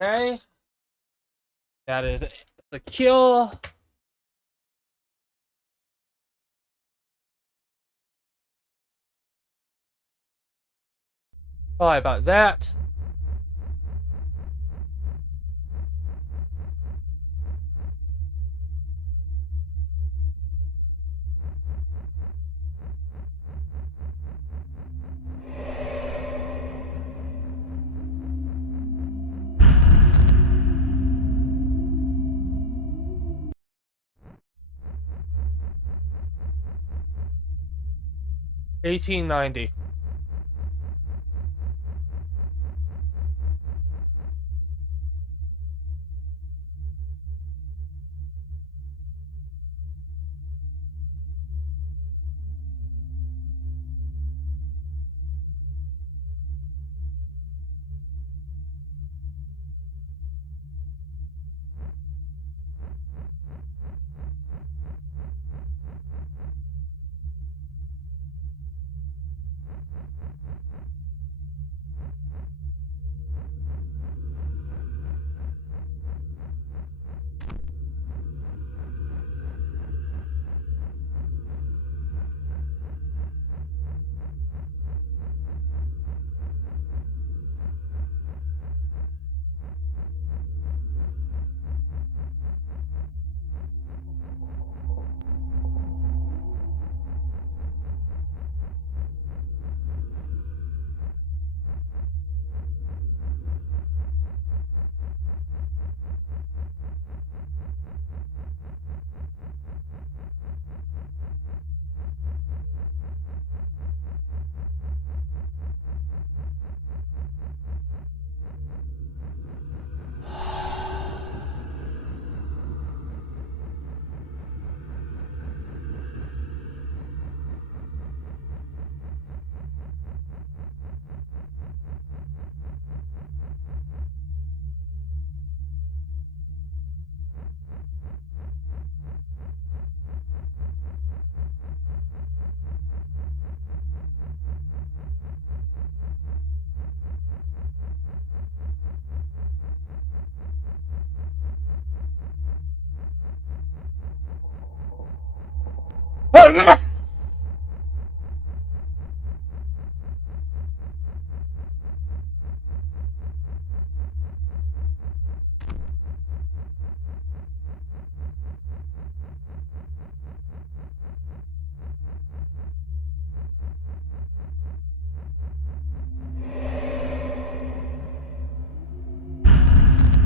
Okay. That is secure. Sorry about that. $18.90.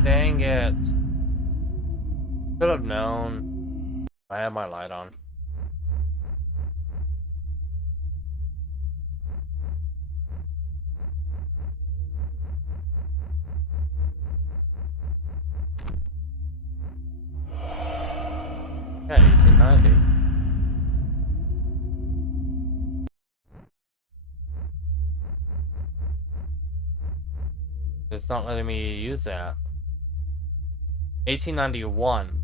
Dang it. Should have known. I have my light on. Yeah, 1890. It's not letting me use that. 1891.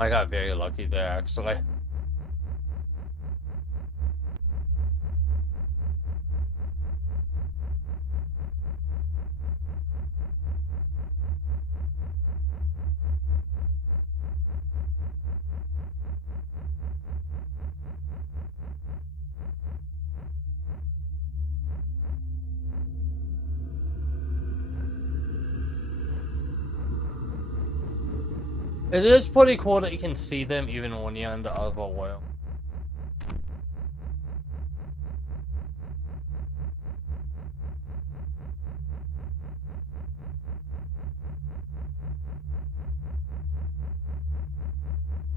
I got very lucky there, actually. It is pretty cool that you can see them even when you're under overworld.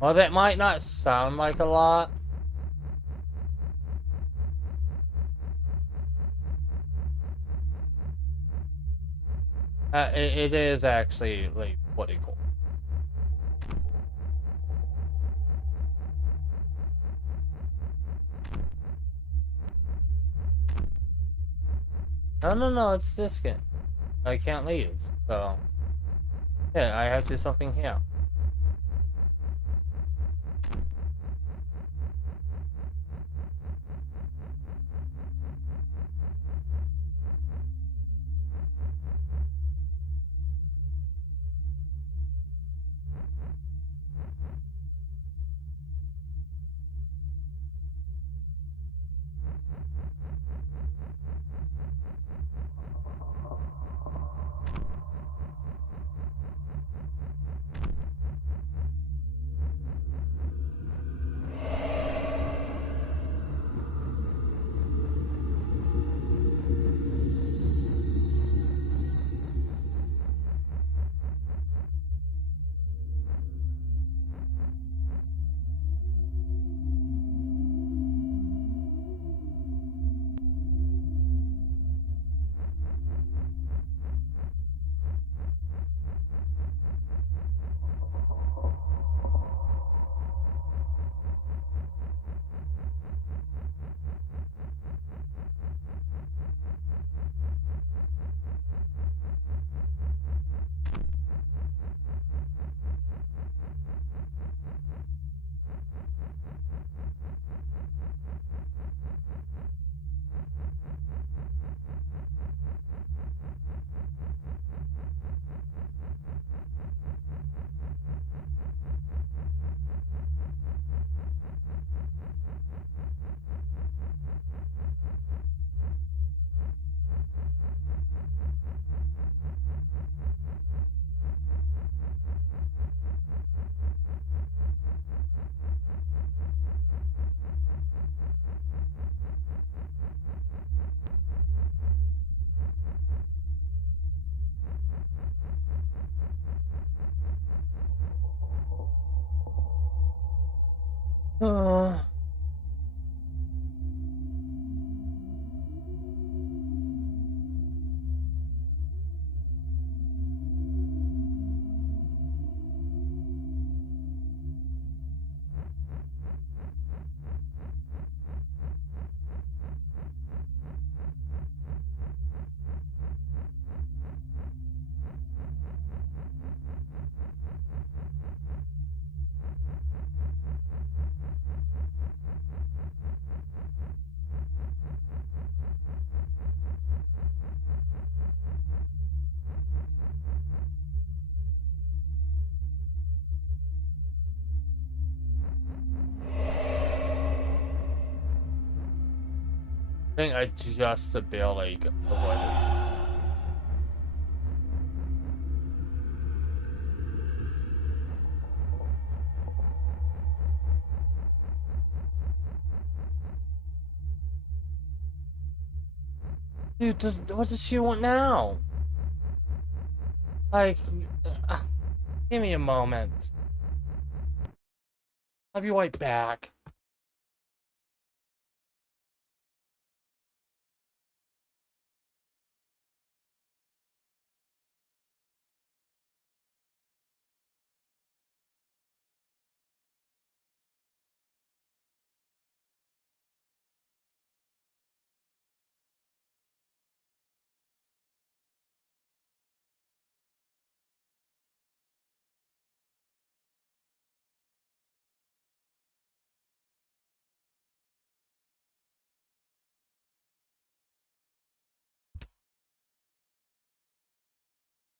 Well, that might not sound like a lot. It is actually, like, pretty cool. No, it's this game. I can't leave, so... Yeah, I have to do something here. Uh... I think I just barely avoided. Dude, what does she want now? Like, uh, give me a moment. I'll be right back.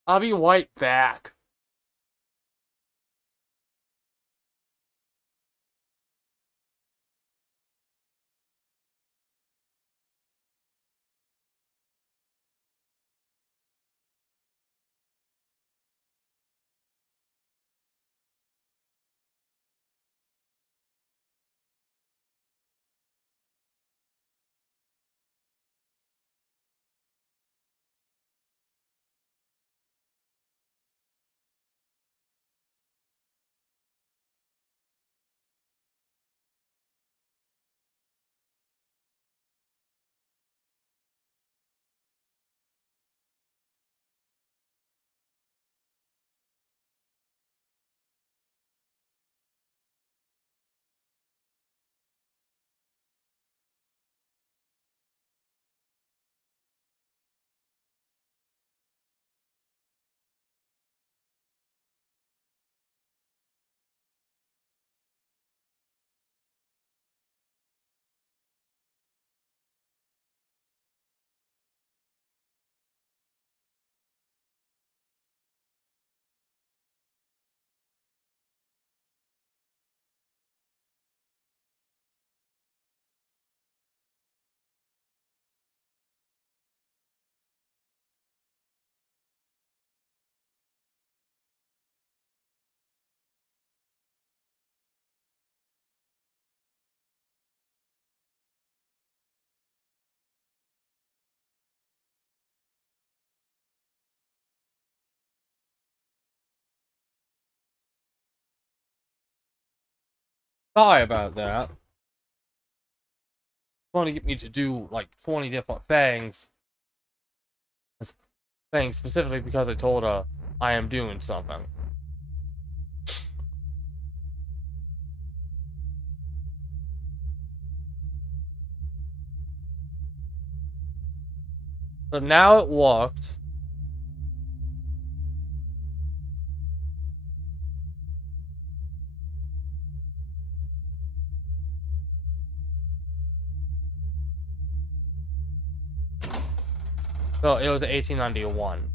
I'll be right back. Sorry about that. Want to get me to do like 20 different things. Things specifically because I told her I am doing something. So now it worked. So it was 1891.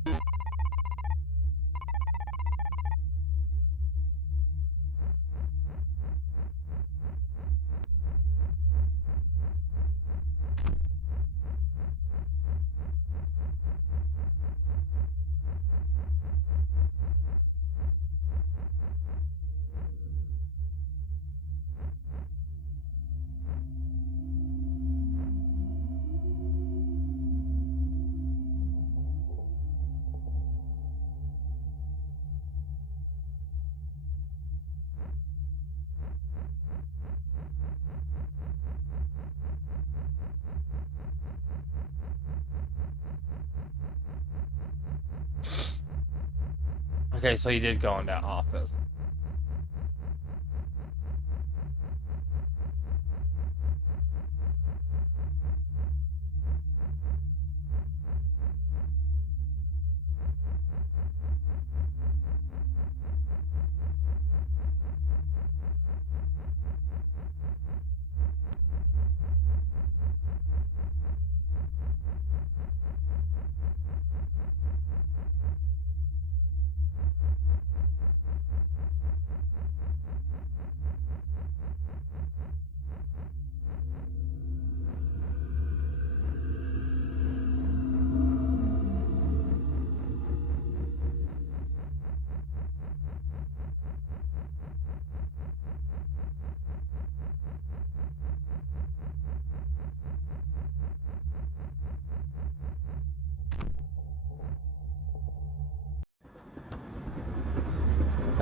Okay, so he did go in that office.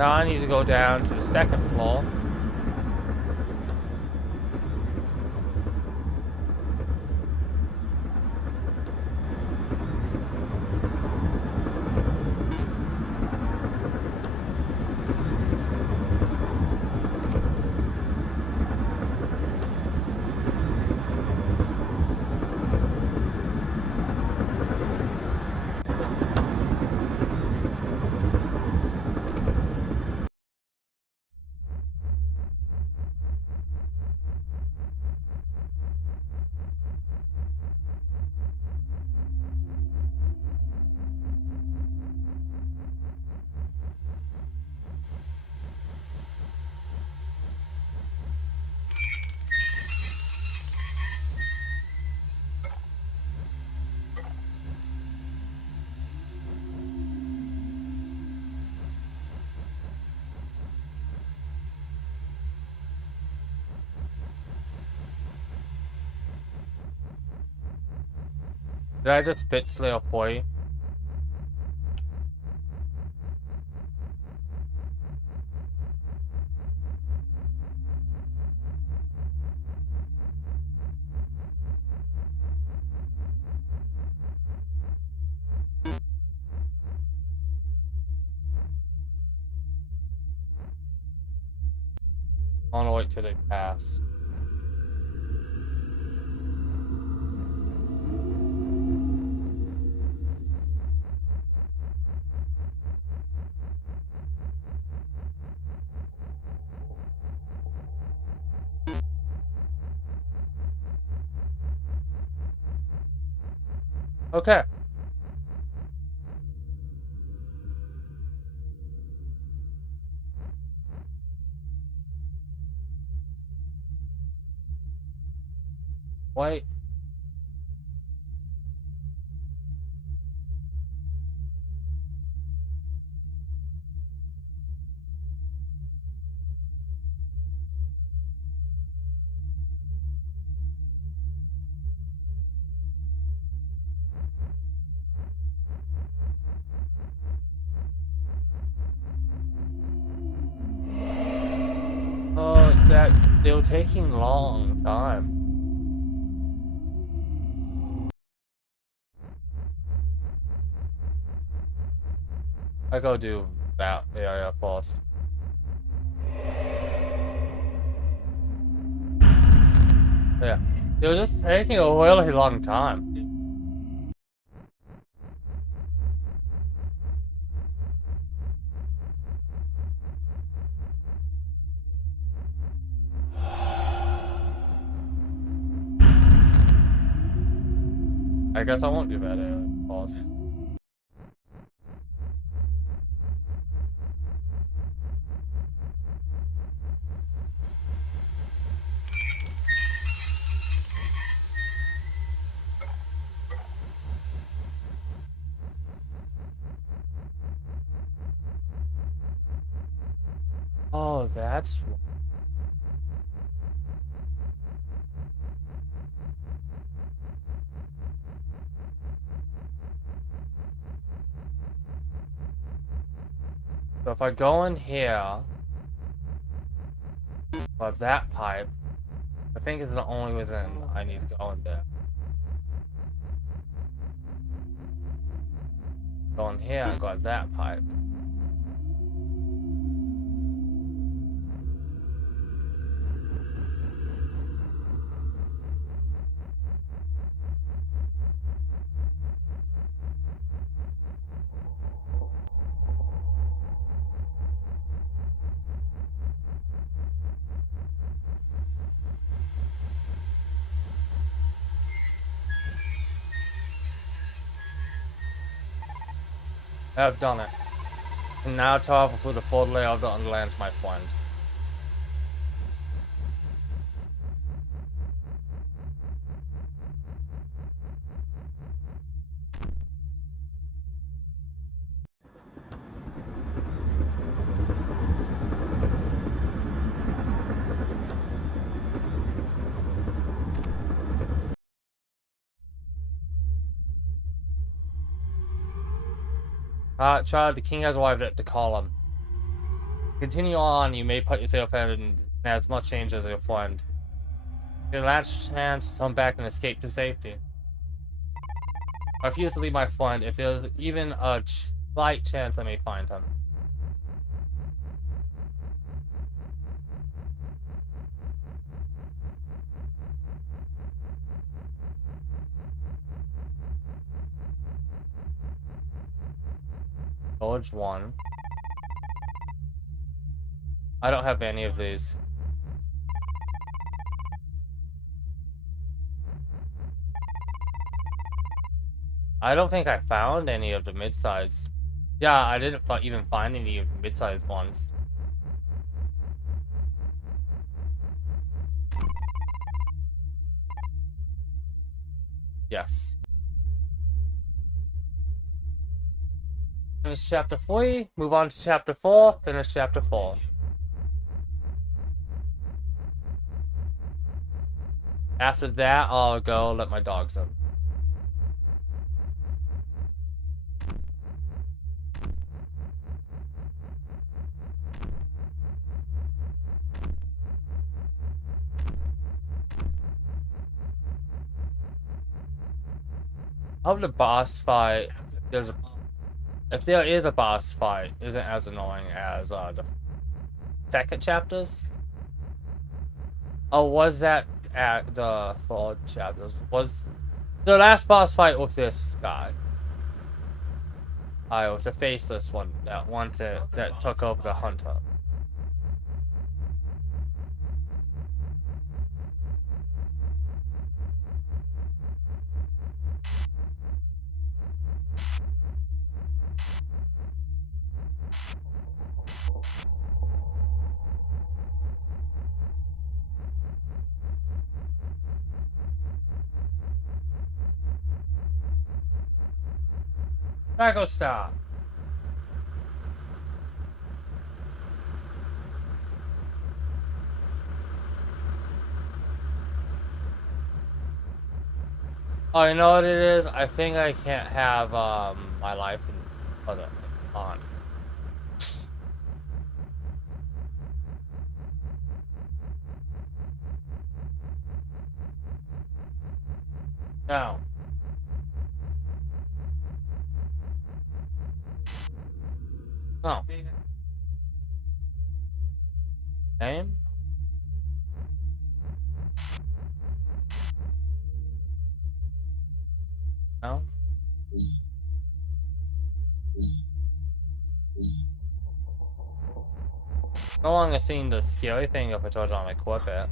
Now I need to go down to the second floor. Did I just pitch Slayer Poi? I wanna wait till they pass. Okay. Wait. That They were taking long time. I go do that area first. Yeah, they were just taking a really long time. I guess I won't do that area first. Oh, that's why. So if I go in here, but that pipe, I think is the only reason I need to go in there. Go in here and got that pipe. I've done it. And now travel through the full layout of the Underlands, my friend. Child, the king has arrived at the column. Continue on, you may put yourself in as much change as your friend. Your last chance to come back and escape to safety. I refuse to leave my friend if there's even a slight chance I may find him. Village 1. I don't have any of these. I don't think I found any of the mid-sized. Yeah, I didn't even find any of the mid-sized ones. Yes. Finish chapter 3, move on to chapter 4, finish chapter 4. After that, I'll go let my dogs in. Of the boss fight, if there is a boss fight, isn't as annoying as the second chapters. Oh, was that at the third chapters? Was the last boss fight with this guy? With the faceless one that took over the hunter. Drago stop. Oh, you know what it is? I think I can't have my life on. . No. No. Name? No. No longer seeing the scary thing if I told you I'm equip it.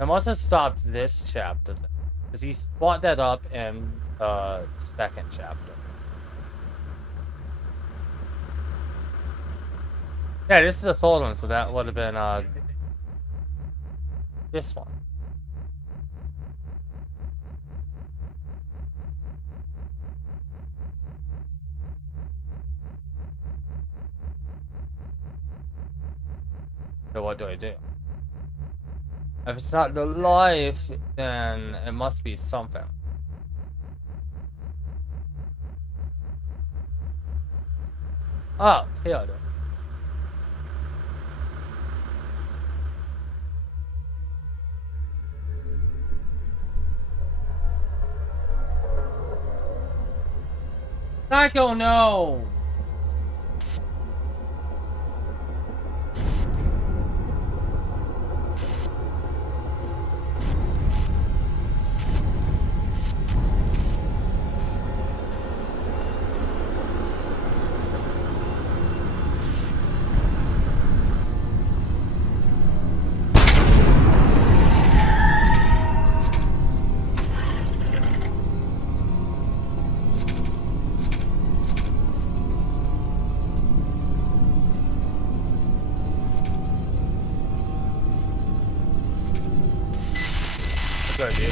I must have stopped this chapter. Because he brought that up in the second chapter. Yeah, this is a third one, so that would have been this one. So what do I do? If it's not the life, then it must be something. Oh, here it is. Psycho, no! Good idea.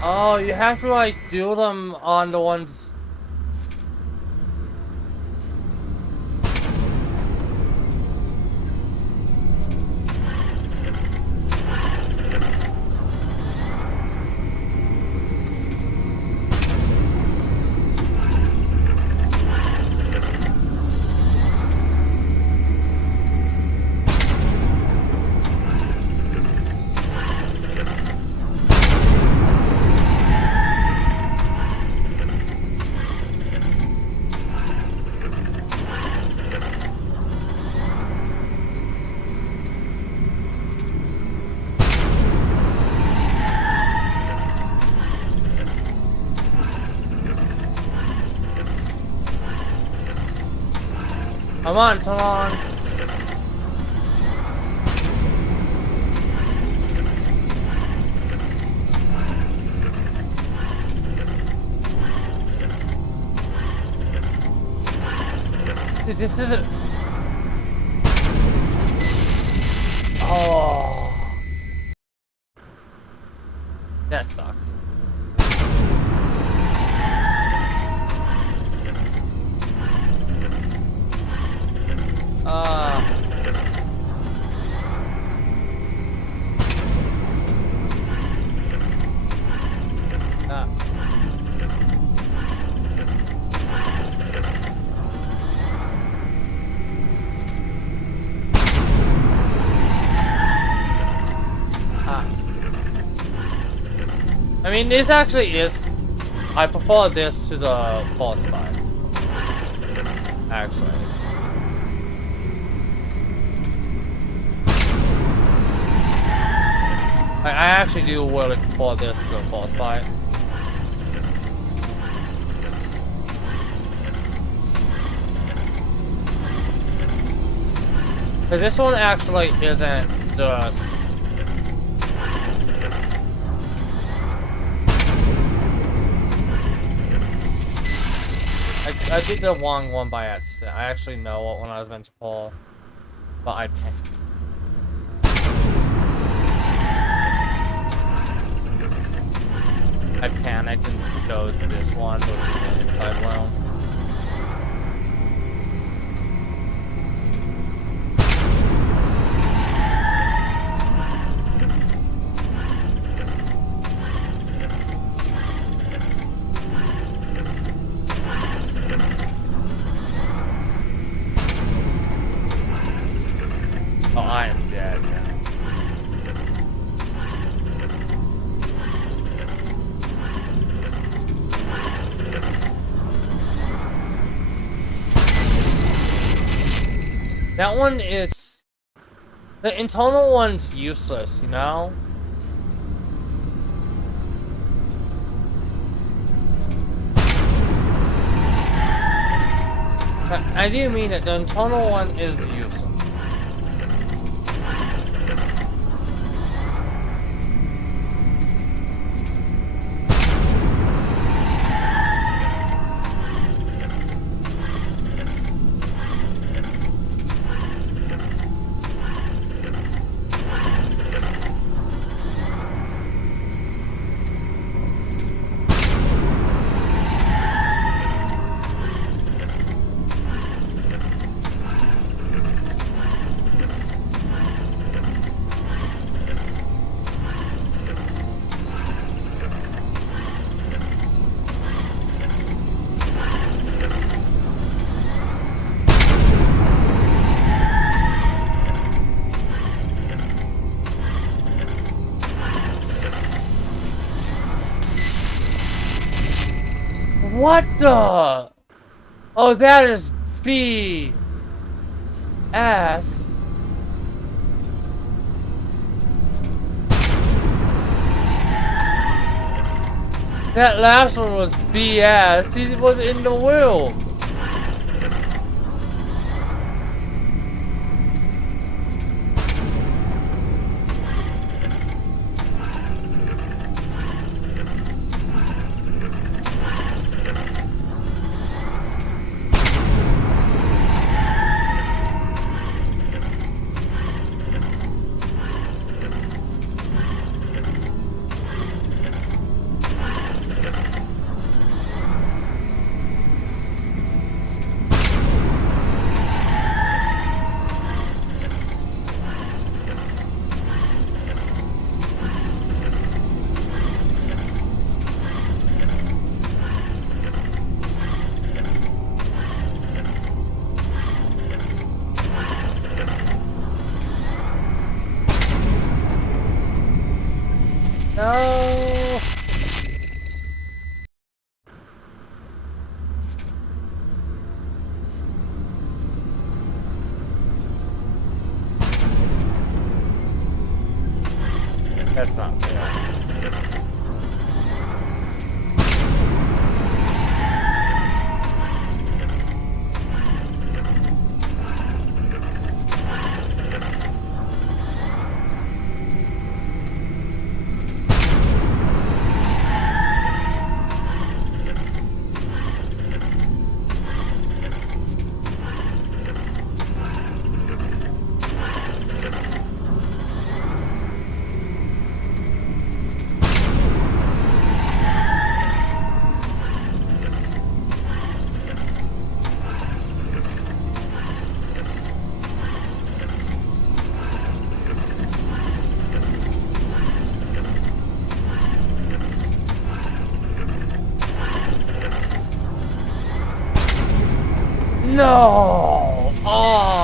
Oh, you have to like do them on the ones. Come on, come on. Dude, this isn't. Oh. That sucks. I mean, this actually is. I prefer this to the boss fight. Actually. I actually do really prefer this to the boss fight. Because this one actually isn't just. I did the wrong one by accident. I actually know what one I was meant to pull. But I panicked and chose this one, which is the inside realm. Oh, I am dead now. That one is... The internal one's useless, you know? I do mean that the internal one is useless. What the? Oh, that is BS. That last one was BS. He was in the wheel. No. That's not fair. No! Oh!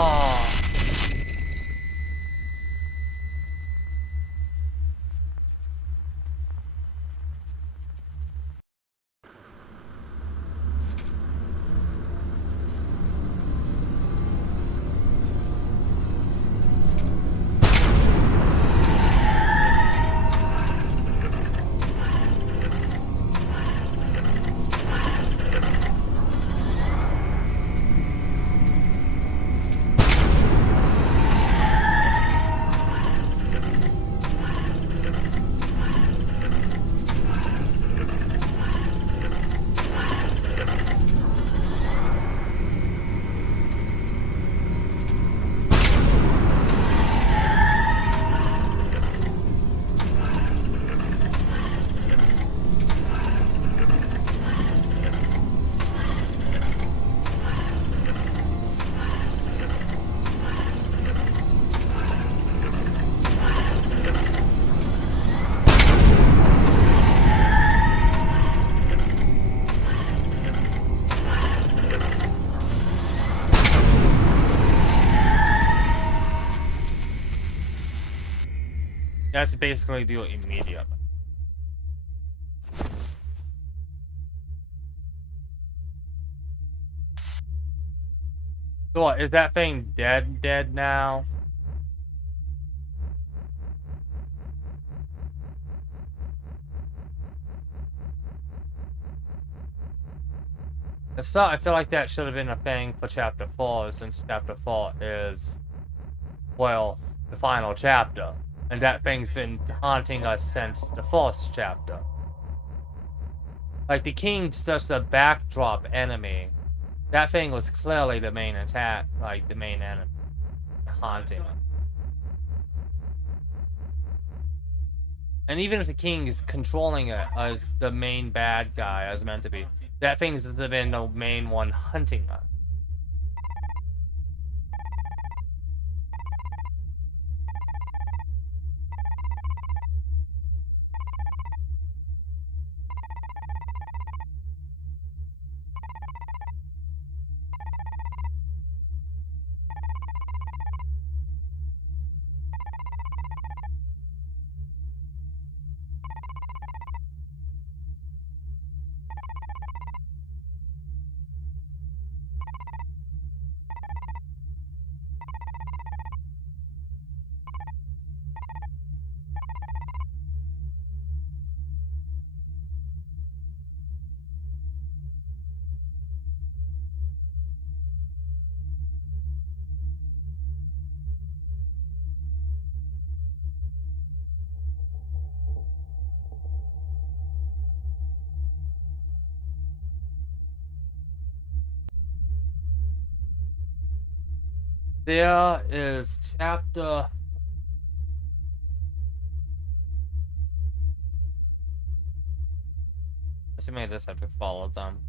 You have to basically do it immediately. So what, is that thing dead now? It's not, I feel like that should have been a thing for chapter 4, since chapter 4 is, well, the final chapter. And that thing's been haunting us since the first chapter. Like, the king's just a backdrop enemy. That thing was clearly the main attack, like, the main enemy. Haunting us. And even if the king is controlling it as the main bad guy, as meant to be, that thing's been the main one hunting us. There is chapter... Assuming I just have to follow them.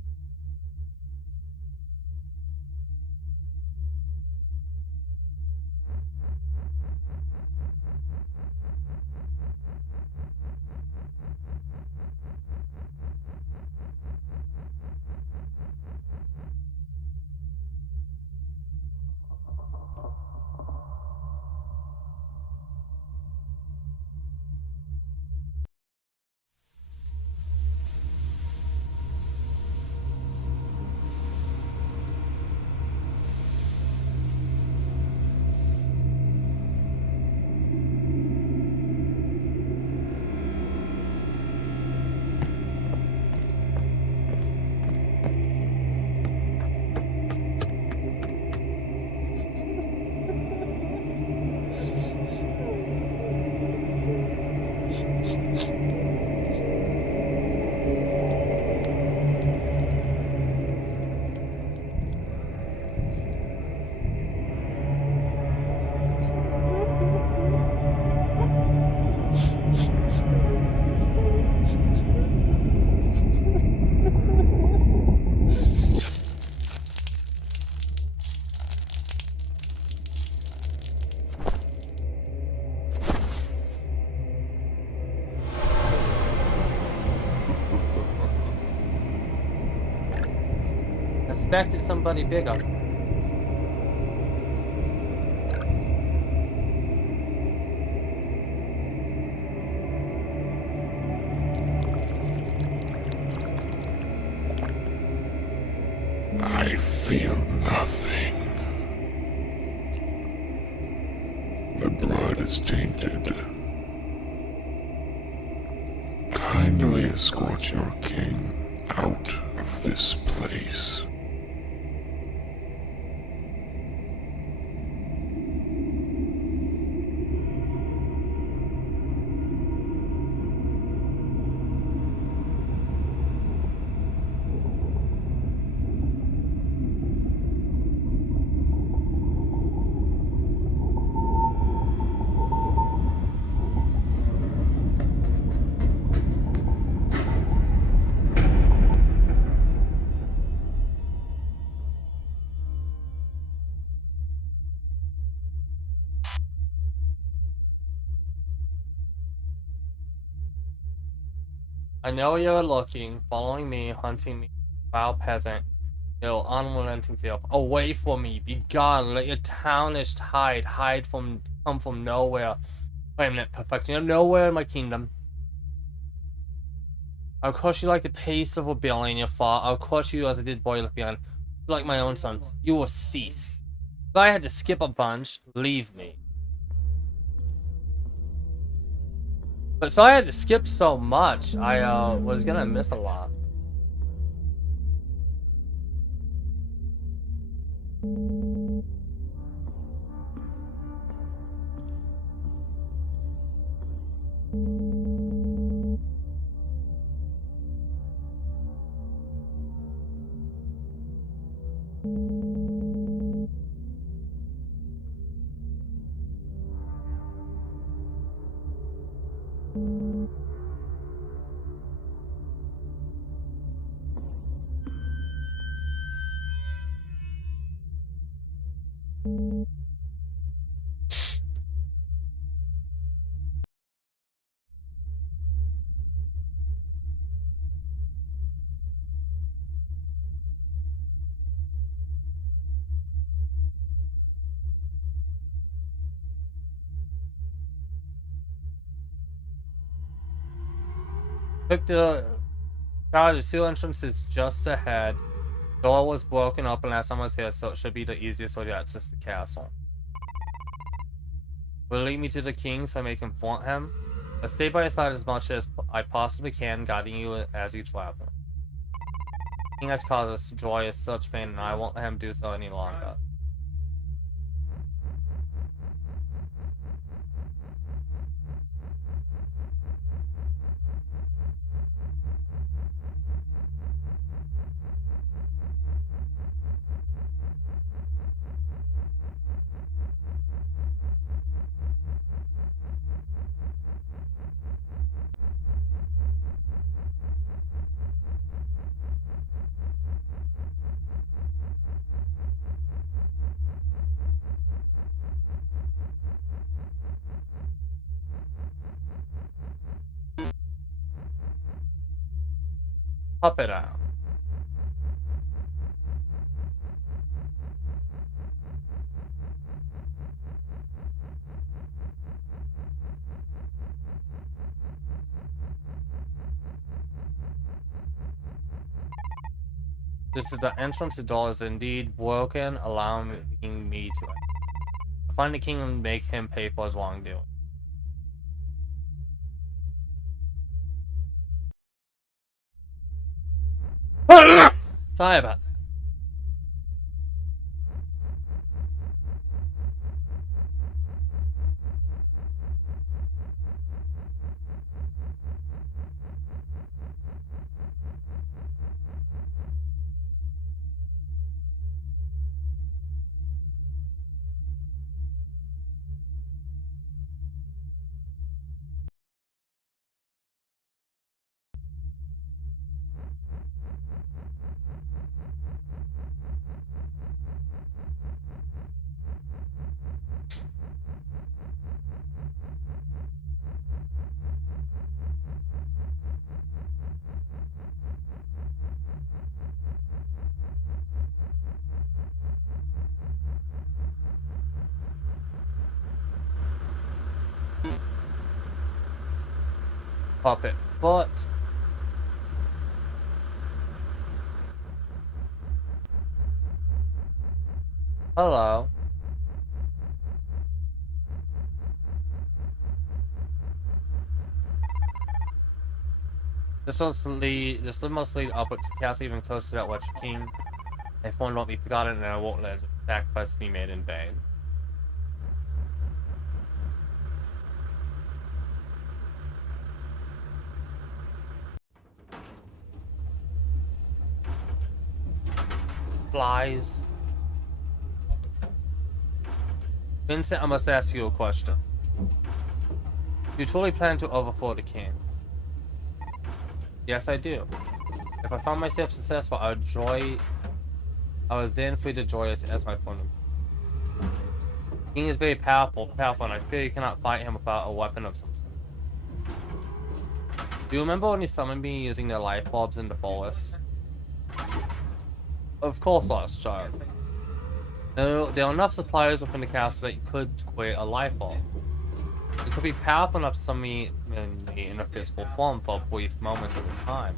I expected somebody bigger. I feel nothing. The blood is tainted. Kindly escort your king out of this place. I know you're looking, following me, hunting me, foul peasant. Ill, unrelenting filth. Away from me, be gone, let your tarnished hide come from nowhere. Wait a minute, perfect. You're nowhere in my kingdom. I'll crush you like the paste of rebellion you fought. I'll crush you as I did Boy Lepian. Like my own son. You will cease. If I had to skip a bunch, leave me. But so I had to skip so much, I was gonna miss a lot. Took the God, the seal entrance is just ahead. Door was broken up and last time I was here, so it should be the easiest way to access the castle. Will lead me to the king so I may confront him. I'll stay by his side as much as I possibly can, guiding you as you travel. The king has caused us joyous such pain, and I won't let him do so any longer. Pop it out. This is the entrance. The door is indeed broken, allowing me to find the king and make him pay for his wrongdoing. Sorry about that. Puppet foot. Hello. This must lead upward to castle even closer to that wretched king. If one won't be forgotten, and I won't let the sacrifice be made in vain. Flies. Vincent, I must ask you a question. Do you truly plan to overthrow the king? Yes, I do. If I found myself successful, I would then free the joyous as my friend. The king is very powerful, and I fear you cannot fight him without a weapon of some sort. Do you remember when you summoned me using the life bulbs in the forest? Of course, lost child. There are enough supplies within the castle that you could create a life bulb. It could be powerful enough to summon me in a physical form for brief moments at a time.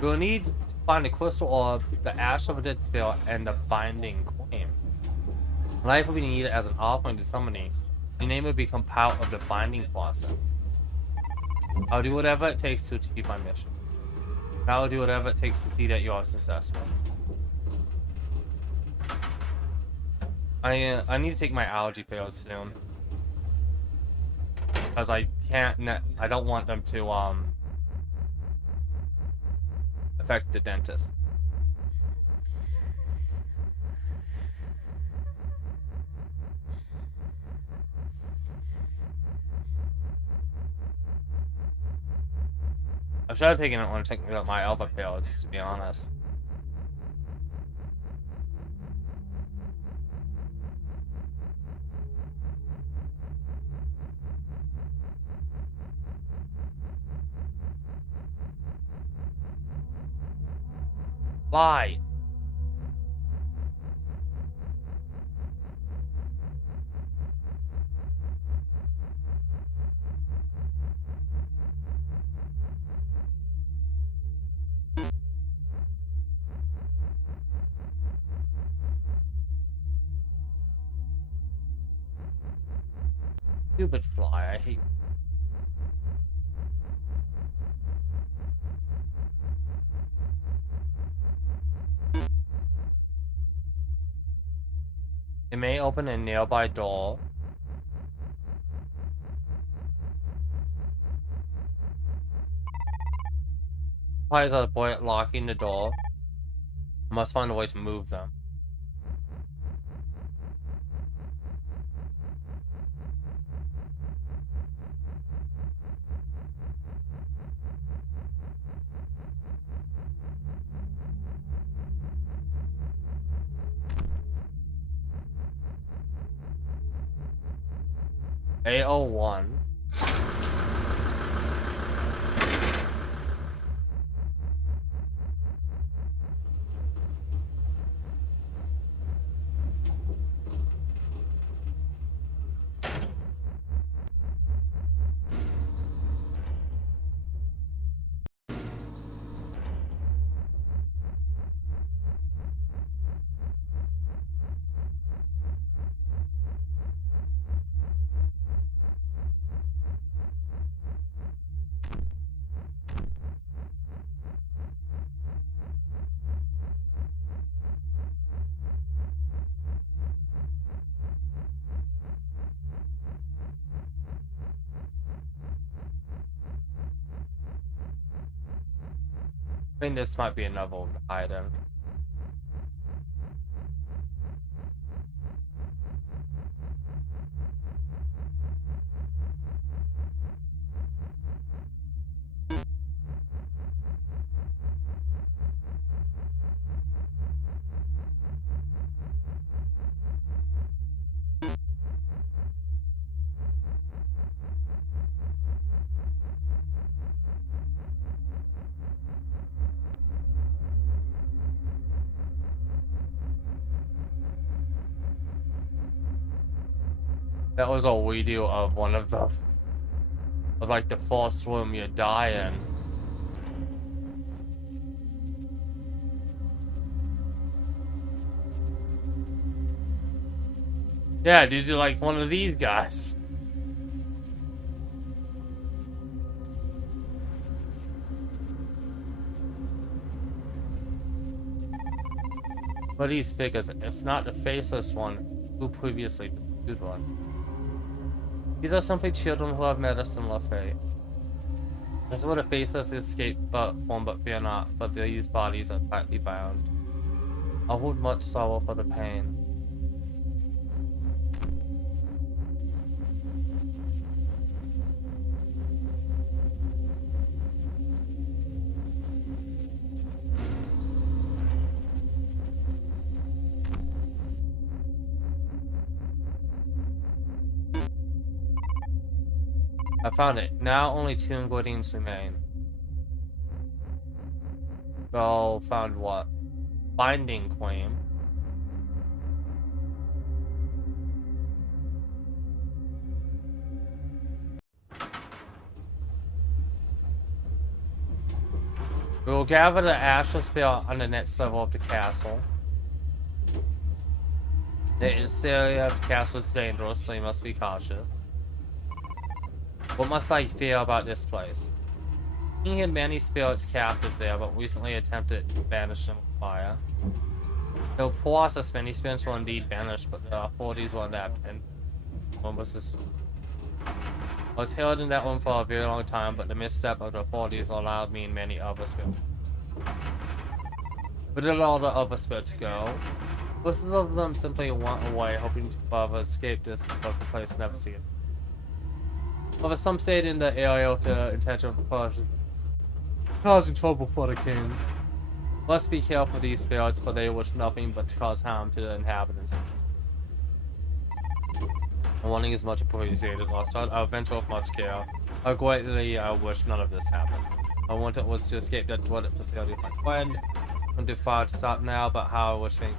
We will need to find a crystal orb, the ash of a dead spell, and the binding queen. Life will be needed as an offering to summoning. Your name will become part of the binding process. I'll do whatever it takes to achieve my mission. I will do whatever it takes to see that you are successful. I need to take my allergy pills soon. Because I don't want them to affect the dentist. I should have taken it when I took my alpha pills, to be honest. Why? Stupid fly, I hate. It may open a nearby door. Why is a boy locking the door? I must find a way to move them. A01. I think this might be another item. That was a video of one of the, of like the false room you die in. Yeah, dude, you're like one of these guys. But these figures, if not the faceless one, who previously pursued one. These are simply children who have met us in love fate. This is what a faceless escape form, but fear not, for these bodies are tightly bound. I hold much sorrow for the pain. I found it. Now only 2 ingredients remain. So, found what? Binding queen. We will gather the Asher Spear on the next level of the castle. The interior of the castle is dangerous, so you must be cautious. What must I fear about this place? He had many spirits captive there, but recently attempted to banish them with fire. Though process many spirits will indeed vanish, but the authorities will adapt, and one was this. I was held in that room for a very long time, but the misstep of the authorities allowed me and many other spirits. Where did all the other spirits go? Most of them simply went away, hoping to further escape this broken place never see it. However, some stayed in the area with the intention of causing trouble for the king. Must be careful of these spirits, for they wish nothing but to cause harm to the inhabitants. A warning is much appreciated, Lost. I'll venture with much care. I greatly wish none of this happened. I want it was to escape that toilet facility with my friend. I'm too far to stop now, but how I wish things.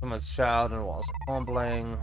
Someone's child and walls are crumbling.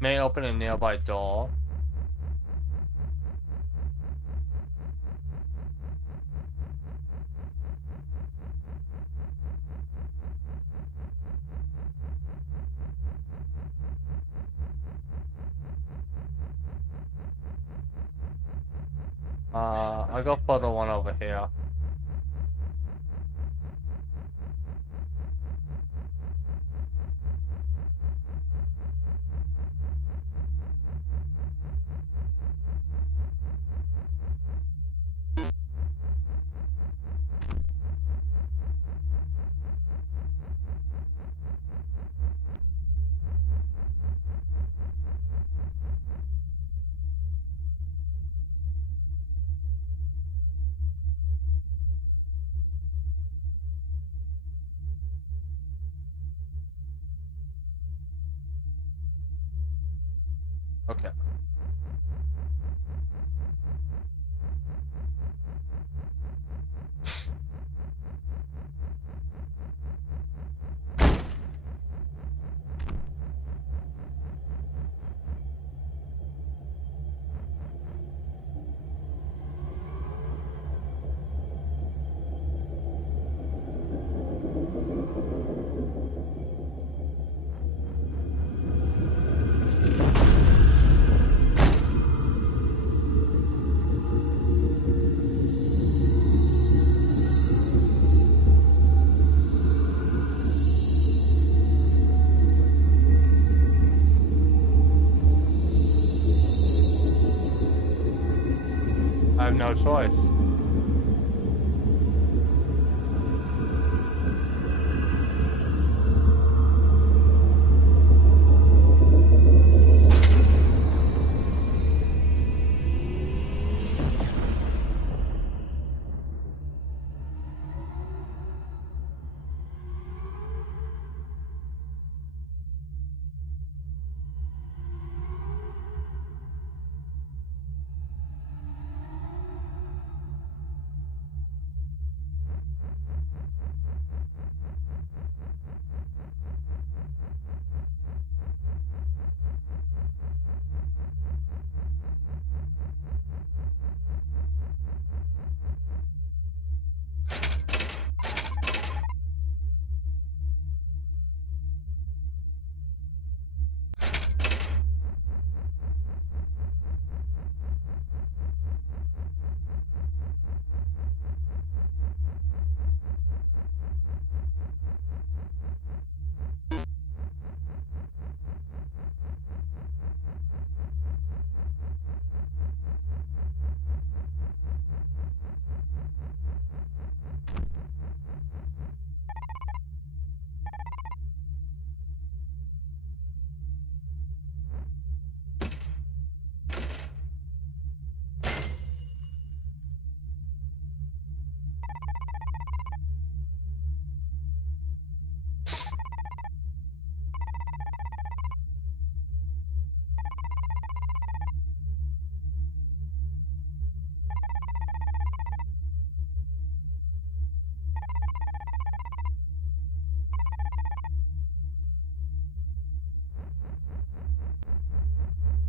May open a nearby door. I'll go for the one over here. Okay. I have no choice.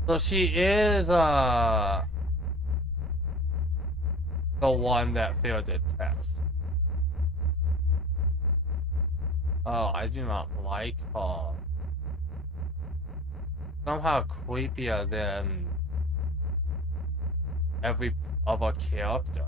So she is the one that failed the test. Oh, I do not like her. Somehow creepier than every other character.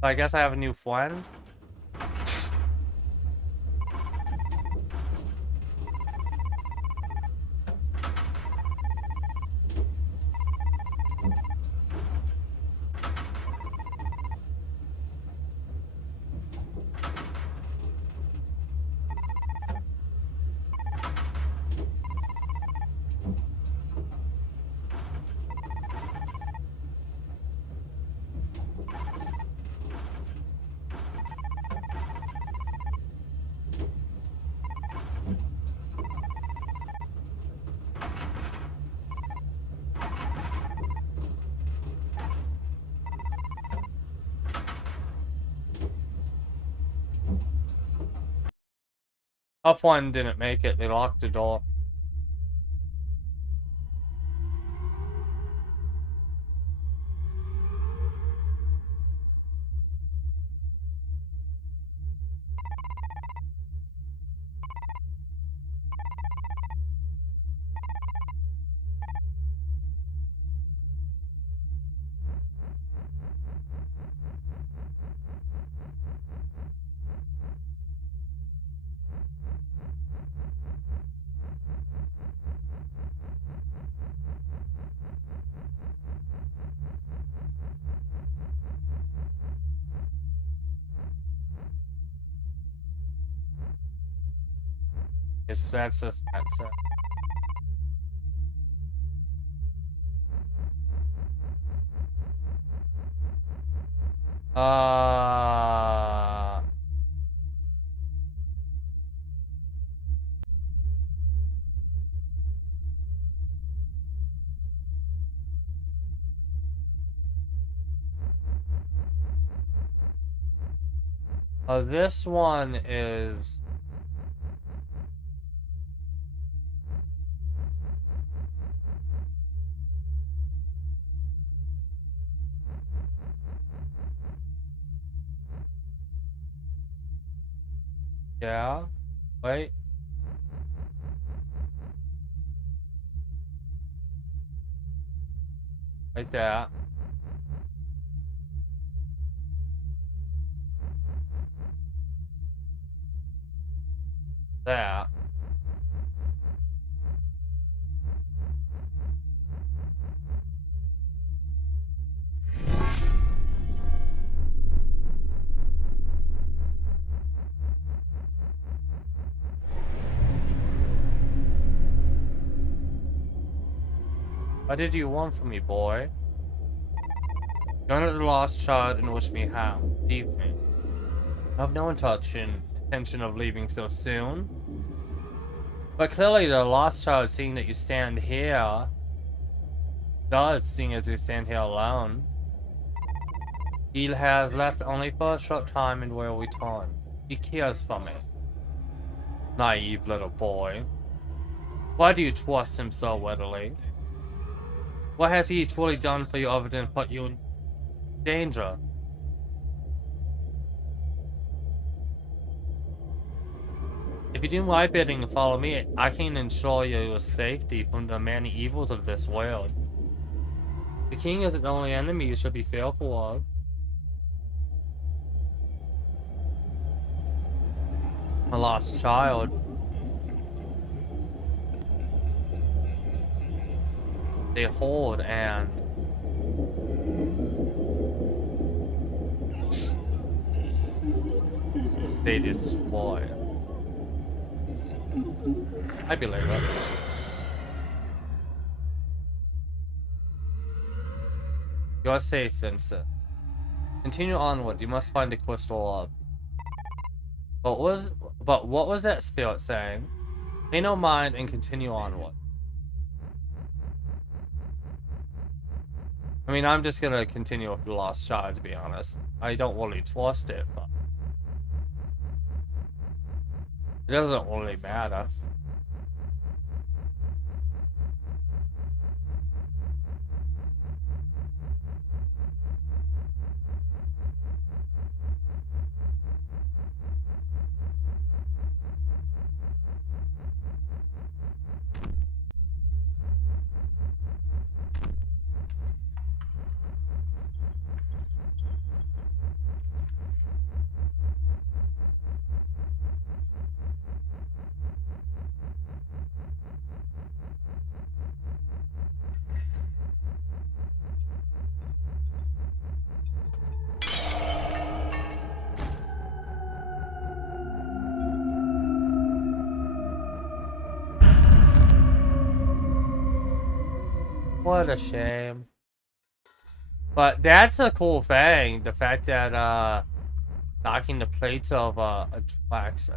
I guess I have a new friend. Up one didn't make it. They locked the door. It's that's it. Uh this one is yeah. Wait. Like that. That. What did you want from me, boy? You're not the lost child and wish me harm. Leave me. I have no intention of leaving so soon. But clearly the lost child, seeing that you stand here, does, seeing as you stand here alone. He has left only for a short time and will return. He cares for me. Naive little boy. Why do you trust him so readily? What has he truly done for you other than put you in danger? If you do my bidding and follow me, I can ensure your safety from the many evils of this world. The king isn't the only enemy you should be fearful of. A lost child. They hold and they destroy. I believe it. You are safe, Vincent. Continue onward. You must find the crystal orb. But what was that spirit saying? Pay no mind and continue onward. I mean, I'm just gonna continue with the last shot, to be honest. I don't really trust it, but it doesn't really matter. What a shame. But that's a cool thing, the fact that knocking the plates of attraction.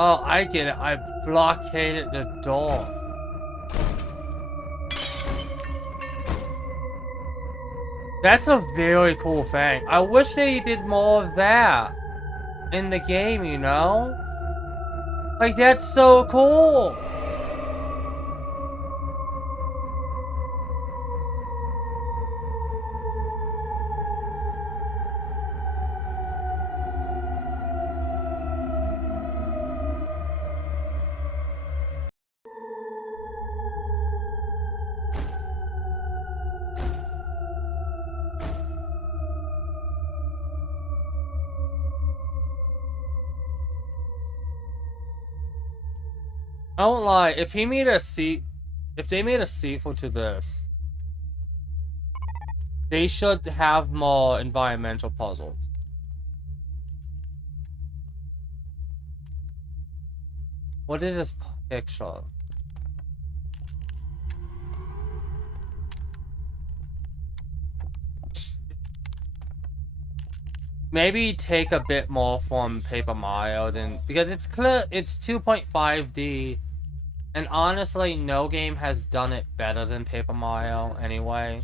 Oh, I get it. I blockaded the door. That's a very cool thing. I wish they did more of that in the game, you know? Like, that's so cool. I won't lie, if they made a sequel to this, they should have more environmental puzzles. What is this picture? Maybe take a bit more from Paper Mario than, because it's clear it's 2.5D, and honestly, no game has done it better than Paper Mario anyway.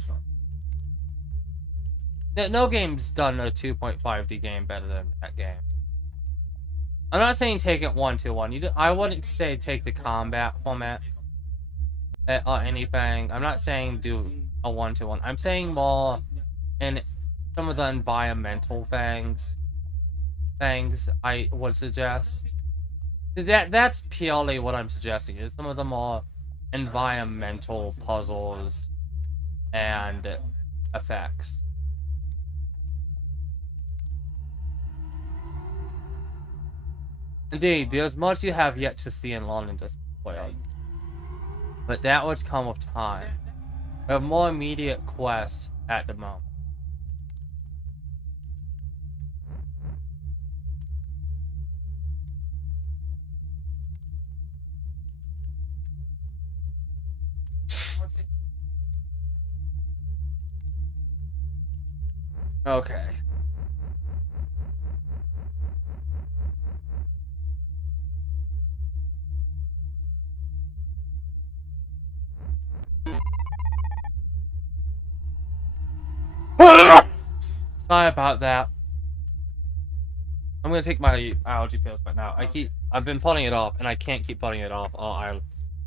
No game's done a 2.5D game better than that game. I'm not saying take it 1-to-1. I wouldn't say take the combat format or anything. I'm not saying do a 1-to-1. I'm saying more in some of the environmental things I would suggest. That's purely what I'm suggesting, is some of the more environmental puzzles and effects. Indeed, there's much you have yet to see and learn in this world, but that would come with time. We have more immediate quests at the moment. Okay. Sorry about that. I'm gonna take my allergy pills right now. I've been putting it off, and I can't keep putting it off, or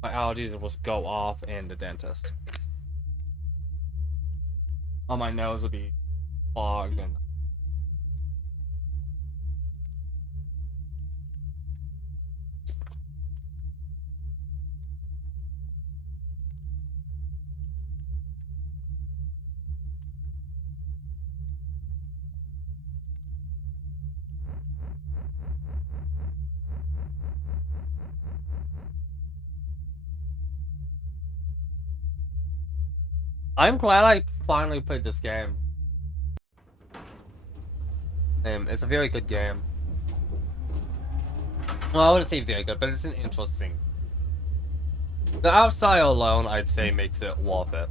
my allergies will just go off in the dentist. Or my nose will be fogged and. I'm glad I finally played this game. It's a very good game. Well, I wouldn't say very good, but it's an interesting. The art style alone, I'd say, makes it worth it.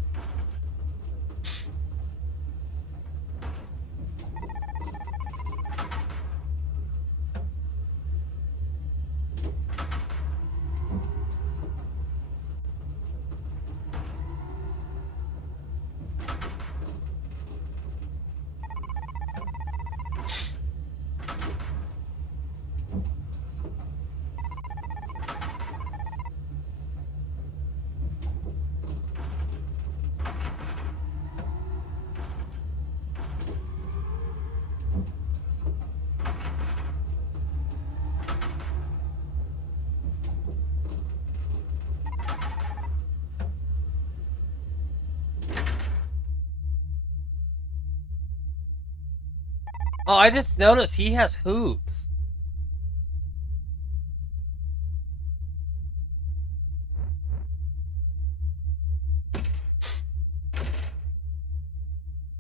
Oh, I just noticed he has hooves.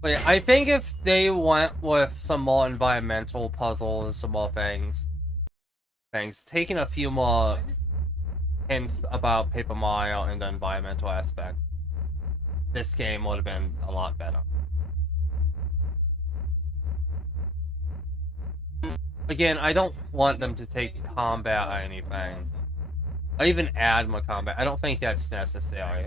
Wait, I think if they went with some more environmental puzzles and some more things, taking a few more hints about Paper Mario and the environmental aspect, this game would have been a lot better. Again, I don't want them to take combat or anything. Or even add more combat. I don't think that's necessary.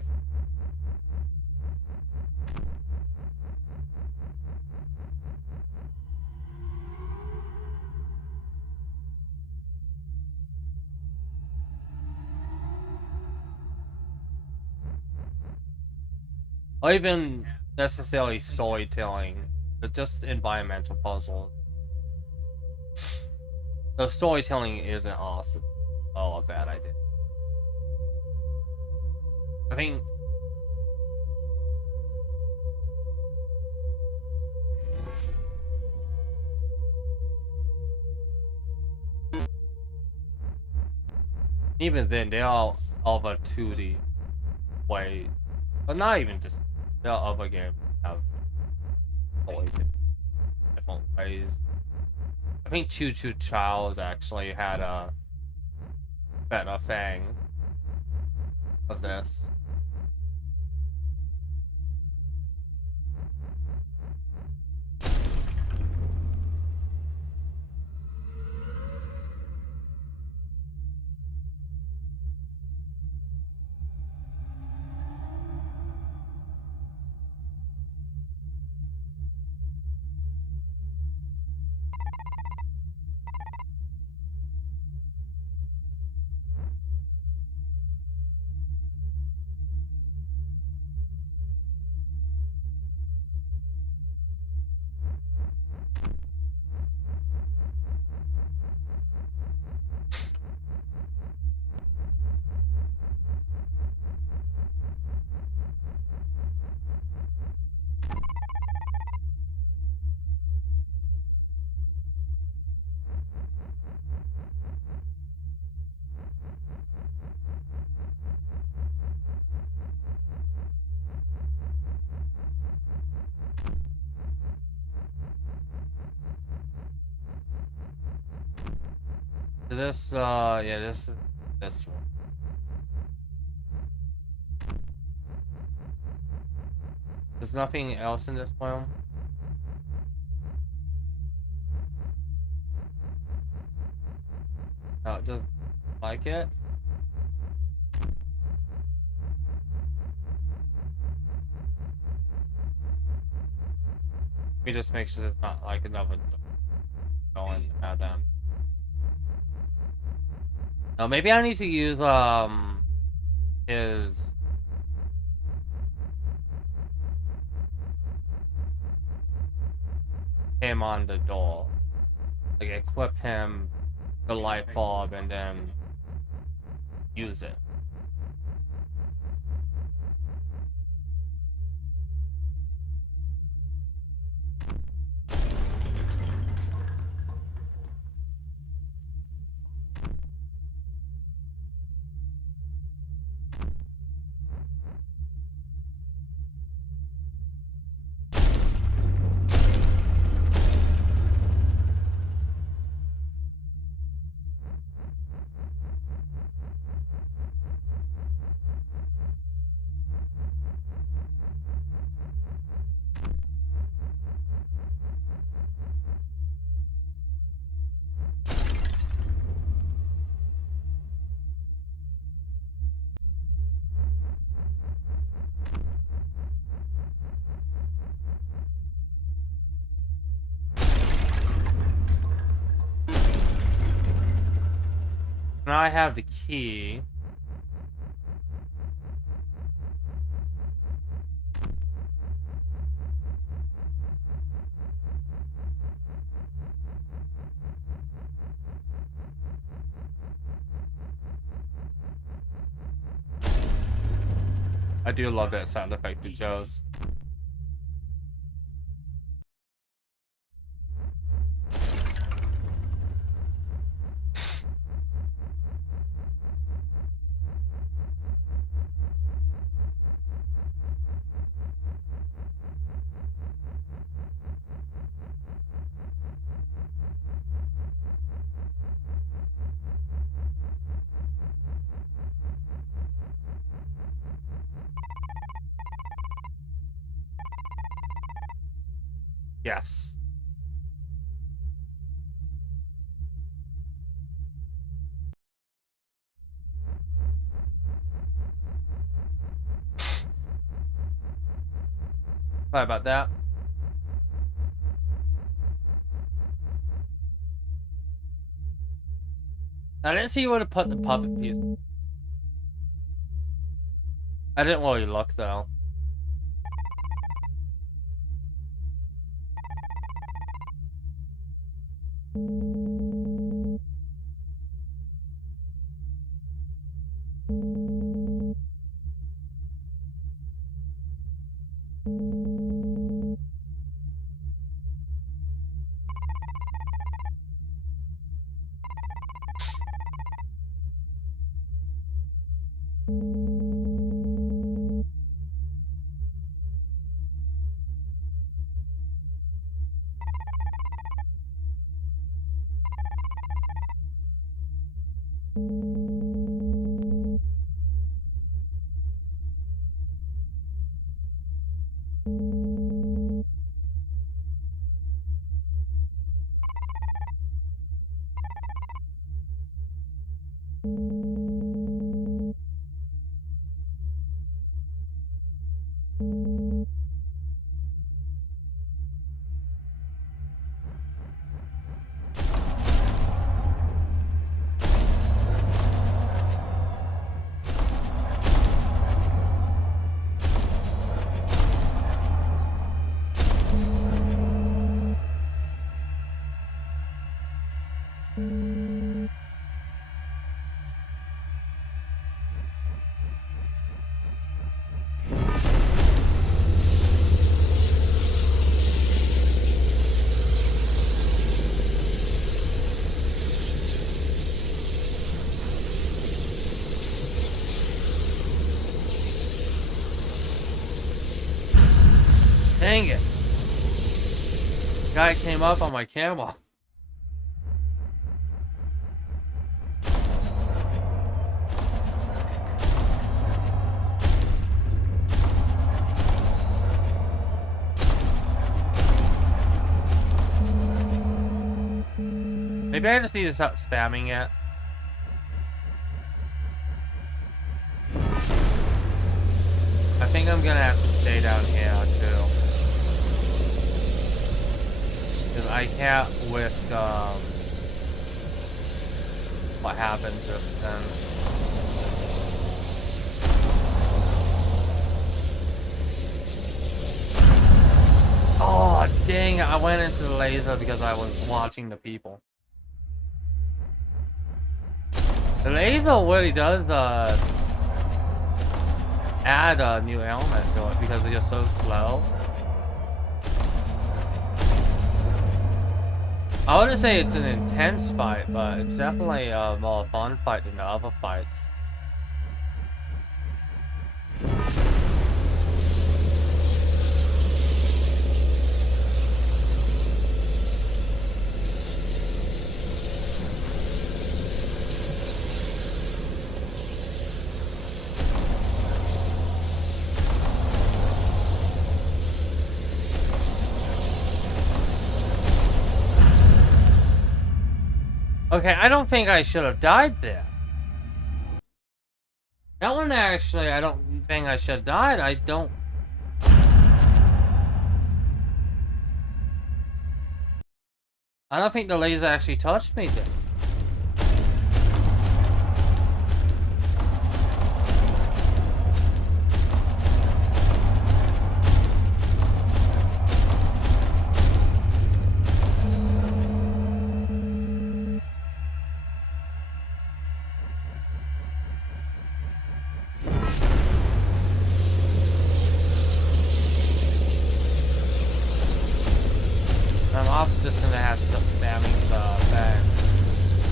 Or even necessarily storytelling, but just environmental puzzles. The storytelling isn't awesome. Oh, a bad idea. I think even then they are of a 2D way, but not even just the other games have storytelling different ways. I think Choo Choo Charles actually had a better thing of this. This, yeah, this one. There's nothing else in this film. No, it doesn't like it. Let me just make sure there's not like another going at them. No, maybe I need to use his him on the door. Like equip him the light bulb and then use it. Now I have the key. I do love that sound effect you chose. Yes. Sorry about that. I didn't see where to put the puppet piece. I didn't really look though. Dang it. Guy came up on my camera. Maybe I just need to stop spamming it. I think I'm gonna have to stay down here too. Because I can't risk what happened just then. Oh dang it, I went into the laser because I was watching the people. The laser really does add a new element to it because they're just so slow. I wouldn't say it's an intense fight, but it's definitely a more fun fight than the other fights. Okay, I don't think I should have died there. That one actually, I don't think I should have died. I don't think the laser actually touched me there.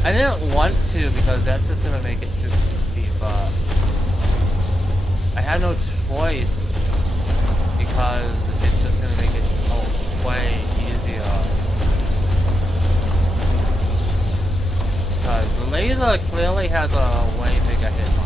I didn't want to because that's just gonna make it too easy, but I had no choice because it's just gonna make it way easier. Because the laser clearly has a way bigger hitbox.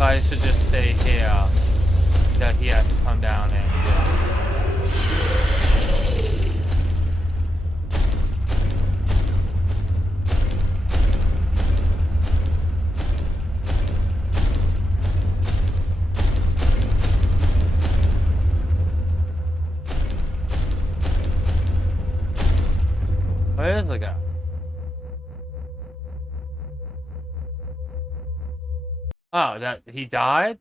I should just stay here that he has to come down and where is the guy? Oh, that he died?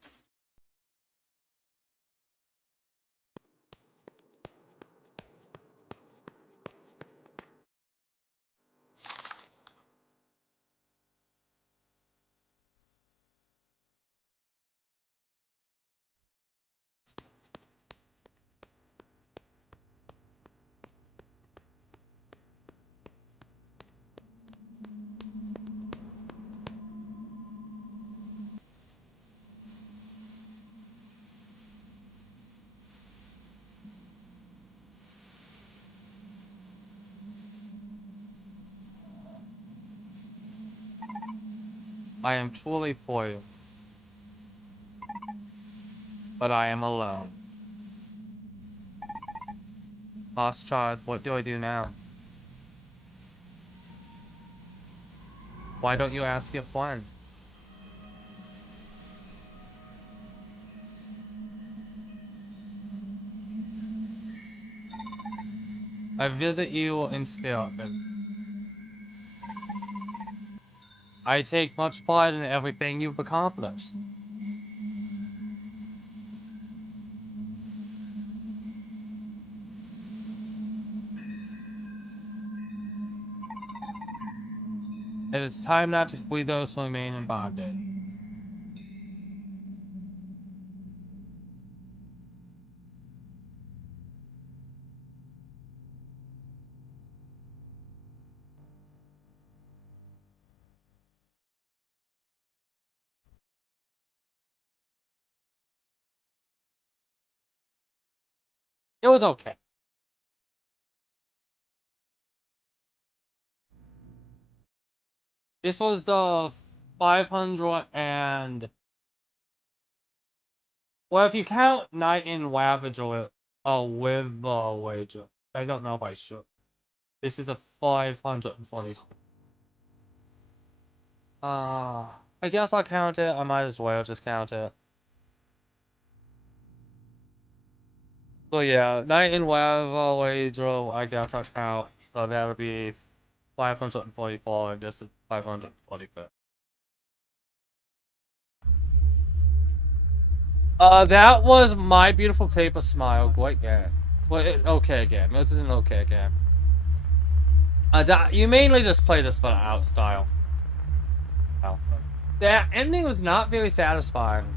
I am truly foiled. But I am alone. Lost child, what do I do now? Why don't you ask your friend? I visit you in spirit. I take much pride in everything you've accomplished. It is time not to free those who remain in bondage. It was okay. This was the 500 and... Well, if you count Night in Ravager with wager. I don't know if I should. This is a 540. I guess I'll count it. I might as well just count it. So yeah, Night in Ravager wager, I guess I'll count. So that would be 544 and this is 545. That was My Beautiful Paper Smile. Great game. Well, okay game. It was an okay game. You mainly just play this for the out style. The ending was not very satisfying.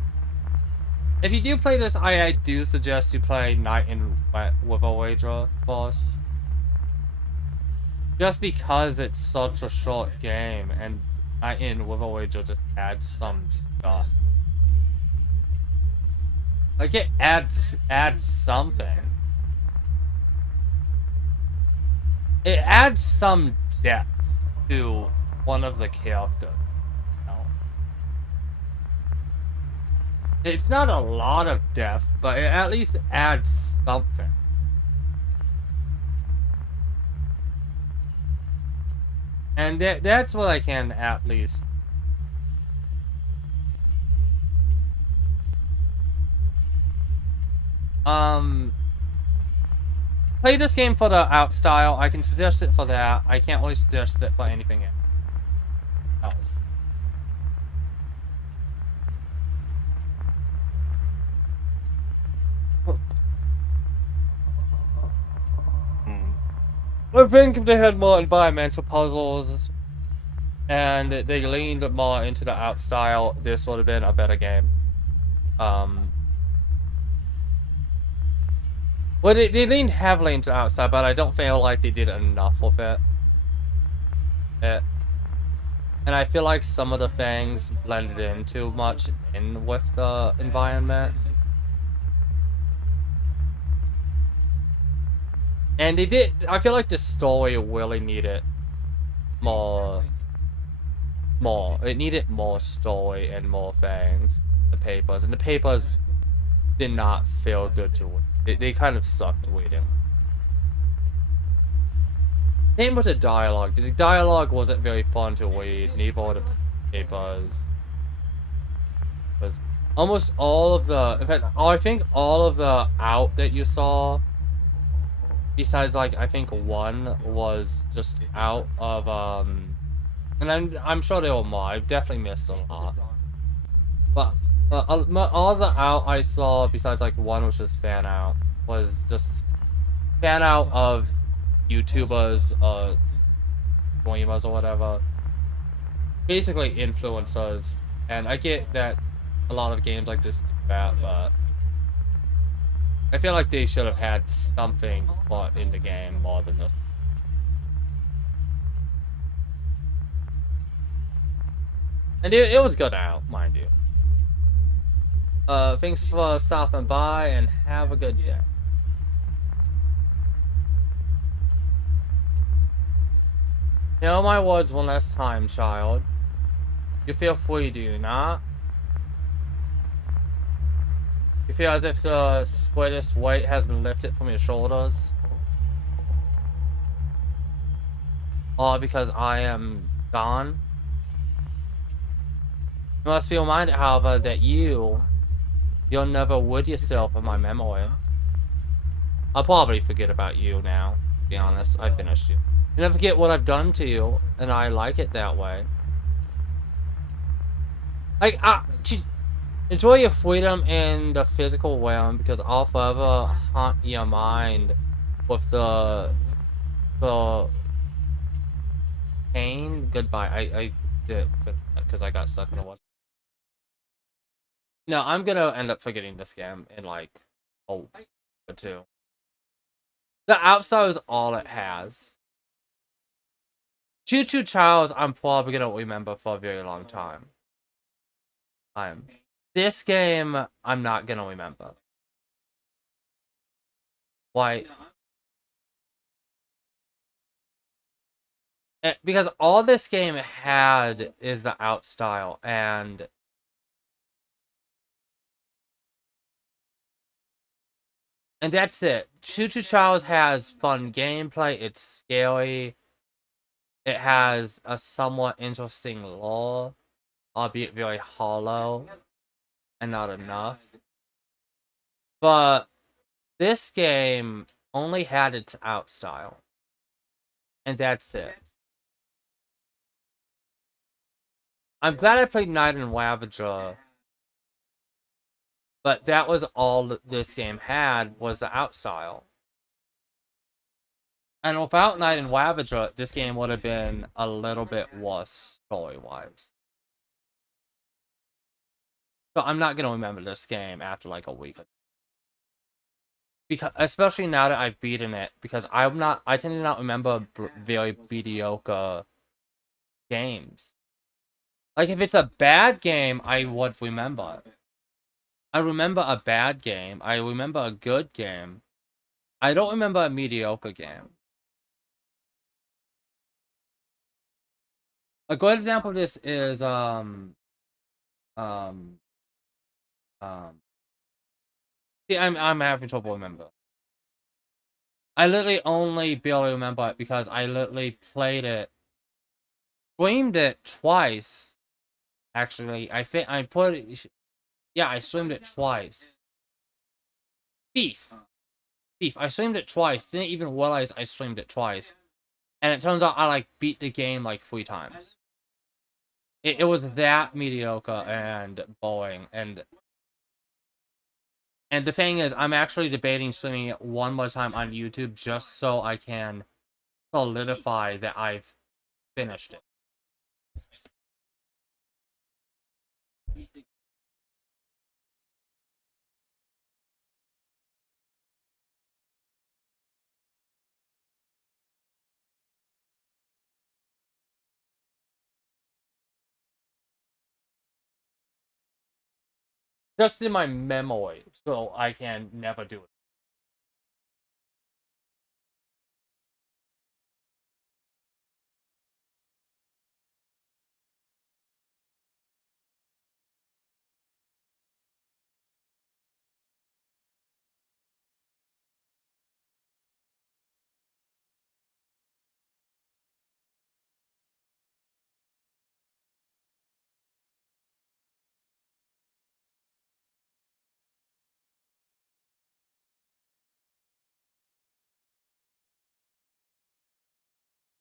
If you do play this, I do suggest you play Night in Ravager first. Just because it's such a short game, and Night in Ravager just adds some stuff. Like it adds something. It adds some depth to one of the characters. You know? It's not a lot of depth, but it at least adds something. And that's what I can at least. Play this game for the out style. I can suggest it for that. I can't really suggest it for anything else. I think if they had more environmental puzzles and they leaned more into the out style, this would have been a better game. Well, they leaned heavily into outside, but I don't feel like they did enough with it. And I feel like some of the things blended in too much in with the environment. And they did, I feel like the story really needed more. It needed more story and more things. The papers. And the papers did not feel good to read. They kind of sucked reading. Same with the dialogue. The dialogue wasn't very fun to read, neither were the papers. Because almost all of the, in fact, I think all of the out that you saw, besides like I think one, was just out of and I'm sure they were more. I've definitely missed a lot. But all the out I saw, besides like one, which was fan out, was just fan out of YouTubers, streamers or whatever. Basically influencers. And I get that a lot of games like this do that, but I feel like they should have had something put in the game more than this. And it was good out, mind you. Thanks for stopping by and have a good day. Know my words one last time, child. You feel free, do you not? You feel as if the greatest weight has been lifted from your shoulders? All because I am gone? You must be reminded, however, that you'll never rid yourself of my memory. I'll probably forget about you now, to be honest. I finished you. You never forget what I've done to you, and I like it that way. Like, enjoy your freedom in the physical realm, because I'll forever haunt your mind with the pain. Goodbye. I did, because I got stuck in a one. No, I'm gonna end up forgetting this game in like a week or two. The outside is all it has. Choo Choo Charles, I'm probably gonna remember for a very long time. This game, I'm not gonna remember. Why? Because all this game had is the out style, and that's it. Choo Choo Charles has fun gameplay, it's scary, it has a somewhat interesting lore, albeit very hollow, and not enough. But this game only had its out style, and that's it. I'm glad I played Night in Ravager, but that was all this game had, was the out style. And without Night in Ravager, this game would have been a little bit worse story-wise. So I'm not gonna remember this game after like a week. Because, especially now that I've beaten it, because I tend to not remember very mediocre games. Like, if it's a bad game, I would remember it. I remember a bad game. I remember a good game. I don't remember a mediocre game. A good example of this is, see, I'm having trouble remembering. I literally only barely remember it because I literally played it, streamed it twice. Actually, I think I put it. Yeah, I streamed it twice. Thief. I streamed it twice. Didn't even realize I streamed it twice. And it turns out I like beat the game like 3 times. It was that mediocre and boring. And the thing is, I'm actually debating streaming it one more time on YouTube just so I can solidify that I've finished it. Just in my memory, so I can never do it.